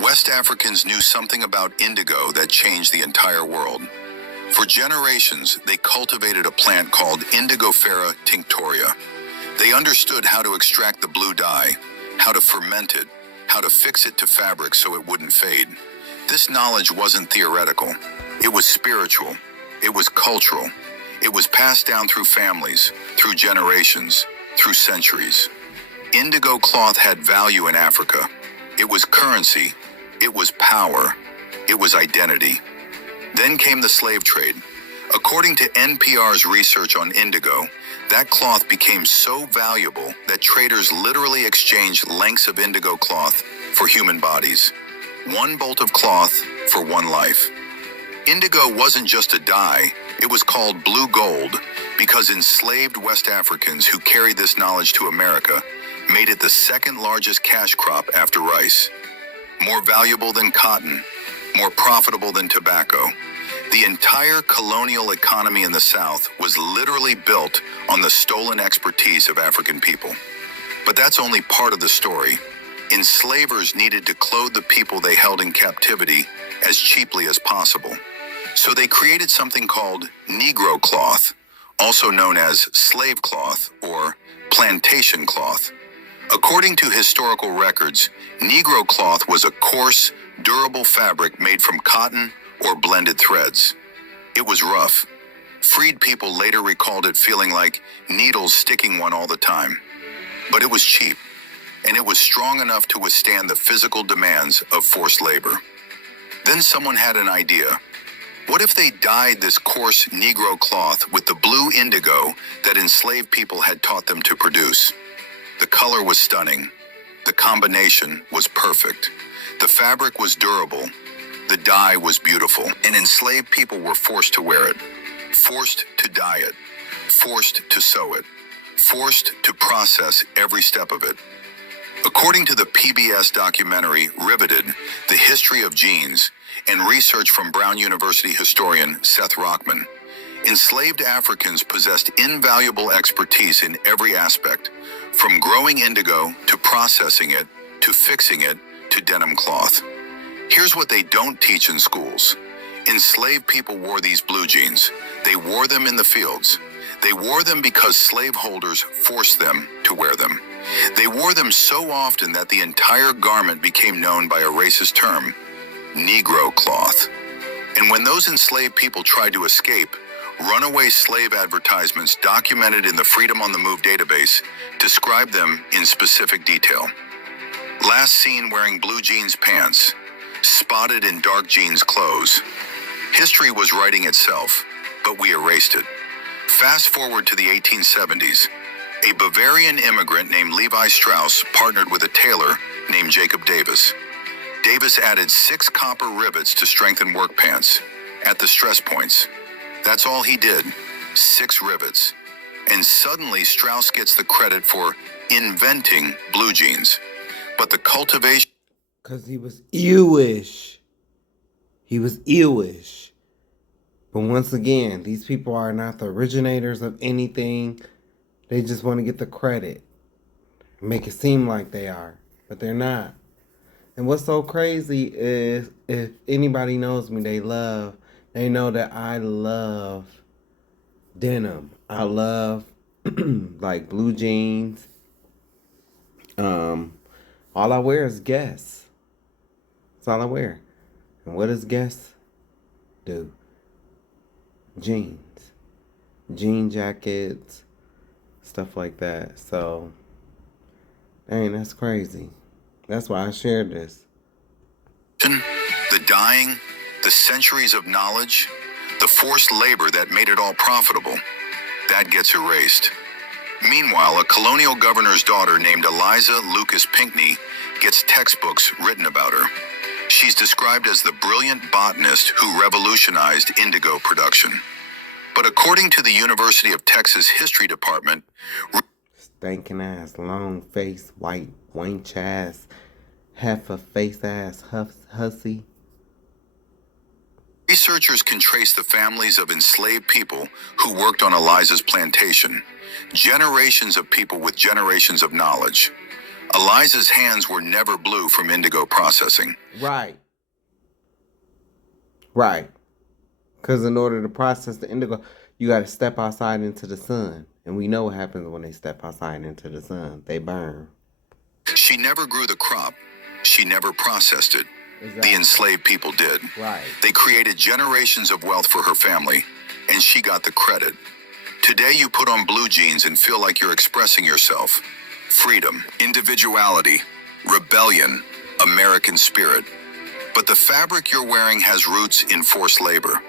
West Africans knew something about indigo that changed the entire world. For generations, they cultivated a plant called Indigofera tinctoria. They understood how to extract the blue dye, how to ferment it, how to fix it to fabric so it wouldn't fade. This knowledge wasn't theoretical. It was spiritual. It was cultural. It was passed down through families, through generations, through centuries. Indigo cloth had value in Africa. It was currency. It was power. It was identity. Then came the slave trade. According to NPR's research on indigo, that cloth became so valuable that traders literally exchanged lengths of indigo cloth for human bodies. One bolt of cloth for one life. Indigo wasn't just a dye, it was called blue gold because enslaved West Africans who carried this knowledge to America made it the second largest cash crop after rice. More valuable than cotton, more profitable than tobacco. The entire colonial economy in the South was literally built on the stolen expertise of African people. But that's only part of the story. Enslavers needed to clothe the people they held in captivity as cheaply as possible. So they created something called Negro cloth, also known as slave cloth or plantation cloth. According to historical records, Negro cloth was a coarse, durable fabric made from cotton or blended threads. It was rough. Freed people later recalled it feeling like needles sticking one all the time. But it was cheap, and it was strong enough to withstand the physical demands of forced labor. Then someone had an idea. What if they dyed this coarse Negro cloth with the blue indigo that enslaved people had taught them to produce? The color was stunning. The combination was perfect. The fabric was durable. The dye was beautiful. And enslaved people were forced to wear it, forced to dye it, forced to sew it, forced to process every step of it. According to the PBS documentary Riveted, The History of Jeans, and research from Brown University historian Seth Rockman, enslaved Africans possessed invaluable expertise in every aspect, from growing indigo to processing it, to fixing it, to denim cloth. Here's what they don't teach in schools. Enslaved people wore these blue jeans. They wore them in the fields. They wore them because slaveholders forced them to wear them. They wore them so often that the entire garment became known by a racist term, Negro cloth. And when those enslaved people tried to escape, runaway slave advertisements documented in the Freedom on the Move database described them in specific detail. Last seen wearing blue jeans pants, spotted in dark jeans clothes. History was writing itself, but we erased it. Fast forward to the 1870s. A Bavarian immigrant named Levi Strauss partnered with a tailor named Jacob Davis. Davis added 6 copper rivets to strengthen work pants at the stress points. That's all he did, 6 rivets. And suddenly Strauss gets the credit for inventing blue jeans. But the cultivation... Because he was ewish. He was ewish. But once again, these people are not the originators of anything. They just want to get the credit. Make it seem like they are. But they're not. And what's so crazy is, if anybody knows me, they know that I love denim. I love like blue jeans. All I wear is Guess. That's all I wear. And what does Guess do? Jeans. Jean jackets. Stuff like that. So, dang, that's crazy. That's why I shared this. The dying, the centuries of knowledge, the forced labor that made it all profitable, that gets erased. Meanwhile, a colonial governor's daughter named Eliza Lucas Pinckney gets textbooks written about her. She's described as the brilliant botanist who revolutionized indigo production. But according to the University of Texas History Department, stinking ass, long face, white, wench ass, half a face ass, hussy. Researchers can trace the families of enslaved people who worked on Eliza's plantation. Generations of people with generations of knowledge. Eliza's hands were never blue from indigo processing. Right. Right. Because in order to process the indigo, you got to step outside into the sun. And we know what happens when they step outside into the sun. They burn. She never grew the crop. She never processed it. Exactly. The enslaved people did. Right. They created generations of wealth for her family, and she got the credit. Today you put on blue jeans and feel like you're expressing yourself. Freedom, individuality, rebellion, American spirit. But the fabric you're wearing has roots in forced labor.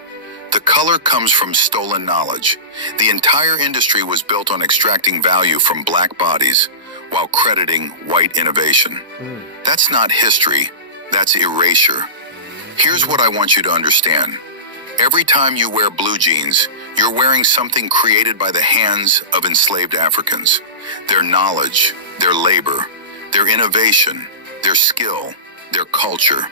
The color comes from stolen knowledge. The entire industry was built on extracting value from black bodies while crediting white innovation. That's not history, that's erasure. Here's what I want you to understand. Every time you wear blue jeans, you're wearing something created by the hands of enslaved Africans. Their knowledge, their labor, their innovation, their skill, their culture.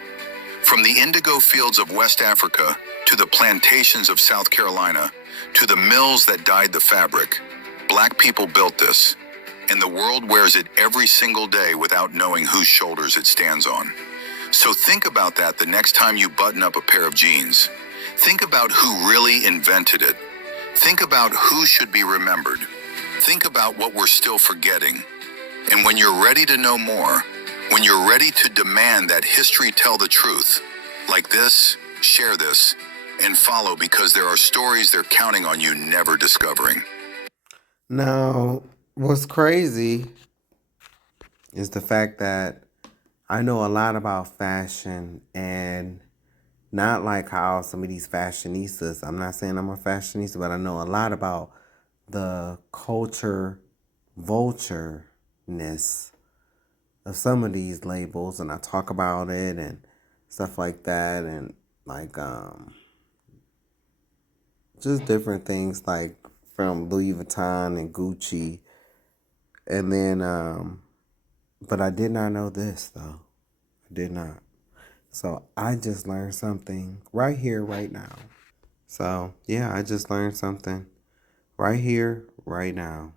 From the indigo fields of West Africa to the plantations of South Carolina to the mills that dyed the fabric, black people built this, and the world wears it every single day without knowing whose shoulders it stands on. So think about that the next time you button up a pair of jeans. Think about who really invented it. Think about who should be remembered. Think about what we're still forgetting. And when you're ready to know more, when you're ready to demand that history tell the truth, like this, share this, and follow, because there are stories they're counting on you never discovering. Now, what's crazy is the fact that I know a lot about fashion and Not like how some of these fashionistas, I'm not saying I'm a fashionista, but I know a lot about the culture vulture-ness of some of these labels, and I talk about it and stuff like that, and like just different things like from Louis Vuitton and Gucci. And then but I did not know this though. I did not. So I just learned something right here, right now. So yeah, I just learned something right here, right now.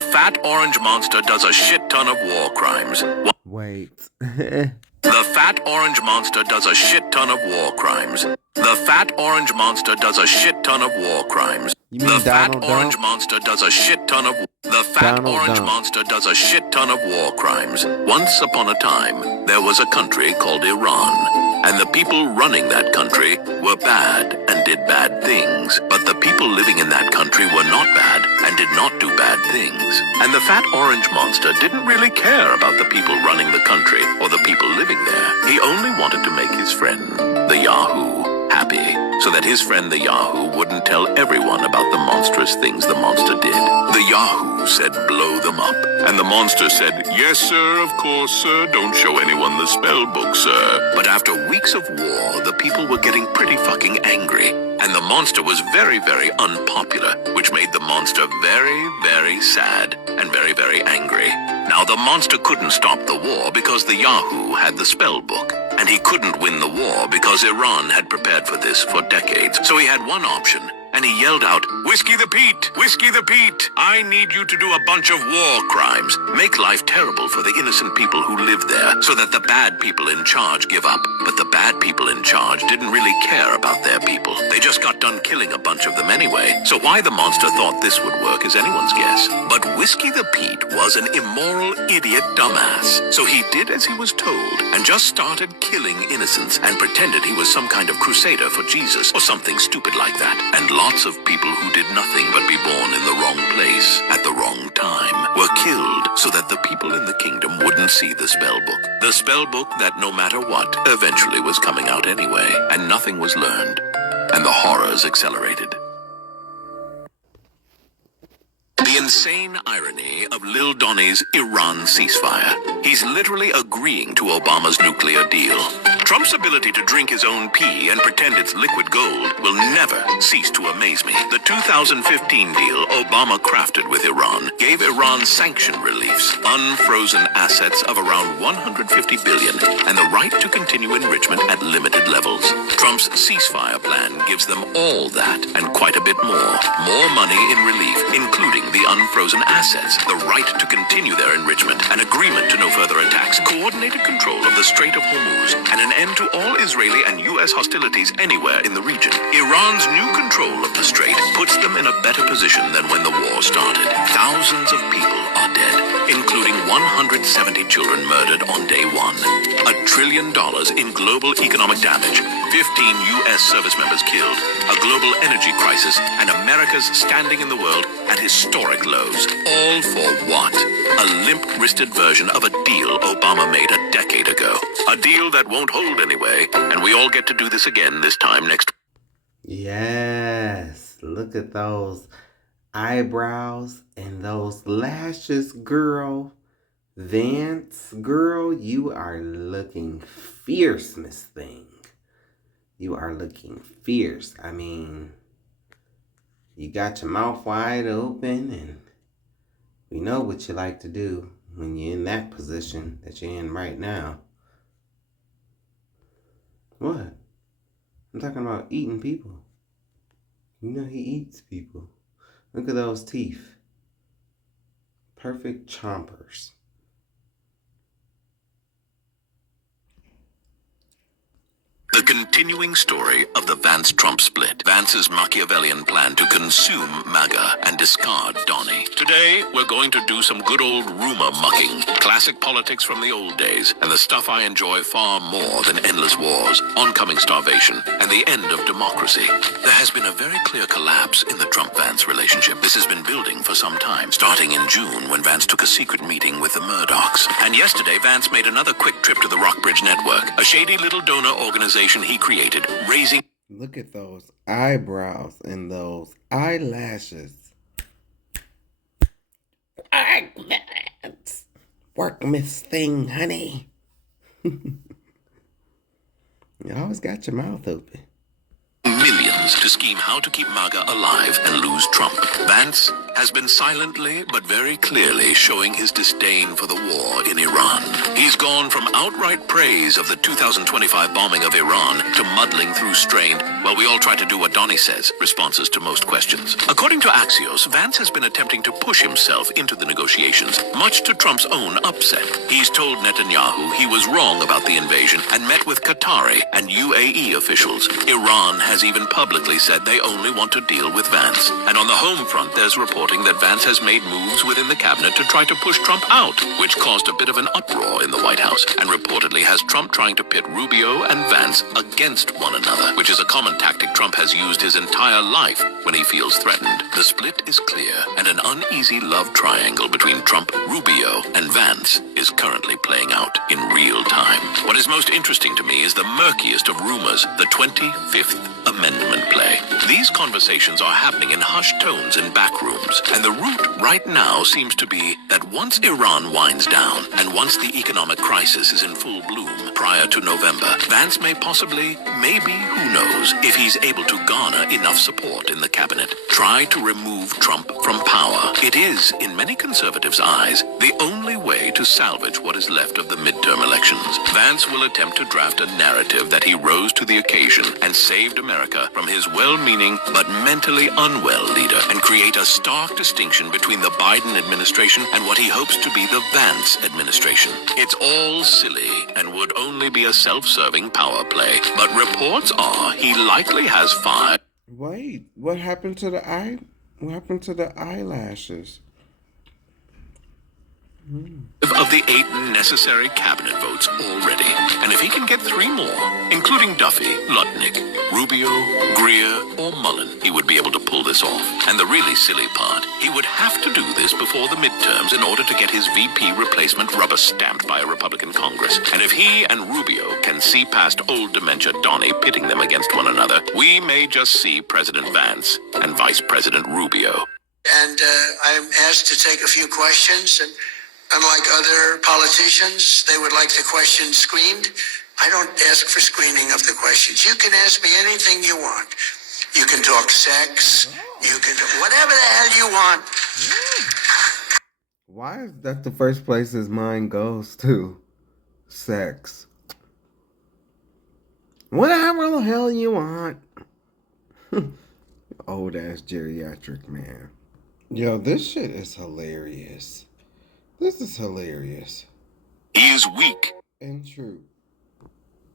Fat orange monster does a shit ton of war crimes. Wait. The fat orange monster does a shit ton of war crimes. The fat orange monster does a shit ton of war crimes. You mean The fat Donald orange Trump? monster does a shit ton of. The fat Donald orange Trump. monster does a shit ton of war crimes. Once upon a time, there was a country called Iran, and the people running that country were bad and did bad things. But the people living in that country were not bad and did not do bad things. And the fat orange monster didn't really care about the people running the country or the people living there. He only wanted to make his friend, the Yahoo, happy, so that his friend the Yahoo wouldn't tell everyone about the monstrous things the monster did. The Yahoo said, blow them up. And the monster said, yes, sir, of course, sir. Don't show anyone the spell book, sir. But after weeks of war, the people were getting pretty fucking angry. And the monster was very, very unpopular, which made the monster very, very sad and very, very angry. Now, the monster couldn't stop the war because the Yahoo had the spell book. And he couldn't win the war because Iran had prepared for this for decades. So he had one option, and he yelled out, Whiskey the Pete! Whiskey the Pete! I need you to do a bunch of war crimes. Make life terrible for the innocent people who live there so that the bad people in charge give up. But the bad people in charge didn't really care about their people. They just got done killing a bunch of them anyway. So why the monster thought this would work is anyone's guess. But Whiskey the Pete was an immoral idiot dumbass. So he did as he was told and just started killing innocents and pretended he was some kind of crusader for Jesus or something stupid like that. And lots of people who did nothing but be born in the wrong place at the wrong time were killed so that the people in the kingdom wouldn't see the spell book. The spell book that no matter what eventually was coming out anyway, and nothing was learned, and the horrors accelerated. The insane irony of Lil Donnie's Iran ceasefire. He's literally agreeing to Obama's nuclear deal. Trump's ability to drink his own pee and pretend it's liquid gold will never cease to amaze me. The 2015 deal Obama crafted with Iran gave Iran sanction reliefs, unfrozen assets of around $150 billion, and the right to continue enrichment at limited levels. Trump's ceasefire plan gives them all that and quite a bit more. More money in relief, including the unfrozen assets, the right to continue their enrichment, an agreement to no further attacks, coordinated control of the Strait of Hormuz, and an end to all Israeli and U.S. hostilities anywhere in the region. Iran's new control of the strait puts them in a better position than when the war started. Thousands of people are dead, including 170 children murdered on day one. $1 trillion in global economic damage, 15 U.S. service members killed, a global energy crisis, and America's standing in the world at historic lows. All for what? A limp-wristed version of a deal Obama made a decade ago. A deal that won't hold anyway, and we all get to do this again this time next. Yes, look at those eyebrows and those lashes, girl. Vance, girl, you are looking fierce, Miss Thing. You are looking fierce. I mean, you got your mouth wide open, and we know what you like to do when you're in that position that you're in right now. What? I'm talking about eating people. You know he eats people. Look at those teeth. Perfect chompers. The continuing story of the Vance-Trump split. Vance's Machiavellian plan to consume MAGA and discard Donnie. Today, we're going to do some good old rumor mucking. Classic politics from the old days, and the stuff I enjoy far more than endless wars, oncoming starvation, and the end of democracy. There has been a very clear collapse in the Trump-Vance relationship. This has been building for some time, starting in June when Vance took a secret meeting with the Murdochs. And yesterday, Vance made another quick trip to the Rockbridge Network, a shady little donor organization situation he created, raising... Look at those eyebrows and those eyelashes. Work, Miss Thing, honey. You always got your mouth open. millions to scheme how to keep MAGA alive and lose Trump. Vance has been silently but very clearly showing his disdain for the war in Iran. He's gone from outright praise of the 2025 bombing of Iran to muddling through strained, well, we all try to do what Donnie says, responses to most questions. According to Axios, Vance has been attempting to push himself into the negotiations, much to Trump's own upset. He's told Netanyahu he was wrong about the invasion and met with Qatari and UAE officials. Iran has even publicly said they only want to deal with Vance. And on the home front, there's reporting that Vance has made moves within the cabinet to try to push Trump out, which caused a bit of an uproar in the White House, and reportedly has Trump trying to pit Rubio and Vance against one another, which is a common tactic Trump has used his entire life when he feels threatened. The split is clear, and an uneasy love triangle between Trump, Rubio, and Vance is currently playing out in real time. What is most interesting to me is the murkiest of rumors, the 25th Amendment play. These conversations are happening in hushed tones in back rooms, and the root right now seems to be that once Iran winds down, and once the economic crisis is in full bloom prior to November, Vance may possibly, maybe, who knows, if he's able to garner enough support in the cabinet, try to remove Trump from power. It is, in many conservatives' eyes, the only way to salvage what is left of the midterm elections. Vance will attempt to draft a narrative that he rose to the occasion and saved America from his well-meaning but mentally unwell leader, and create a stark distinction between the Biden administration and what he hopes to be the Vance administration. It's all silly and would only be a self-serving power play, but reports are he likely has fired. Wait, what happened to the eyelashes? Of the 8 necessary cabinet votes already. And if he can get 3 more, including Duffy, Lutnick, Rubio, Greer, or Mullen, he would be able to pull this off. And the really silly part, he would have to do this before the midterms in order to get his VP replacement rubber stamped by a Republican Congress. And if he and Rubio can see past old dementia Donnie pitting them against one another, we may just see President Vance and Vice President Rubio. And I'm asked to take a few questions, and unlike other politicians, they would like the questions screened. I don't ask for screening of the questions. You can ask me anything you want. You can talk sex. You can do whatever the hell you want. Why is that the first place his mind goes to? Sex. Whatever the hell you want. Old ass geriatric man. Yo, this shit is hilarious. This is hilarious. He is weak. And true.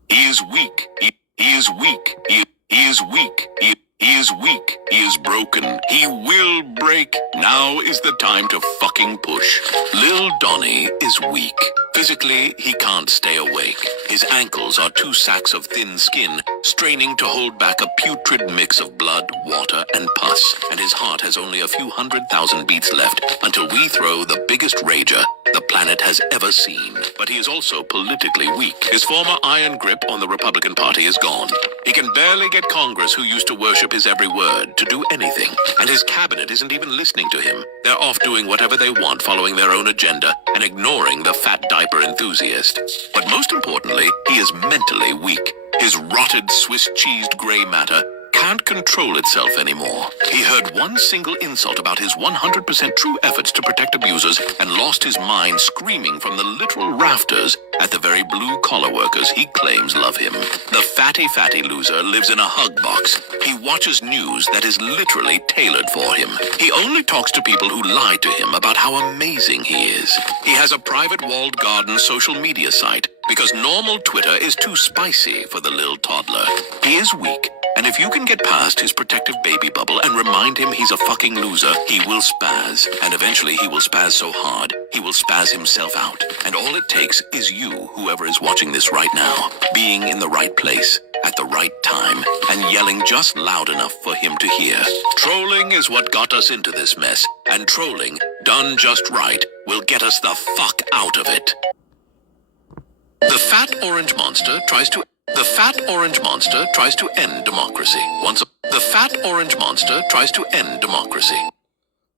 He is weak. He is weak. He is weak. He is weak. He is broken. He will break. Now is the time to fucking push. Lil Donnie is weak. Physically, he can't stay awake. His ankles are 2 sacks of thin skin, straining to hold back a putrid mix of blood, water, and pus. And his heart has only a few 100,000 beats left until we throw the biggest rager the planet has ever seen. But he is also politically weak. His former iron grip on the Republican Party is gone. He can barely get Congress, who used to worship his every word, to do anything. And his cabinet isn't even listening to him. They're off doing whatever they want, following their own agenda, and ignoring the fat diaper enthusiast. But most importantly, he is mentally weak. His rotted Swiss cheesed gray matter can't control itself anymore. He heard one single insult about his 100% true efforts to protect abusers and lost his mind screaming from the literal rafters at the very blue-collar workers he claims love him. The fatty loser lives in a hug box. He watches news that is literally tailored for him. He only talks to people who lie to him about how amazing he is. He has a private walled garden social media site because normal Twitter is too spicy for the little toddler. He is weak. And if you can get past his protective baby bubble and remind him he's a fucking loser, he will spaz. And eventually he will spaz so hard, he will spaz himself out. And all it takes is you, whoever is watching this right now, being in the right place at the right time and yelling just loud enough for him to hear. Trolling is what got us into this mess. And trolling, done just right, will get us the fuck out of it. The fat orange monster tries to The fat orange monster tries to end democracy. The fat orange monster tries to end democracy.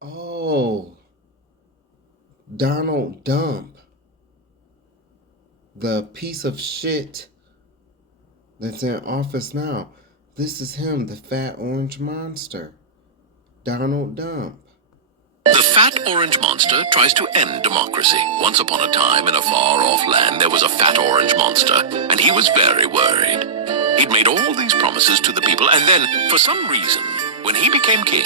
Oh, Donald Dump, the piece of shit that's in office now. This is him, the fat orange monster, Donald Dump. The fat orange monster tries to end democracy. Once upon a time, in a far-off land, there was a fat orange monster, and he was very worried. He'd made all these promises to the people, and then, for some reason, when he became king,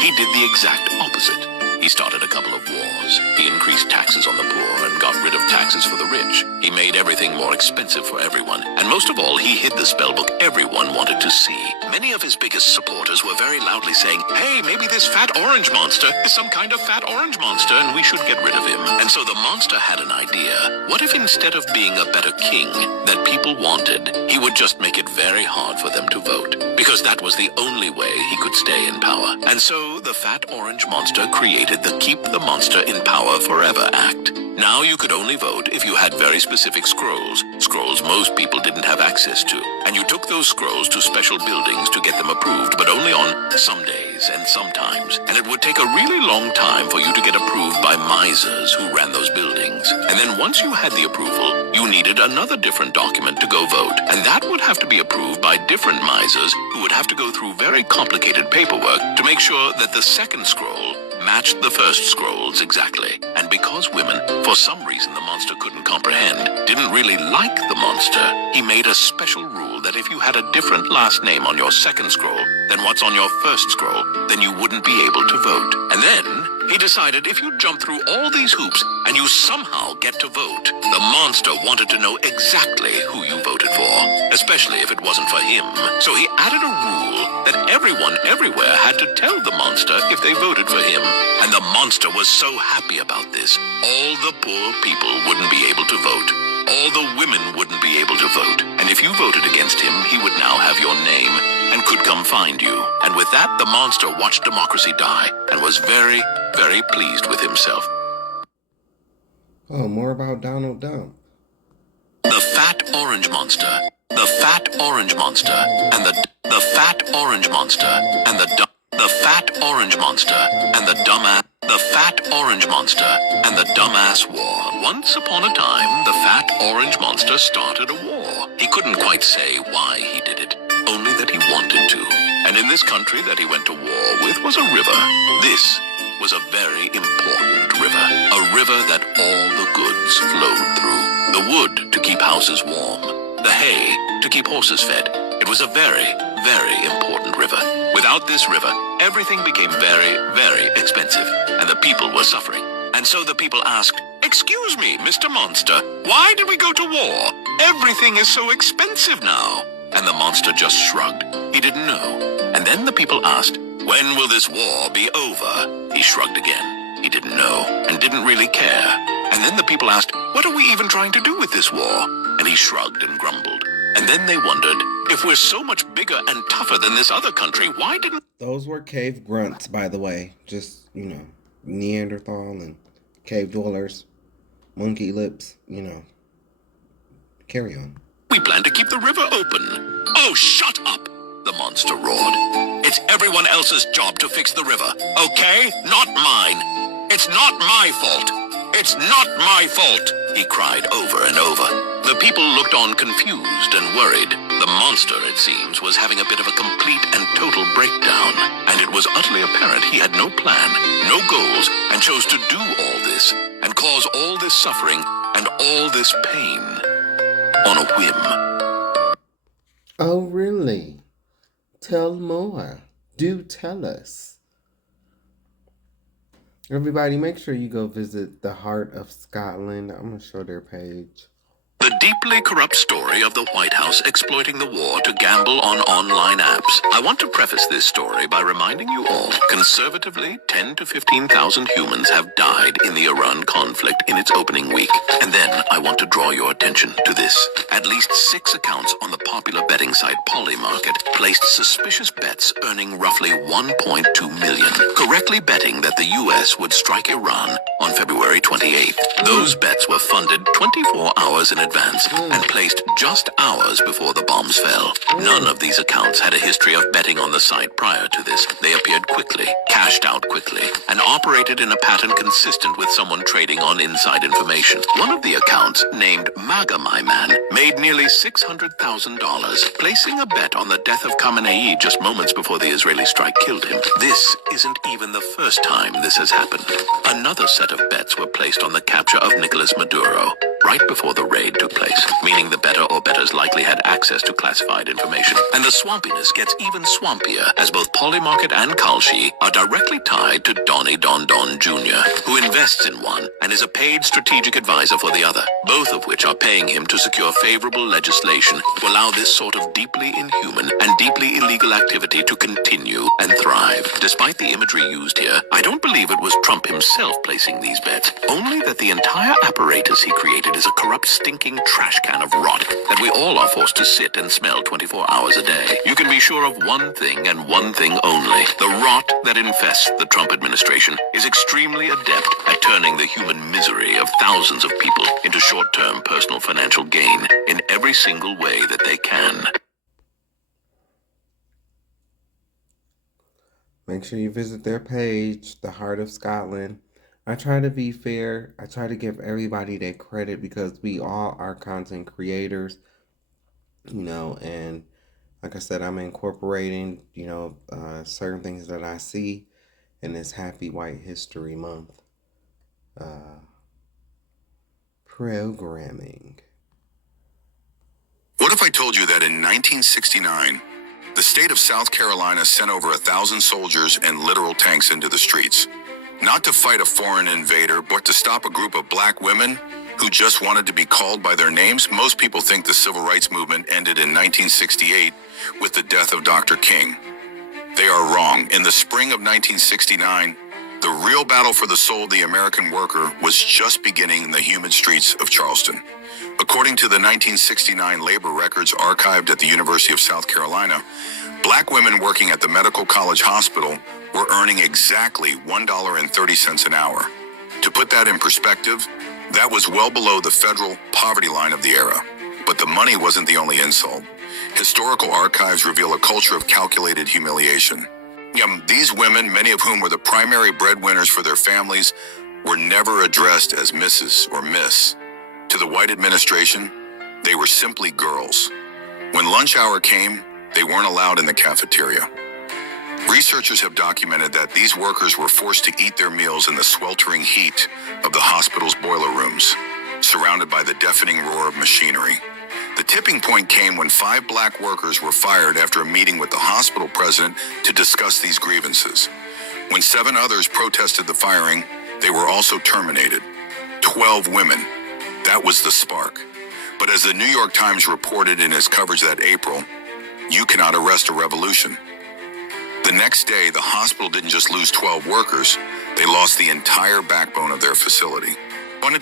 he did the exact opposite. He started a couple of wars. He increased taxes on the poor and got rid of taxes for the rich. He made everything more expensive for everyone. And most of all, he hid the spellbook everyone wanted to see. Many of his biggest supporters were very loudly saying, hey, maybe this fat orange monster is some kind of fat orange monster and we should get rid of him. And so the monster had an idea. What if instead of being a better king that people wanted, he would just make it very hard for them to vote? Because that was the only way he could stay in power. And so the fat orange monster created the Keep the Monster in Power Forever Act. Now you could only vote if you had very specific scrolls. Scrolls most people didn't have access to. And you took those scrolls to special buildings to get them approved, but only on some days and sometimes. And it would take a really long time for you to get approved by misers who ran those buildings. And then once you had the approval, you needed another different document to go vote. And that would have to be approved by different misers who would have to go through very complicated paperwork to make sure that the second scroll matched the first scrolls exactly. And because women, for some reason the monster couldn't comprehend, didn't really like the monster, he made a special rule that if you had a different last name on your second scroll than what's on your first scroll, then you wouldn't be able to vote. And then he decided if you jump through all these hoops and you somehow get to vote, the monster wanted to know exactly who you voted for, especially if it wasn't for him. So he added a rule that everyone everywhere had to tell the monster if they voted for him. And the monster was so happy about this. All the poor people wouldn't be able to vote. All the women wouldn't be able to vote. And if you voted against him, he would now have your name and could come find you. And with that, the monster watched democracy die and was very, very pleased with himself. Oh, more about Donald Dump. The fat orange monster. The fat orange monster. And the fat orange monster. And the fat orange monster. And the dumbass. The fat orange monster and the dumbass war. Once upon a time, the fat orange monster started a war. He couldn't quite say why he did it, only that he wanted to. And in this country that he went to war with was a river. This was a very important river. A river that all the goods flowed through. The wood to keep houses warm. The hay to keep horses fed. It was a very, very important river. Without this river, everything became very, very expensive, and the people were suffering. And so the people asked, excuse me, Mr. Monster, why did we go to war? Everything is so expensive now. And the monster just shrugged. He didn't know. And then the people asked, when will this war be over? He shrugged again. He didn't know and didn't really care. And then the people asked, what are we even trying to do with this war? And he shrugged and grumbled. And then they wondered, if we're so much bigger and tougher than this other country, why didn't... Those were cave grunts, by the way. Just, Neanderthal and cave dwellers. Monkey lips, Carry on. We plan to keep the river open. Oh, shut up, the monster roared. It's everyone else's job to fix the river, okay? Not mine. It's not my fault. It's not my fault, he cried over and over. The people looked on confused and worried. The monster, it seems, was having a bit of a complete and total breakdown. And it was utterly apparent he had no plan, no goals, and chose to do all this and cause all this suffering and all this pain on a whim. Oh, really? Tell more. Do tell us. Everybody, make sure you go visit the Heart of Scotland. I'm going to show their page. The deeply corrupt story of the White House exploiting the war to gamble on online apps. I want to preface this story by reminding you all, conservatively, 10 to 15,000 humans have died in the Iran conflict in its opening week. And then I want to draw your attention to this. At least 6 accounts on the popular betting site Polymarket placed suspicious bets earning roughly $1.2 million, correctly betting that the U.S. would strike Iran on February 28th. Those bets were funded 24 hours in advance and placed just hours before the bombs fell. None of these accounts had a history of betting on the site prior to this. They appeared quickly, cashed out quickly, and operated in a pattern consistent with someone trading on inside information. One of the accounts, named MAGA My Man, made nearly $600,000, placing a bet on the death of Khamenei just moments before the Israeli strike killed him. This isn't even the first time this has happened. Another set of bets were placed on the capture of Nicolas Maduro right before the raid took place, meaning the bettor or bettors likely had access to classified information. And the swampiness gets even swampier, as both Polymarket and Kalshi are directly tied to Donnie Don Don Jr., who invests in one and is a paid strategic advisor for the other, both of which are paying him to secure favorable legislation to allow this sort of deeply inhuman and deeply illegal activity to continue and thrive. Despite the imagery used here, I don't believe it was Trump himself placing these bets, only that the entire apparatus he created is a corrupt, stinking trash can of rot that we all are forced to sit and smell 24 hours a day. You can be sure of one thing and one thing only. The rot that infests the Trump administration is extremely adept at turning the human misery of thousands of people into short-term personal financial gain in every single way that they can. Make sure you visit their page, The Heart of Scotland. I try to be fair. I try to give everybody their credit because we all are content creators, and like I said, I'm incorporating, certain things that I see in this Happy White History Month programming. What if I told you that in 1969, the state of South Carolina sent over 1,000 soldiers and literal tanks into the streets? Not to fight a foreign invader, but to stop a group of black women who just wanted to be called by their names. Most people think the civil rights movement ended in 1968 with the death of Dr. King. They are wrong. In the spring of 1969, the real battle for the soul of the American worker was just beginning in the humid streets of Charleston. According to the 1969 labor records archived at the University of South Carolina, black women working at the Medical College Hospital were earning exactly $1.30 an hour. To put that in perspective, that was well below the federal poverty line of the era. But the money wasn't the only insult. Historical archives reveal a culture of calculated humiliation. These women, many of whom were the primary breadwinners for their families, were never addressed as Mrs. or Miss. To the white administration, they were simply girls. When lunch hour came, they weren't allowed in the cafeteria. Researchers have documented that these workers were forced to eat their meals in the sweltering heat of the hospital's boiler rooms, surrounded by the deafening roar of machinery. The tipping point came when 5 black workers were fired after a meeting with the hospital president to discuss these grievances. When 7 others protested the firing, they were also terminated. 12 women. That was the spark. But as the New York Times reported in its coverage that April, you cannot arrest a revolution. The next day, the hospital didn't just lose 12 workers, they lost the entire backbone of their facility.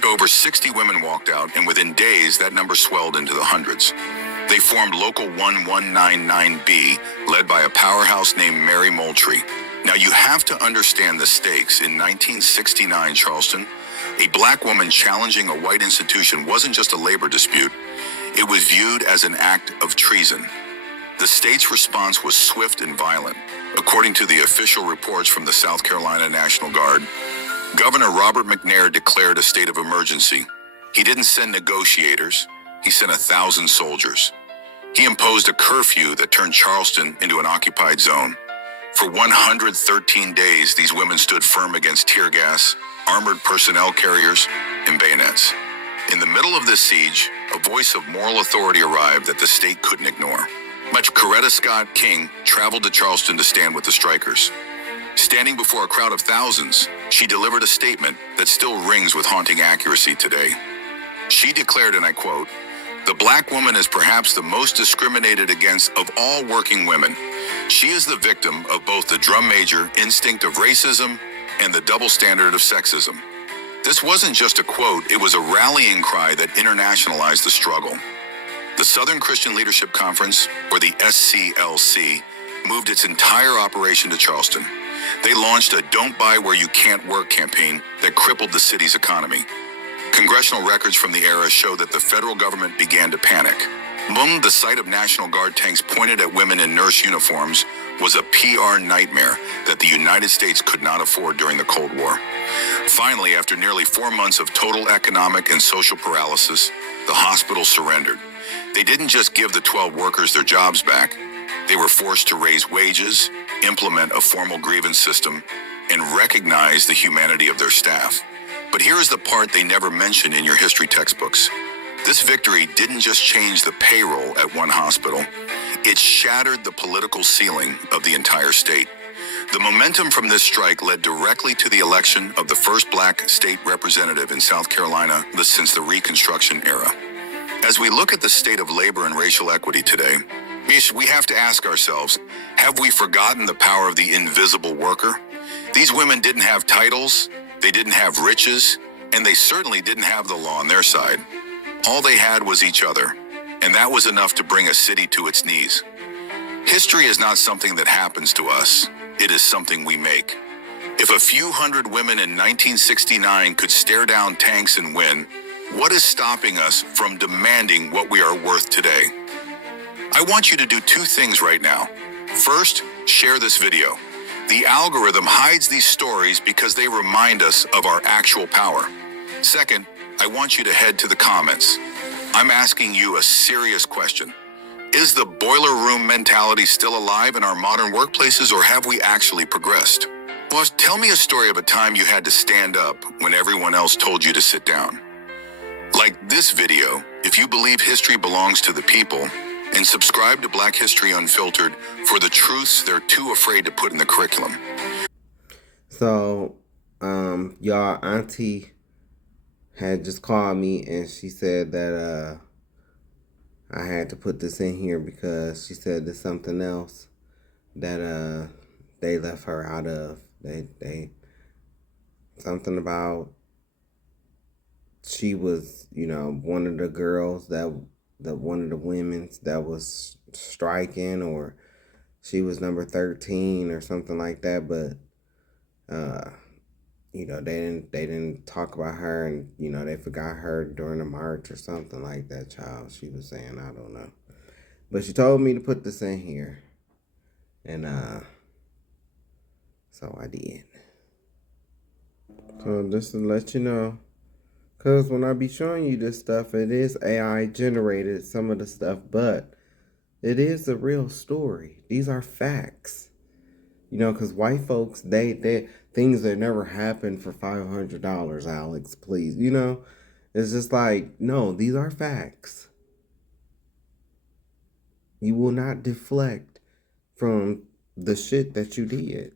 Over 60 women walked out, and within days, that number swelled into the hundreds. They formed Local 1199B, led by a powerhouse named Mary Moultrie. Now, you have to understand the stakes. In 1969 Charleston, a black woman challenging a white institution wasn't just a labor dispute, it was viewed as an act of treason. The state's response was swift and violent. According to the official reports from the South Carolina National Guard, Governor Robert McNair declared a state of emergency. He didn't send negotiators, he sent 1,000 soldiers. He imposed a curfew that turned Charleston into an occupied zone. For 113 days, these women stood firm against tear gas, armored personnel carriers, and bayonets. In the middle of this siege, a voice of moral authority arrived that the state couldn't ignore. Coretta Scott King traveled to Charleston to stand with the strikers. Standing before a crowd of thousands, she delivered a statement that still rings with haunting accuracy today. She declared, and I quote, "The black woman is perhaps the most discriminated against of all working women. She is the victim of both the drum major instinct of racism and the double standard of sexism. This wasn't just a quote, it was a rallying cry that internationalized the struggle. The Southern Christian Leadership Conference, or the SCLC, moved its entire operation to Charleston. They launched a Don't Buy Where You Can't Work campaign that crippled the city's economy. Congressional records from the era show that the federal government began to panic. The sight of National Guard tanks pointed at women in nurse uniforms was a PR nightmare that the United States could not afford during the Cold War. Finally, after nearly 4 months of total economic and social paralysis, the hospital surrendered. They didn't just give the 12 workers their jobs back. They were forced to raise wages, implement a formal grievance system, and recognize the humanity of their staff. But here is the part they never mention in your history textbooks. This victory didn't just change the payroll at one hospital, it shattered the political ceiling of the entire state. The momentum from this strike led directly to the election of the first black state representative in South Carolina since the Reconstruction era. As we look at the state of labor and racial equity today, we have to ask ourselves, have we forgotten the power of the invisible worker? These women didn't have titles, they didn't have riches, and they certainly didn't have the law on their side. All they had was each other, and that was enough to bring a city to its knees. History is not something that happens to us, it is something we make. If a few hundred women in 1969 could stare down tanks and win, what is stopping us from demanding what we are worth today? I want you to do 2 things right now. First, share this video. The algorithm hides these stories because they remind us of our actual power. Second, I want you to head to the comments. I'm asking you a serious question. Is the boiler room mentality still alive in our modern workplaces, or have we actually progressed? Well, tell me a story of a time you had to stand up when everyone else told you to sit down. Like this video, if you believe history belongs to the people, and subscribe to Black History Unfiltered for the truths they're too afraid to put in the curriculum. So, y'all, Auntie had just called me and she said that I had to put this in here because she said there's something else that they left her out of. They something about she was, one of the girls that one of the women that was striking, or she was number 13 or something like that, but they didn't talk about her, and they forgot her during the march or something like that. Child, she was saying, I don't know, but she told me to put this in here, and so I did. So just to let you know, because when I be showing you this stuff, it is AI generated, some of the stuff, but it is a real story. These are facts. Because white folks, they things that never happened for $500, Alex, please. It's just like, no, these are facts. You will not deflect from the shit that you did.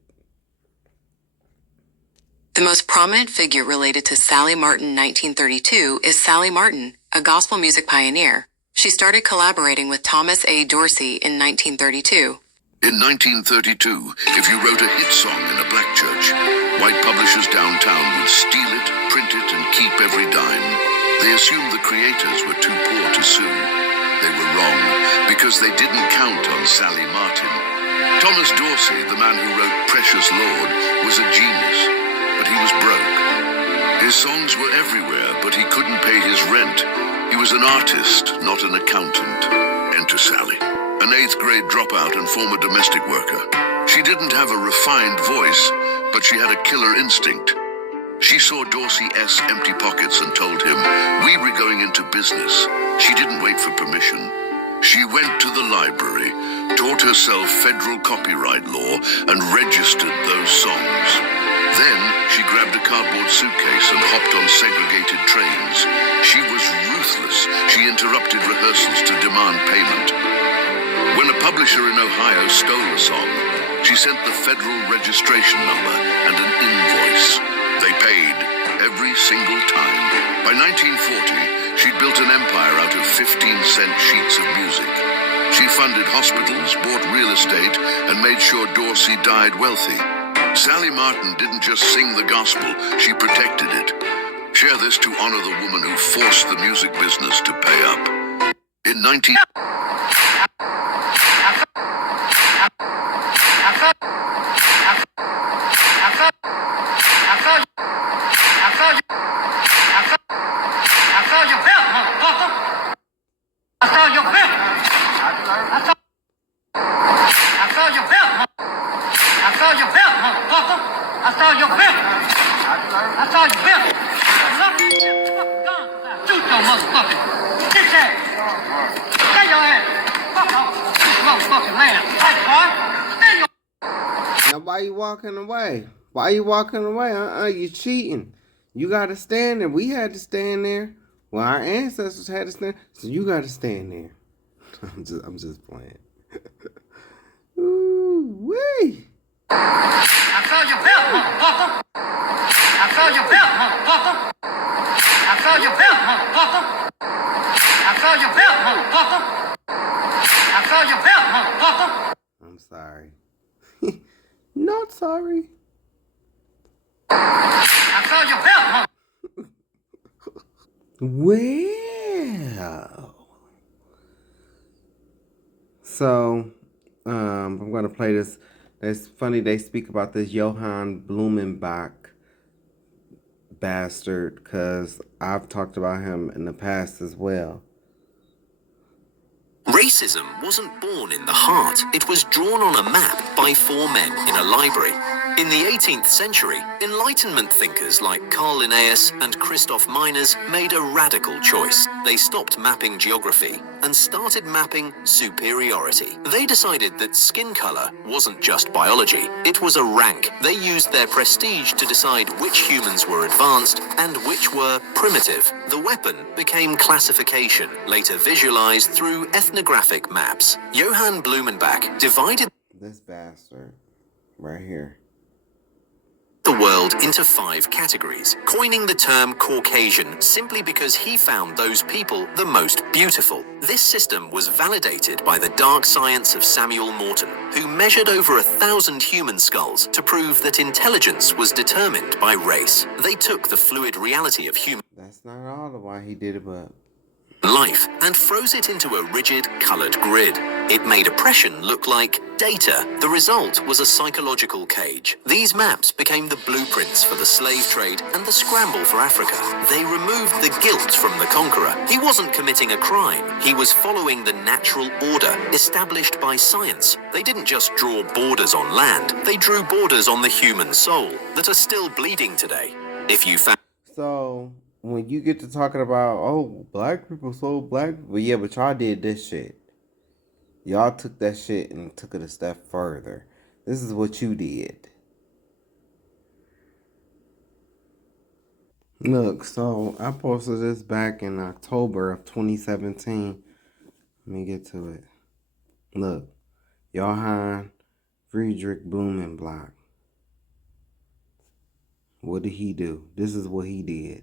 The most prominent figure related to Sally Martin 1932 is Sally Martin, a gospel music pioneer. She started collaborating with Thomas A. Dorsey in 1932. In 1932, if you wrote a hit song in a black church, white publishers downtown would steal it, print it, and keep every dime. They assumed the creators were too poor to sue. They were wrong, because they didn't count on Sally Martin. Thomas Dorsey, the man who wrote Precious Lord, was a genius, but he was broke. His songs were everywhere, but he couldn't pay his rent. He was an artist, not an accountant. Enter Sally, an 8th grade dropout and former domestic worker. She didn't have a refined voice, but she had a killer instinct. She saw Dorsey S. empty pockets and told him, "We were going into business." She didn't wait for permission. She went to the library, taught herself federal copyright law, and registered those songs. Then she grabbed a cardboard suitcase and hopped on segregated trains. She was ruthless. She interrupted rehearsals to demand payment. When a publisher in Ohio stole a song, she sent the federal registration number and an invoice. They paid every single time. By 1940, she'd built an empire out of 15-cent sheets of music. She funded hospitals, bought real estate, and made sure Dorsey died wealthy. Sally Martin didn't just sing the gospel, she protected it. Share this to honor the woman who forced the music business to pay up. In 19... Now, why you walking away? Why you walking away? You cheating. You gotta stand there. We had to stand there. Well, our ancestors had to stand. So you gotta stand there. I'm just playing. Ooh wee. I saw your belt, motherfucker. I saw your belt, motherfucker. I saw your belt, motherfucker. I saw your belt, motherfucker. I saw your belt, motherfucker. I'm sorry. Not sorry. I saw your belt, Well. So, I'm going to play this. It's funny they speak about this Johann Blumenbach bastard, because I've talked about him in the past as well. Racism wasn't born in the heart. It was drawn on a map by four men in a library. In the 18th century, Enlightenment thinkers like Carl Linnaeus and Christoph Meiners made a radical choice. They stopped mapping geography and started mapping superiority. They decided that skin color wasn't just biology, it was a rank. They used their prestige to decide which humans were advanced and which were primitive. The weapon became classification, later visualized through ethnographic maps. Johann Blumenbach divided this bastard right here the world into 5 categories, coining the term Caucasian simply because he found those people the most beautiful. This system was validated by the dark science of Samuel Morton, who measured over 1,000 human skulls to prove that intelligence was determined by race. They took the fluid reality of human That's not all of why he did it, but life and froze it into a rigid, colored grid. It made oppression look like data. The result was a psychological cage. These maps became the blueprints for the slave trade and the scramble for Africa. They removed the guilt from the conqueror. He wasn't committing a crime. He was following the natural order established by science. They didn't just draw borders on land. They drew borders on the human soul that are still bleeding today. If you found... So, when you get to talking about, oh, black people sold black people, yeah, but y'all did this shit. Y'all took that shit and took it a step further. This is what you did. Look, so I posted this back in October of 2017. Let me get to it. Look, Johann Friedrich Blumenbach. What did he do? This is what he did.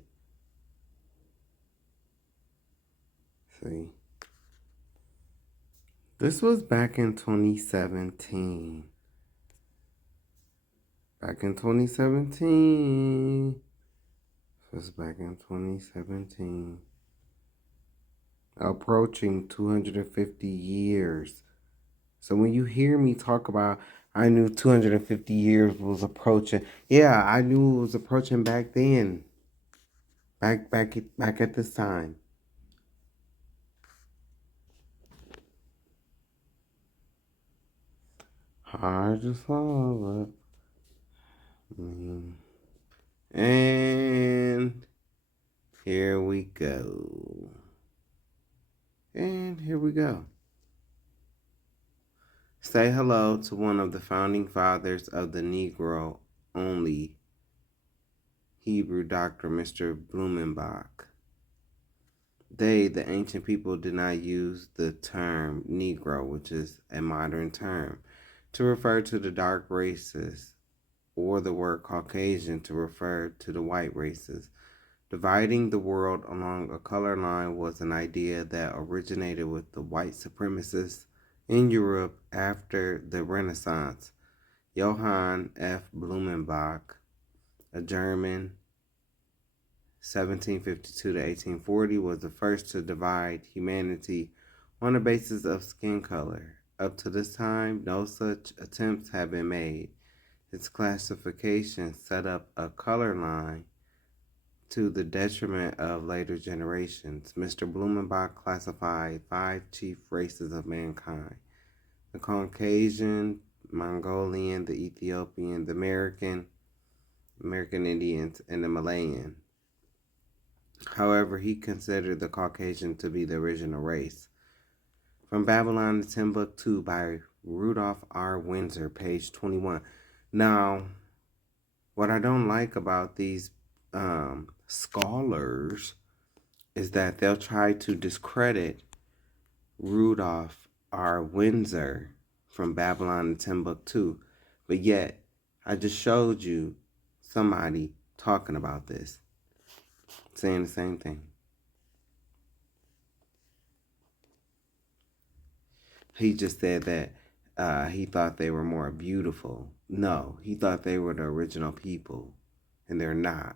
See? This was back in 2017. Back in 2017. This was back in 2017. Approaching 250 years. So when you hear me talk about, I knew 250 years was approaching. Yeah, I knew it was approaching back then. Back at this time. Hard to follow. And here we go. And here we go. Say hello to one of the founding fathers of the Negro only Hebrew doctor, Mr. Blumenbach. They, the ancient people, did not use the term Negro, which is a modern term, to refer to the dark races, or the word Caucasian to refer to the white races. Dividing the world along a color line was an idea that originated with the white supremacists in Europe after the Renaissance. Johann F. Blumenbach, a German 1752 to 1840 was the first to divide humanity on the basis of skin color. Up to this time, no such attempts had been made. Its classification set up a color line to the detriment of later generations. Mr. Blumenbach classified 5 chief races of mankind: the Caucasian, Mongolian, the Ethiopian, the American Indians, and the Malayan. However, he considered the Caucasian to be the original race. From Babylon to Timbuktu by Rudolph R. Windsor, page 21. Now, what I don't like about these scholars is that they'll try to discredit Rudolph R. Windsor from Babylon to Timbuktu, but yet I just showed you somebody talking about this, saying the same thing. He just said that he thought they were more beautiful. No, he thought they were the original people, and they're not.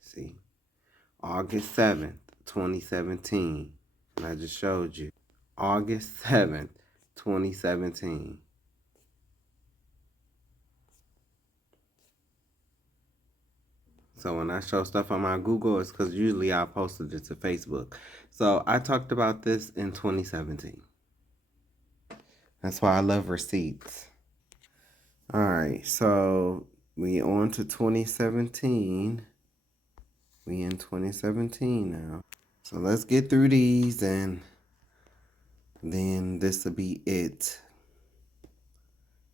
See, August 7th, 2017, and I just showed you. August 7th, 2017. So when I show stuff on my Google, it's because usually I posted it to Facebook. So I talked about this in 2017. That's why I love receipts. All right, so we on to 2017. We in 2017 now. So let's get through these, and then this will be it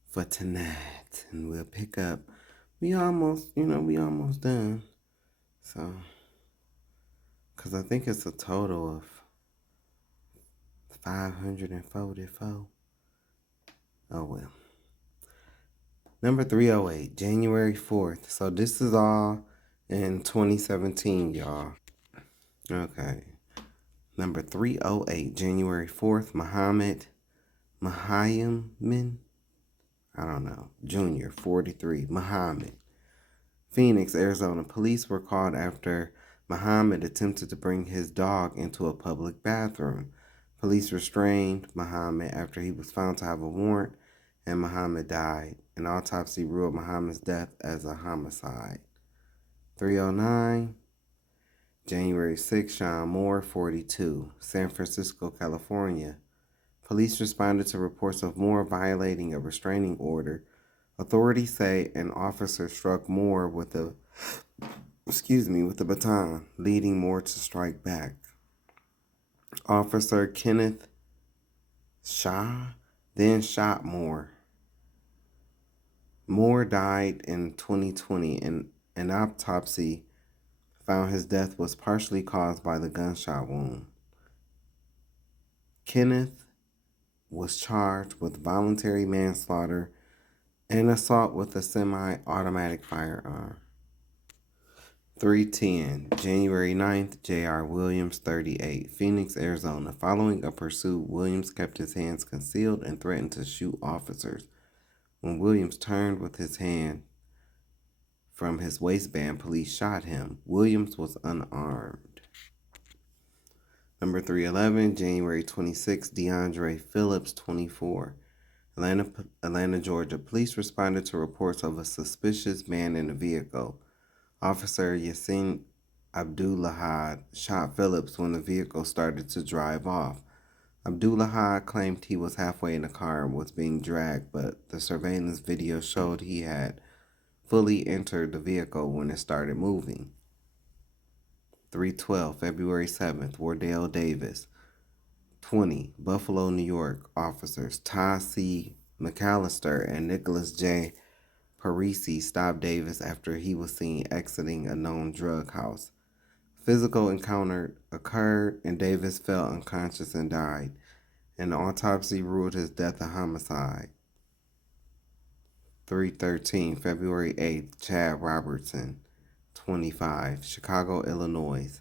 for tonight. And we'll pick up. We almost done. So, because I think it's a total of 544. Oh, well. Number 308, January 4th. So this is all in 2017, y'all. Okay. Number 308, January 4th, Muhammad Mahayamin, I don't know, Jr., 43, Muhammad. Phoenix, Arizona. Police were called after Muhammad attempted to bring his dog into a public bathroom. Police restrained Muhammad after he was found to have a warrant, and Muhammad died. An autopsy ruled Muhammad's death as a homicide. 309, January 6, Sean Moore, 42, San Francisco, California. Police responded to reports of Moore violating a restraining order. Authorities say an officer struck Moore with a baton, leading Moore to strike back. Officer Kenneth Shah then shot Moore. Moore died in 2020, and an autopsy found his death was partially caused by the gunshot wound. Kenneth was charged with voluntary manslaughter and assault with a semi-automatic firearm. 310, January 9th, J.R. Williams, 38, Phoenix, Arizona. Following a pursuit, Williams kept his hands concealed and threatened to shoot officers. When Williams turned with his hand from his waistband, police shot him. Williams was unarmed. Number 311, January 26, DeAndre Phillips, 24, Atlanta, Georgia. Police responded to reports of a suspicious man in a vehicle. Officer Yasin Abdullahad shot Phillips when the vehicle started to drive off. Abdullahad claimed he was halfway in the car and was being dragged, but the surveillance video showed he had fully entered the vehicle when it started moving. 312, February 7th, Wardell Davis, 20, Buffalo, New York. Officers Ty C. McAllister and Nicholas J. Parisi stopped Davis after he was seen exiting a known drug house. Physical encounter occurred, and Davis fell unconscious and died. An autopsy ruled his death a homicide. 313, February 8th, Chad Robertson, 25, Chicago, Illinois.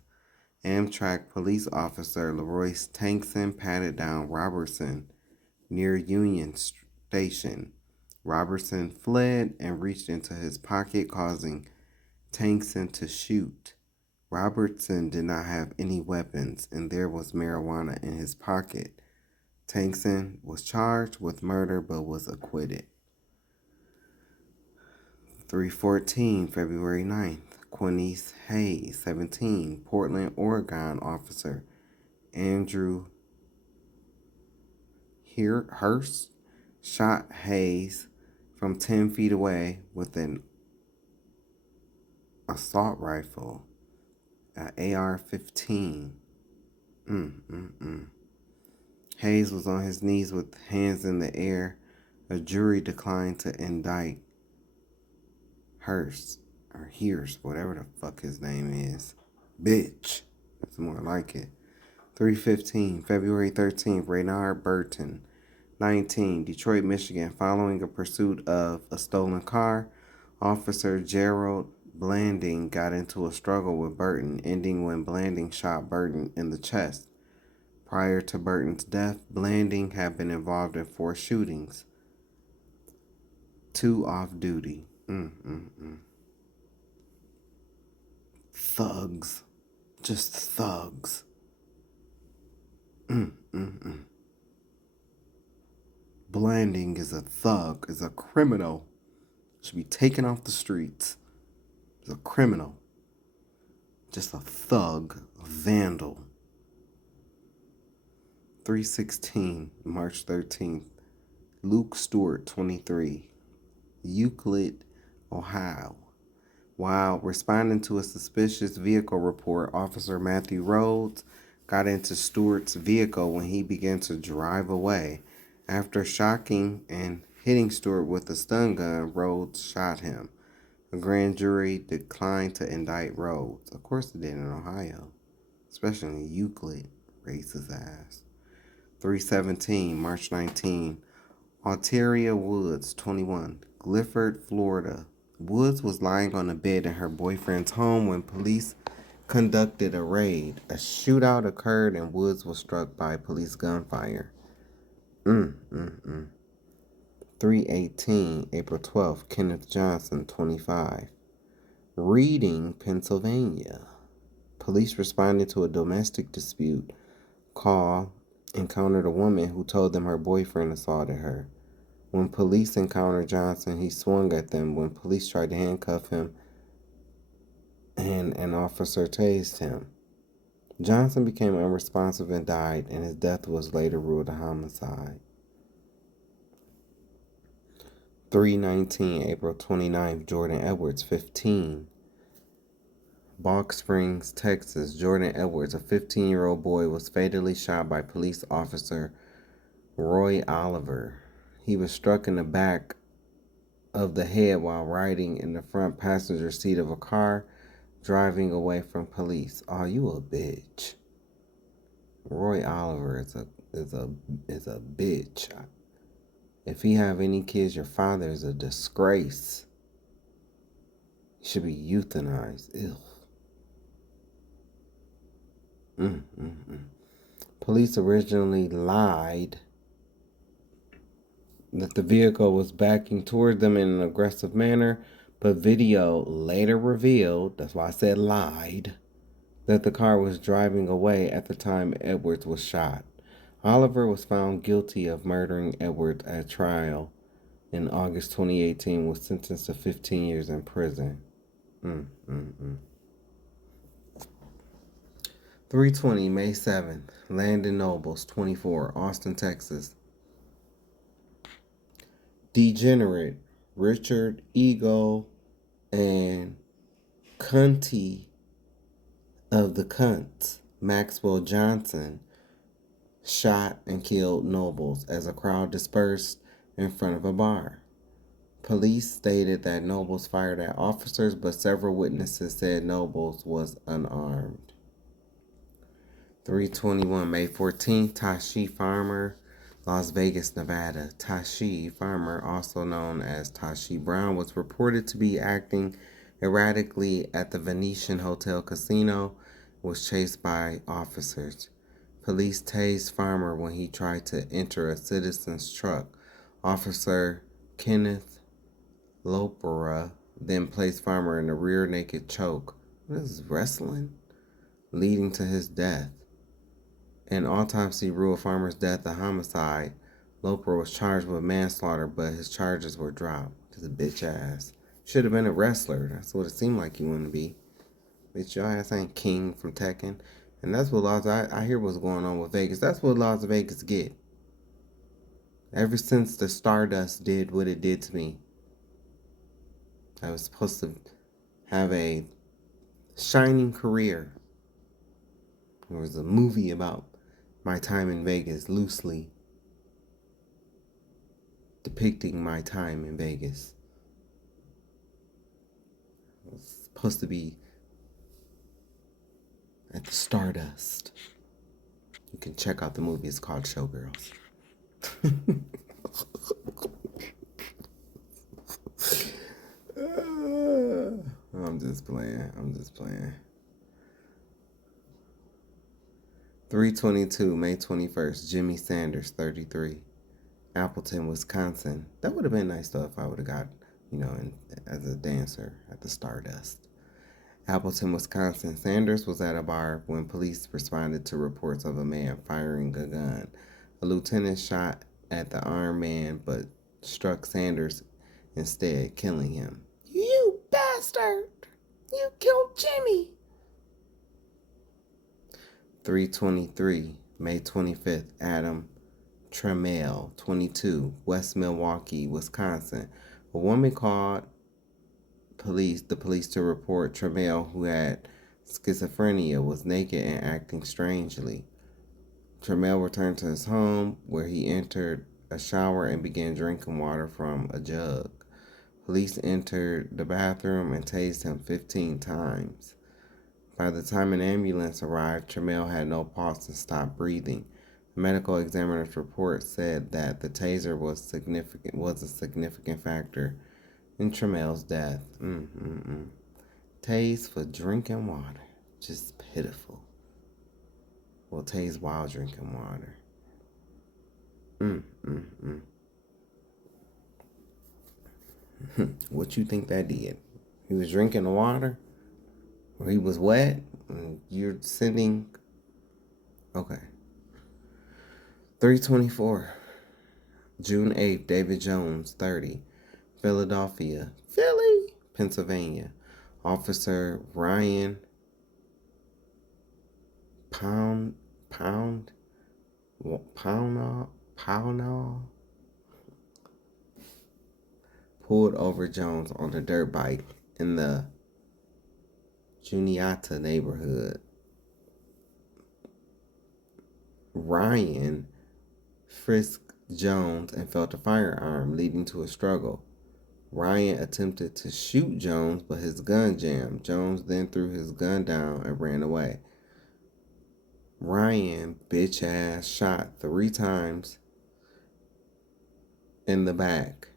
Amtrak police officer Leroy Tankson patted down Robertson near Union Station Robertson fled and reached into his pocket, causing Tankson to shoot. Robertson did not have any weapons, and there was marijuana in his pocket. Tankson was charged with murder but was acquitted. 314, February 9th. Quinice Hayes, 17, Portland, Oregon officer. Andrew Hurst shot Hayes from 10 feet away with an assault rifle, an AR-15. Hayes was on his knees with hands in the air. A jury declined to indict Hearst, or Hearst, whatever the fuck his name is. Bitch. That's more like it. 315, February 13th, Raynard Burton, 19, Detroit, Michigan. Following a pursuit of a stolen car, Officer Gerald Blanding got into a struggle with Burton, ending when Blanding shot Burton in the chest. Prior to Burton's death, Blanding had been involved in 4 shootings, 2 off duty. Thugs. Just thugs. Blanding is a thug, is a criminal. Should be taken off the streets. Is a criminal. Just a thug, a vandal. 316, March 13th. Luke Stewart, 23, Euclid, Ohio. While responding to a suspicious vehicle report, Officer Matthew Rhodes got into Stewart's vehicle when he began to drive away. After shocking and hitting Stewart with a stun gun, Rhodes shot him. A grand jury declined to indict Rhodes. Of course it did in Ohio, especially in Euclid, racist ass. 317, March 19, Alteria Woods, 21, Gifford, Florida. Woods was lying on a bed in her boyfriend's home when police conducted a raid. A shootout occurred and Woods was struck by police gunfire. 318, April 12th, Kenneth Johnson, 25, Reading, Pennsylvania. Police responded to a domestic dispute call encountered a woman who told them her boyfriend assaulted her. When police encountered Johnson, he swung at them. When police tried to handcuff him, and an officer tased him. Johnson became unresponsive and died, and his death was later ruled a homicide. 319, April 29th, Jordan Edwards, 15, Balk Springs, Texas. Jordan Edwards, a 15-year-old boy, was fatally shot by police officer Roy Oliver. He was struck in the back of the head while riding in the front passenger seat of a car driving away from police. Oh, you a bitch. Roy Oliver is a bitch. If he have any kids, your father is a disgrace. He should be euthanized. Ew. Police originally lied that the vehicle was backing toward them in an aggressive manner, but video later revealed, that's why I said lied, that the car was driving away at the time Edwards was shot. Oliver was found guilty of murdering Edwards at trial in August 2018, was sentenced to 15 years in prison. 320, May 7th, Landon Nobles, 24, Austin, Texas. Degenerate Richard Eagle and Cunty of the Cunts, Maxwell Johnson, shot and killed Nobles as a crowd dispersed in front of a bar. Police stated that Nobles fired at officers, but several witnesses said Nobles was unarmed. 321, May 14th, Tashi Farmer, Las Vegas, Nevada. Tashi Farmer, also known as Tashi Brown, was reported to be acting erratically at the Venetian Hotel Casino, was chased by officers. Police tased Farmer when he tried to enter a citizen's truck. Officer Kenneth Lopera then placed Farmer in a rear naked choke. What is wrestling? Leading to his death. An autopsy ruled Farmer's death a homicide. Loper was charged with manslaughter, but his charges were dropped. He's a bitch ass. Should have been a wrestler. That's what it seemed like you want to be. Bitch, your ass ain't King from Tekken. And that's what I hear what's going on with Vegas. That's what Las Vegas get. Ever since the Stardust did what it did to me, I was supposed to have a shining career. There was a movie about my time in Vegas, loosely depicting my time in Vegas. I was supposed to be at the Stardust. You can check out the movie. It's called Showgirls. I'm just playing. 3/22, May 21st, Jimmy Sanders, 33, Appleton, Wisconsin. That would have been nice though if I would have got, as a dancer at the Stardust. Appleton, Wisconsin. Sanders was at a bar when police responded to reports of a man firing a gun. A lieutenant shot at the armed man but struck Sanders instead, killing him. You bastard! You killed Jimmy! 3/23, May 25th, Adam Trammell, 22, West Milwaukee, Wisconsin. A woman called the police to report Trammell, who had schizophrenia, was naked and acting strangely. Trammell returned to his home, where he entered a shower and began drinking water from a jug. Police entered the bathroom and tased him 15 times. By the time an ambulance arrived, Trammell had no pulse and stopped breathing. The medical examiner's report said that the taser was a significant factor in Trammell's death. Tased for drinking water. Just pitiful. Well, tased while drinking water. What you think that did? He was drinking the water? Or he was wet? You're sending... Okay. 3/24, June 8th, David Jones, 30, Philadelphia, Pennsylvania. Officer Ryan Pownall pulled over Jones on a dirt bike in the Juniata neighborhood. Ryan frisked Jones and felt a firearm, leading to a struggle. Ryan attempted to shoot Jones, but his gun jammed. Jones then threw his gun down and ran away. Ryan, bitch ass, shot 3 times in the back,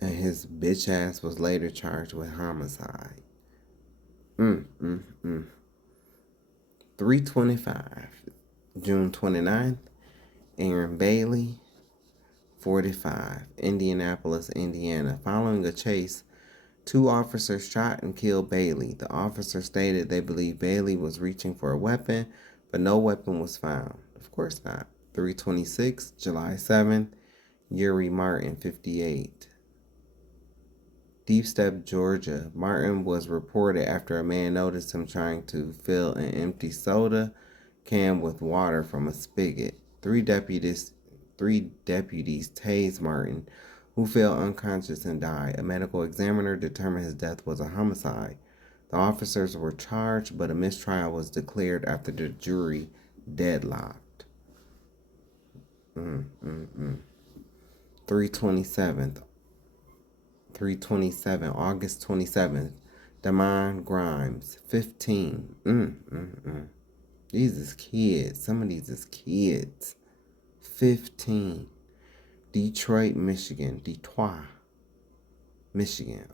and his bitch ass was later charged with homicide. 3/25, June 29th, Aaron Bailey, 45, Indianapolis, Indiana. Following a chase, 2 officers shot and killed Bailey. The officer stated they believed Bailey was reaching for a weapon, but no weapon was found. Of course not. 3/26, July 7th, Yuri Martin, 58, Deep Step, Georgia. Martin was reported after a man noticed him trying to fill an empty soda can with water from a spigot. 3 deputies tased Martin, who fell unconscious and died. A medical examiner determined his death was a homicide. The officers were charged, but a mistrial was declared after the jury deadlocked. 3/27, August 27th, Damon Grimes, 15. These is kids. Some of these is kids. 15. Detroit, Michigan.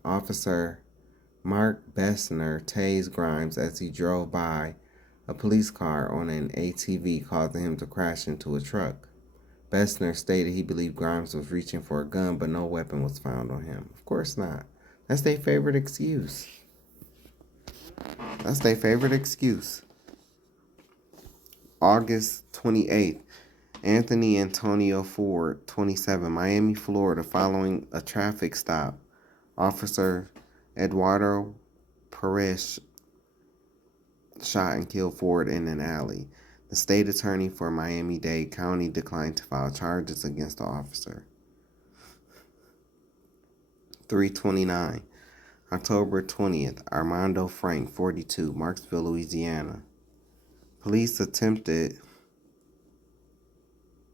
Officer Mark Bessner tased Grimes as he drove by a police car on an ATV, causing him to crash into a truck. Bessner stated he believed Grimes was reaching for a gun, but no weapon was found on him. Of course not. That's their favorite excuse. That's their favorite excuse. August 28th. Anthony Antonio Ford, 27, Miami, Florida, following a traffic stop. Officer Eduardo Perez shot and killed Ford in an alley. The state attorney for Miami-Dade County declined to file charges against the officer. 329. October 20th. Armando Frank, 42, Marksville, Louisiana. Police attempted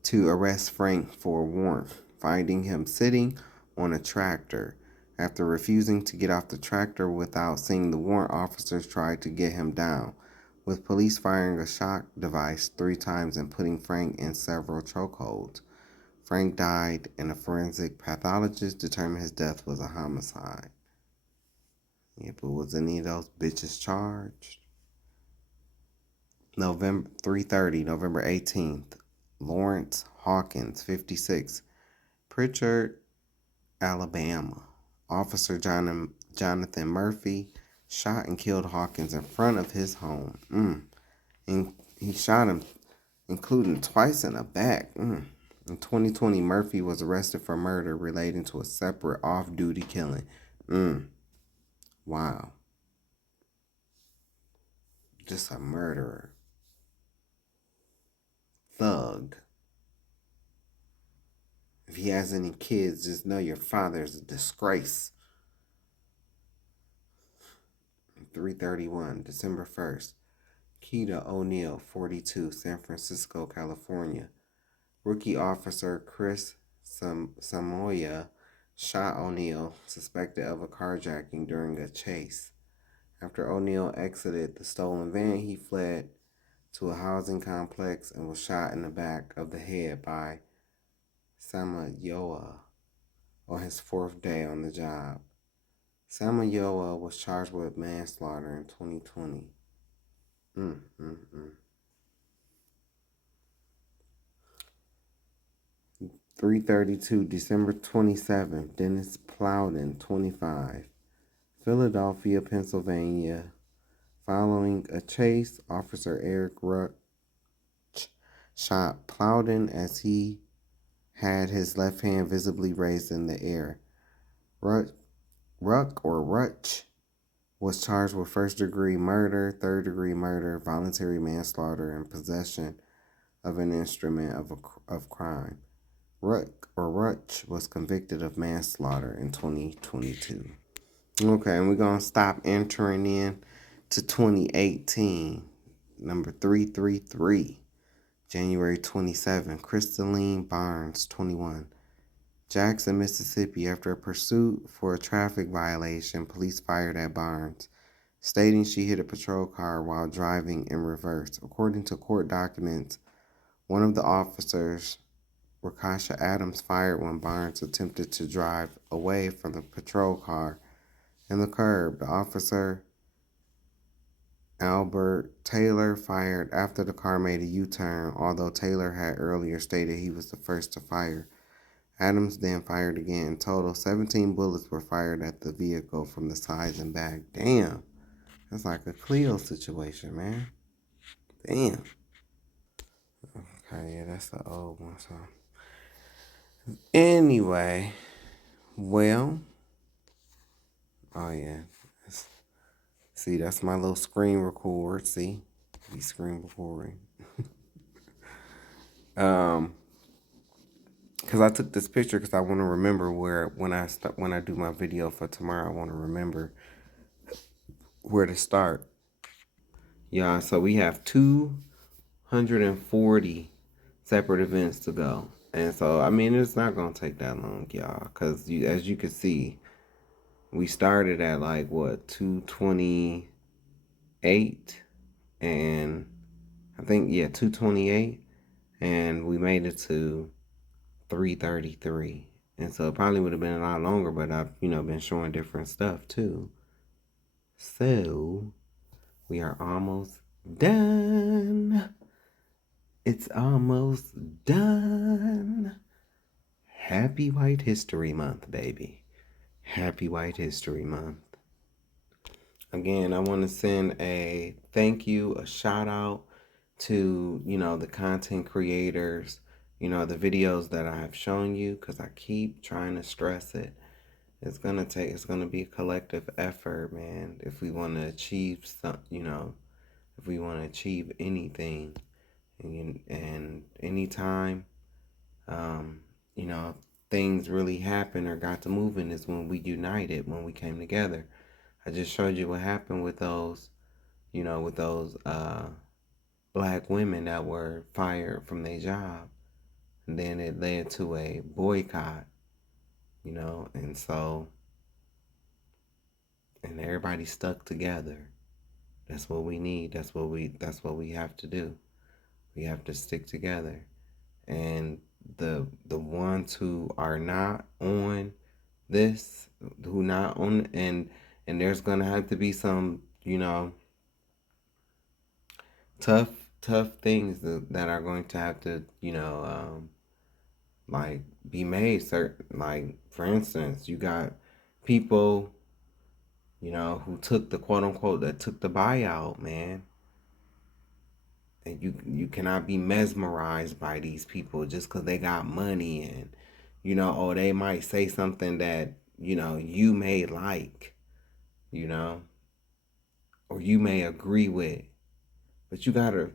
to arrest Frank for a warrant, finding him sitting on a tractor. After refusing to get off the tractor without seeing the warrant, officers tried to get him down, with police firing a shock device 3 times and putting Frank in several chokeholds. Frank died, and a forensic pathologist determined his death was a homicide. Yeah, but was any of those bitches charged? November 3:30, November 18th. Lawrence Hawkins, 56, Pritchard, Alabama. Officer Jonathan Murphy shot and killed Hawkins in front of his home. And he shot him, including twice in the back. In 2020, Murphy was arrested for murder relating to a separate off-duty killing. Wow. Just a murderer. Thug. If he has any kids, just know your father is a disgrace. 331, December 1st. Keita O'Neill, 42, San Francisco, California. Rookie officer Chris Samoya shot O'Neill, suspected of a carjacking during a chase. After O'Neill exited the stolen van, he fled to a housing complex and was shot in the back of the head by Samayoa on his 4th day on the job. Samayoa was charged with manslaughter in 2020. 332, December 27th, Dennis Plowden, 25, Philadelphia, Pennsylvania. Following a chase, Officer Eric Ruck shot Plowden as he had his left hand visibly raised in the air. Ruck was charged with first-degree murder, third-degree murder, voluntary manslaughter, and possession of an instrument of crime. Ruck was convicted of manslaughter in 2022. Okay, and we're going to stop entering in to 2018. Number 333, January 27, Crystalline Barnes, 21. Jackson, Mississippi. After a pursuit for a traffic violation, police fired at Barnes, stating she hit a patrol car while driving in reverse. According to court documents, one of the officers, Rakasha Adams, fired when Barnes attempted to drive away from the patrol car and the curb. The officer, Albert Taylor, fired after the car made a U-turn, although Taylor had earlier stated he was the first to fire. Adams then fired again. In total, 17 bullets were fired at the vehicle from the sides and back. Damn. That's like a Cleo situation, man. Damn. Okay, yeah, that's the old one, so. Anyway, well. Oh, yeah. See, that's my little screen record. See? Be screen recording. Because I took this picture because I want to remember when I do my video for tomorrow, I want to remember where to start. Yeah, so we have 240 separate events to go. And so, I mean, it's not going to take that long, y'all. Because as you can see, we started at like, what, 228? And I think, yeah, 228. And we made it to 333. And so it probably would have been a lot longer, but I've, been showing different stuff too. So we are almost done. It's almost done. Happy White History Month, baby. Happy White History Month. Again, I want to send a thank you, a shout out to, the content creators, the videos that I have shown you, because I keep trying to stress it. It's going to be a collective effort, man, if we want to achieve some, if we want to achieve anything. And anytime, things really happen or got to moving is when we united, when we came together. I just showed you what happened with those, black women that were fired from their job. And then it led to a boycott, and so, and everybody stuck together. That's what we need. That's what we have to do. We have to stick together. And the ones who are not on this, who not on, and there's gonna have to be some, tough things that are going to have to, like be made. Certain, like, for instance, you got people, who took the quote unquote, that took the buyout, man. And you cannot be mesmerized by these people just because they got money, and or they might say something that you may like, or you may agree with, but you gotta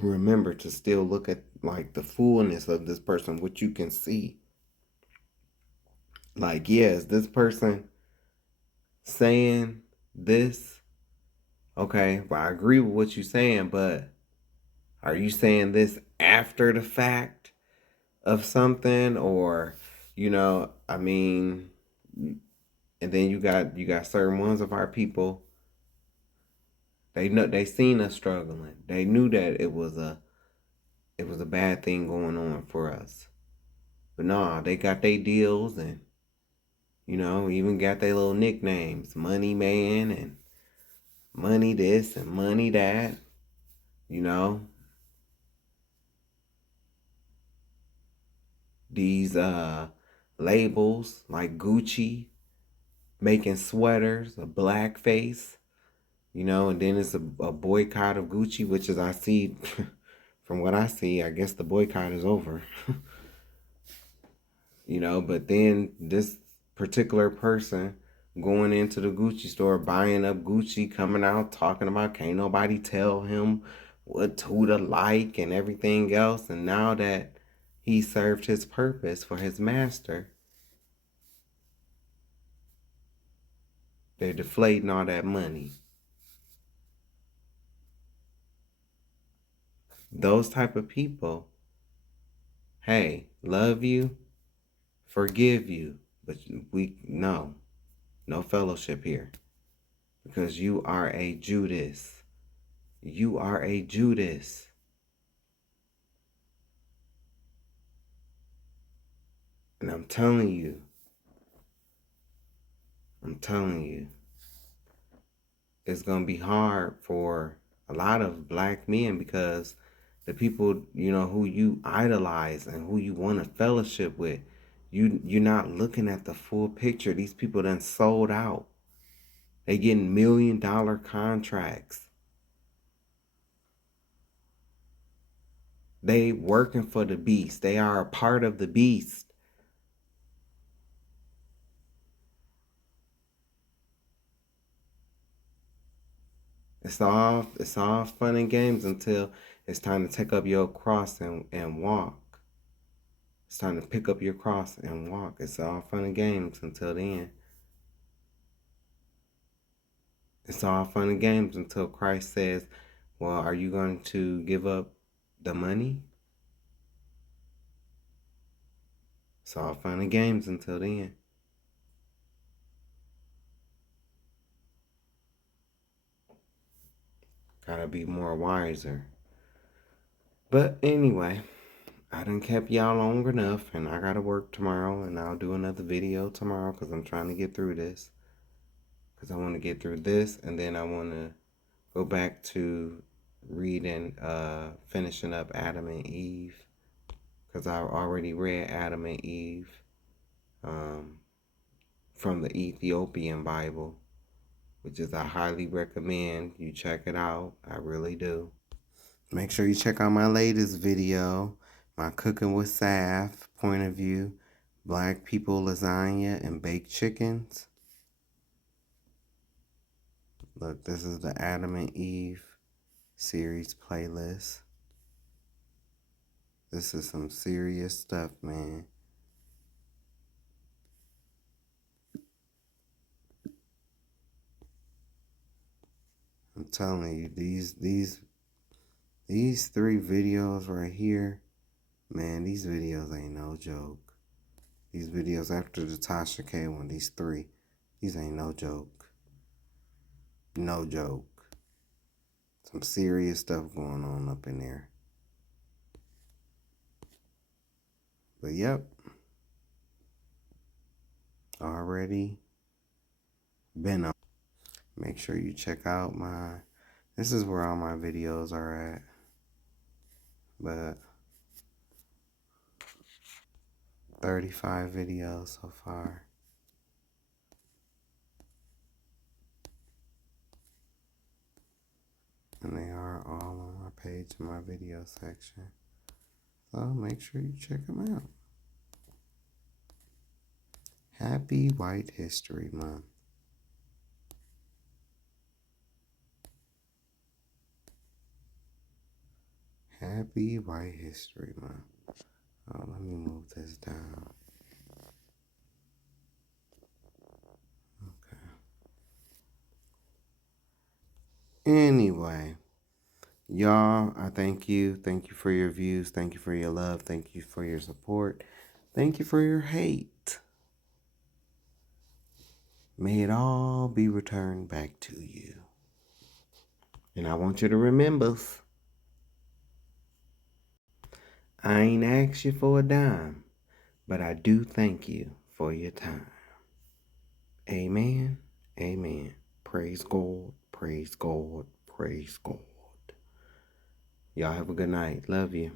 remember to still look at, like, the fullness of this person, what you can see. Like, yes, this person saying this, okay, well, I agree with what you're saying, but are you saying this after the fact of something? Or, I mean, and then you got certain ones of our people, they know, they seen us struggling. They knew that it was a bad thing going on for us. But nah, they got their deals, and even got their little nicknames, Money Man and Money this and Money that, these labels like Gucci making sweaters, a blackface, and then it's a boycott of Gucci, which is, I see, from what I see, I guess the boycott is over. But then this particular person going into the Gucci store, buying up Gucci, coming out talking about can't nobody tell him who to like and everything else. And now that he served his purpose for his master, they're deflating all that money. Those type of people, hey, love you, forgive you, but no fellowship here, because you are a Judas. You are a Judas. And I'm telling you, it's going to be hard for a lot of black men, because the people, who you idolize and who you want to fellowship with, you're not looking at the full picture. These people done sold out. They getting $1 million contracts. They working for the beast. They are a part of the beast. It's all fun and games until it's time to take up your cross and walk. It's time to pick up your cross and walk. It's all fun and games until then. It's all fun and games until Christ says, well, are you going to give up the money? It's all fun and games until then. Gotta be more wiser. But anyway, I done kept y'all long enough, and I gotta work tomorrow, and I'll do another video tomorrow because I'm trying to get through this. Because I want to get through this, and then I want to go back to reading, finishing up Adam and Eve, because I already read Adam and Eve from the Ethiopian Bible, which is I highly recommend you check it out. I really do. Make sure you check out my latest video, my cooking with Sav point of view, Black people lasagna and baked chickens. Look, this is the Adam and Eve series playlist. This is some serious stuff, man. I'm telling you, these 3 videos right here, man, these videos ain't no joke. These videos after the Tasha K one, these 3, these ain't no joke. No joke. Some serious stuff going on up in there. But yep. Already been up. Make sure you check out this is where all my videos are at. But 35 videos so far. And they are all on my page in my video section. So make sure you check them out. Happy White History Month. Happy White History Month. Oh, let me move this down. Okay. Anyway, y'all, I thank you. Thank you for your views. Thank you for your love. Thank you for your support. Thank you for your hate. May it all be returned back to you. And I want you to remember, I ain't asked you for a dime, but I do thank you for your time. Amen. Amen. Praise God. Praise God. Praise God. Y'all have a good night. Love you.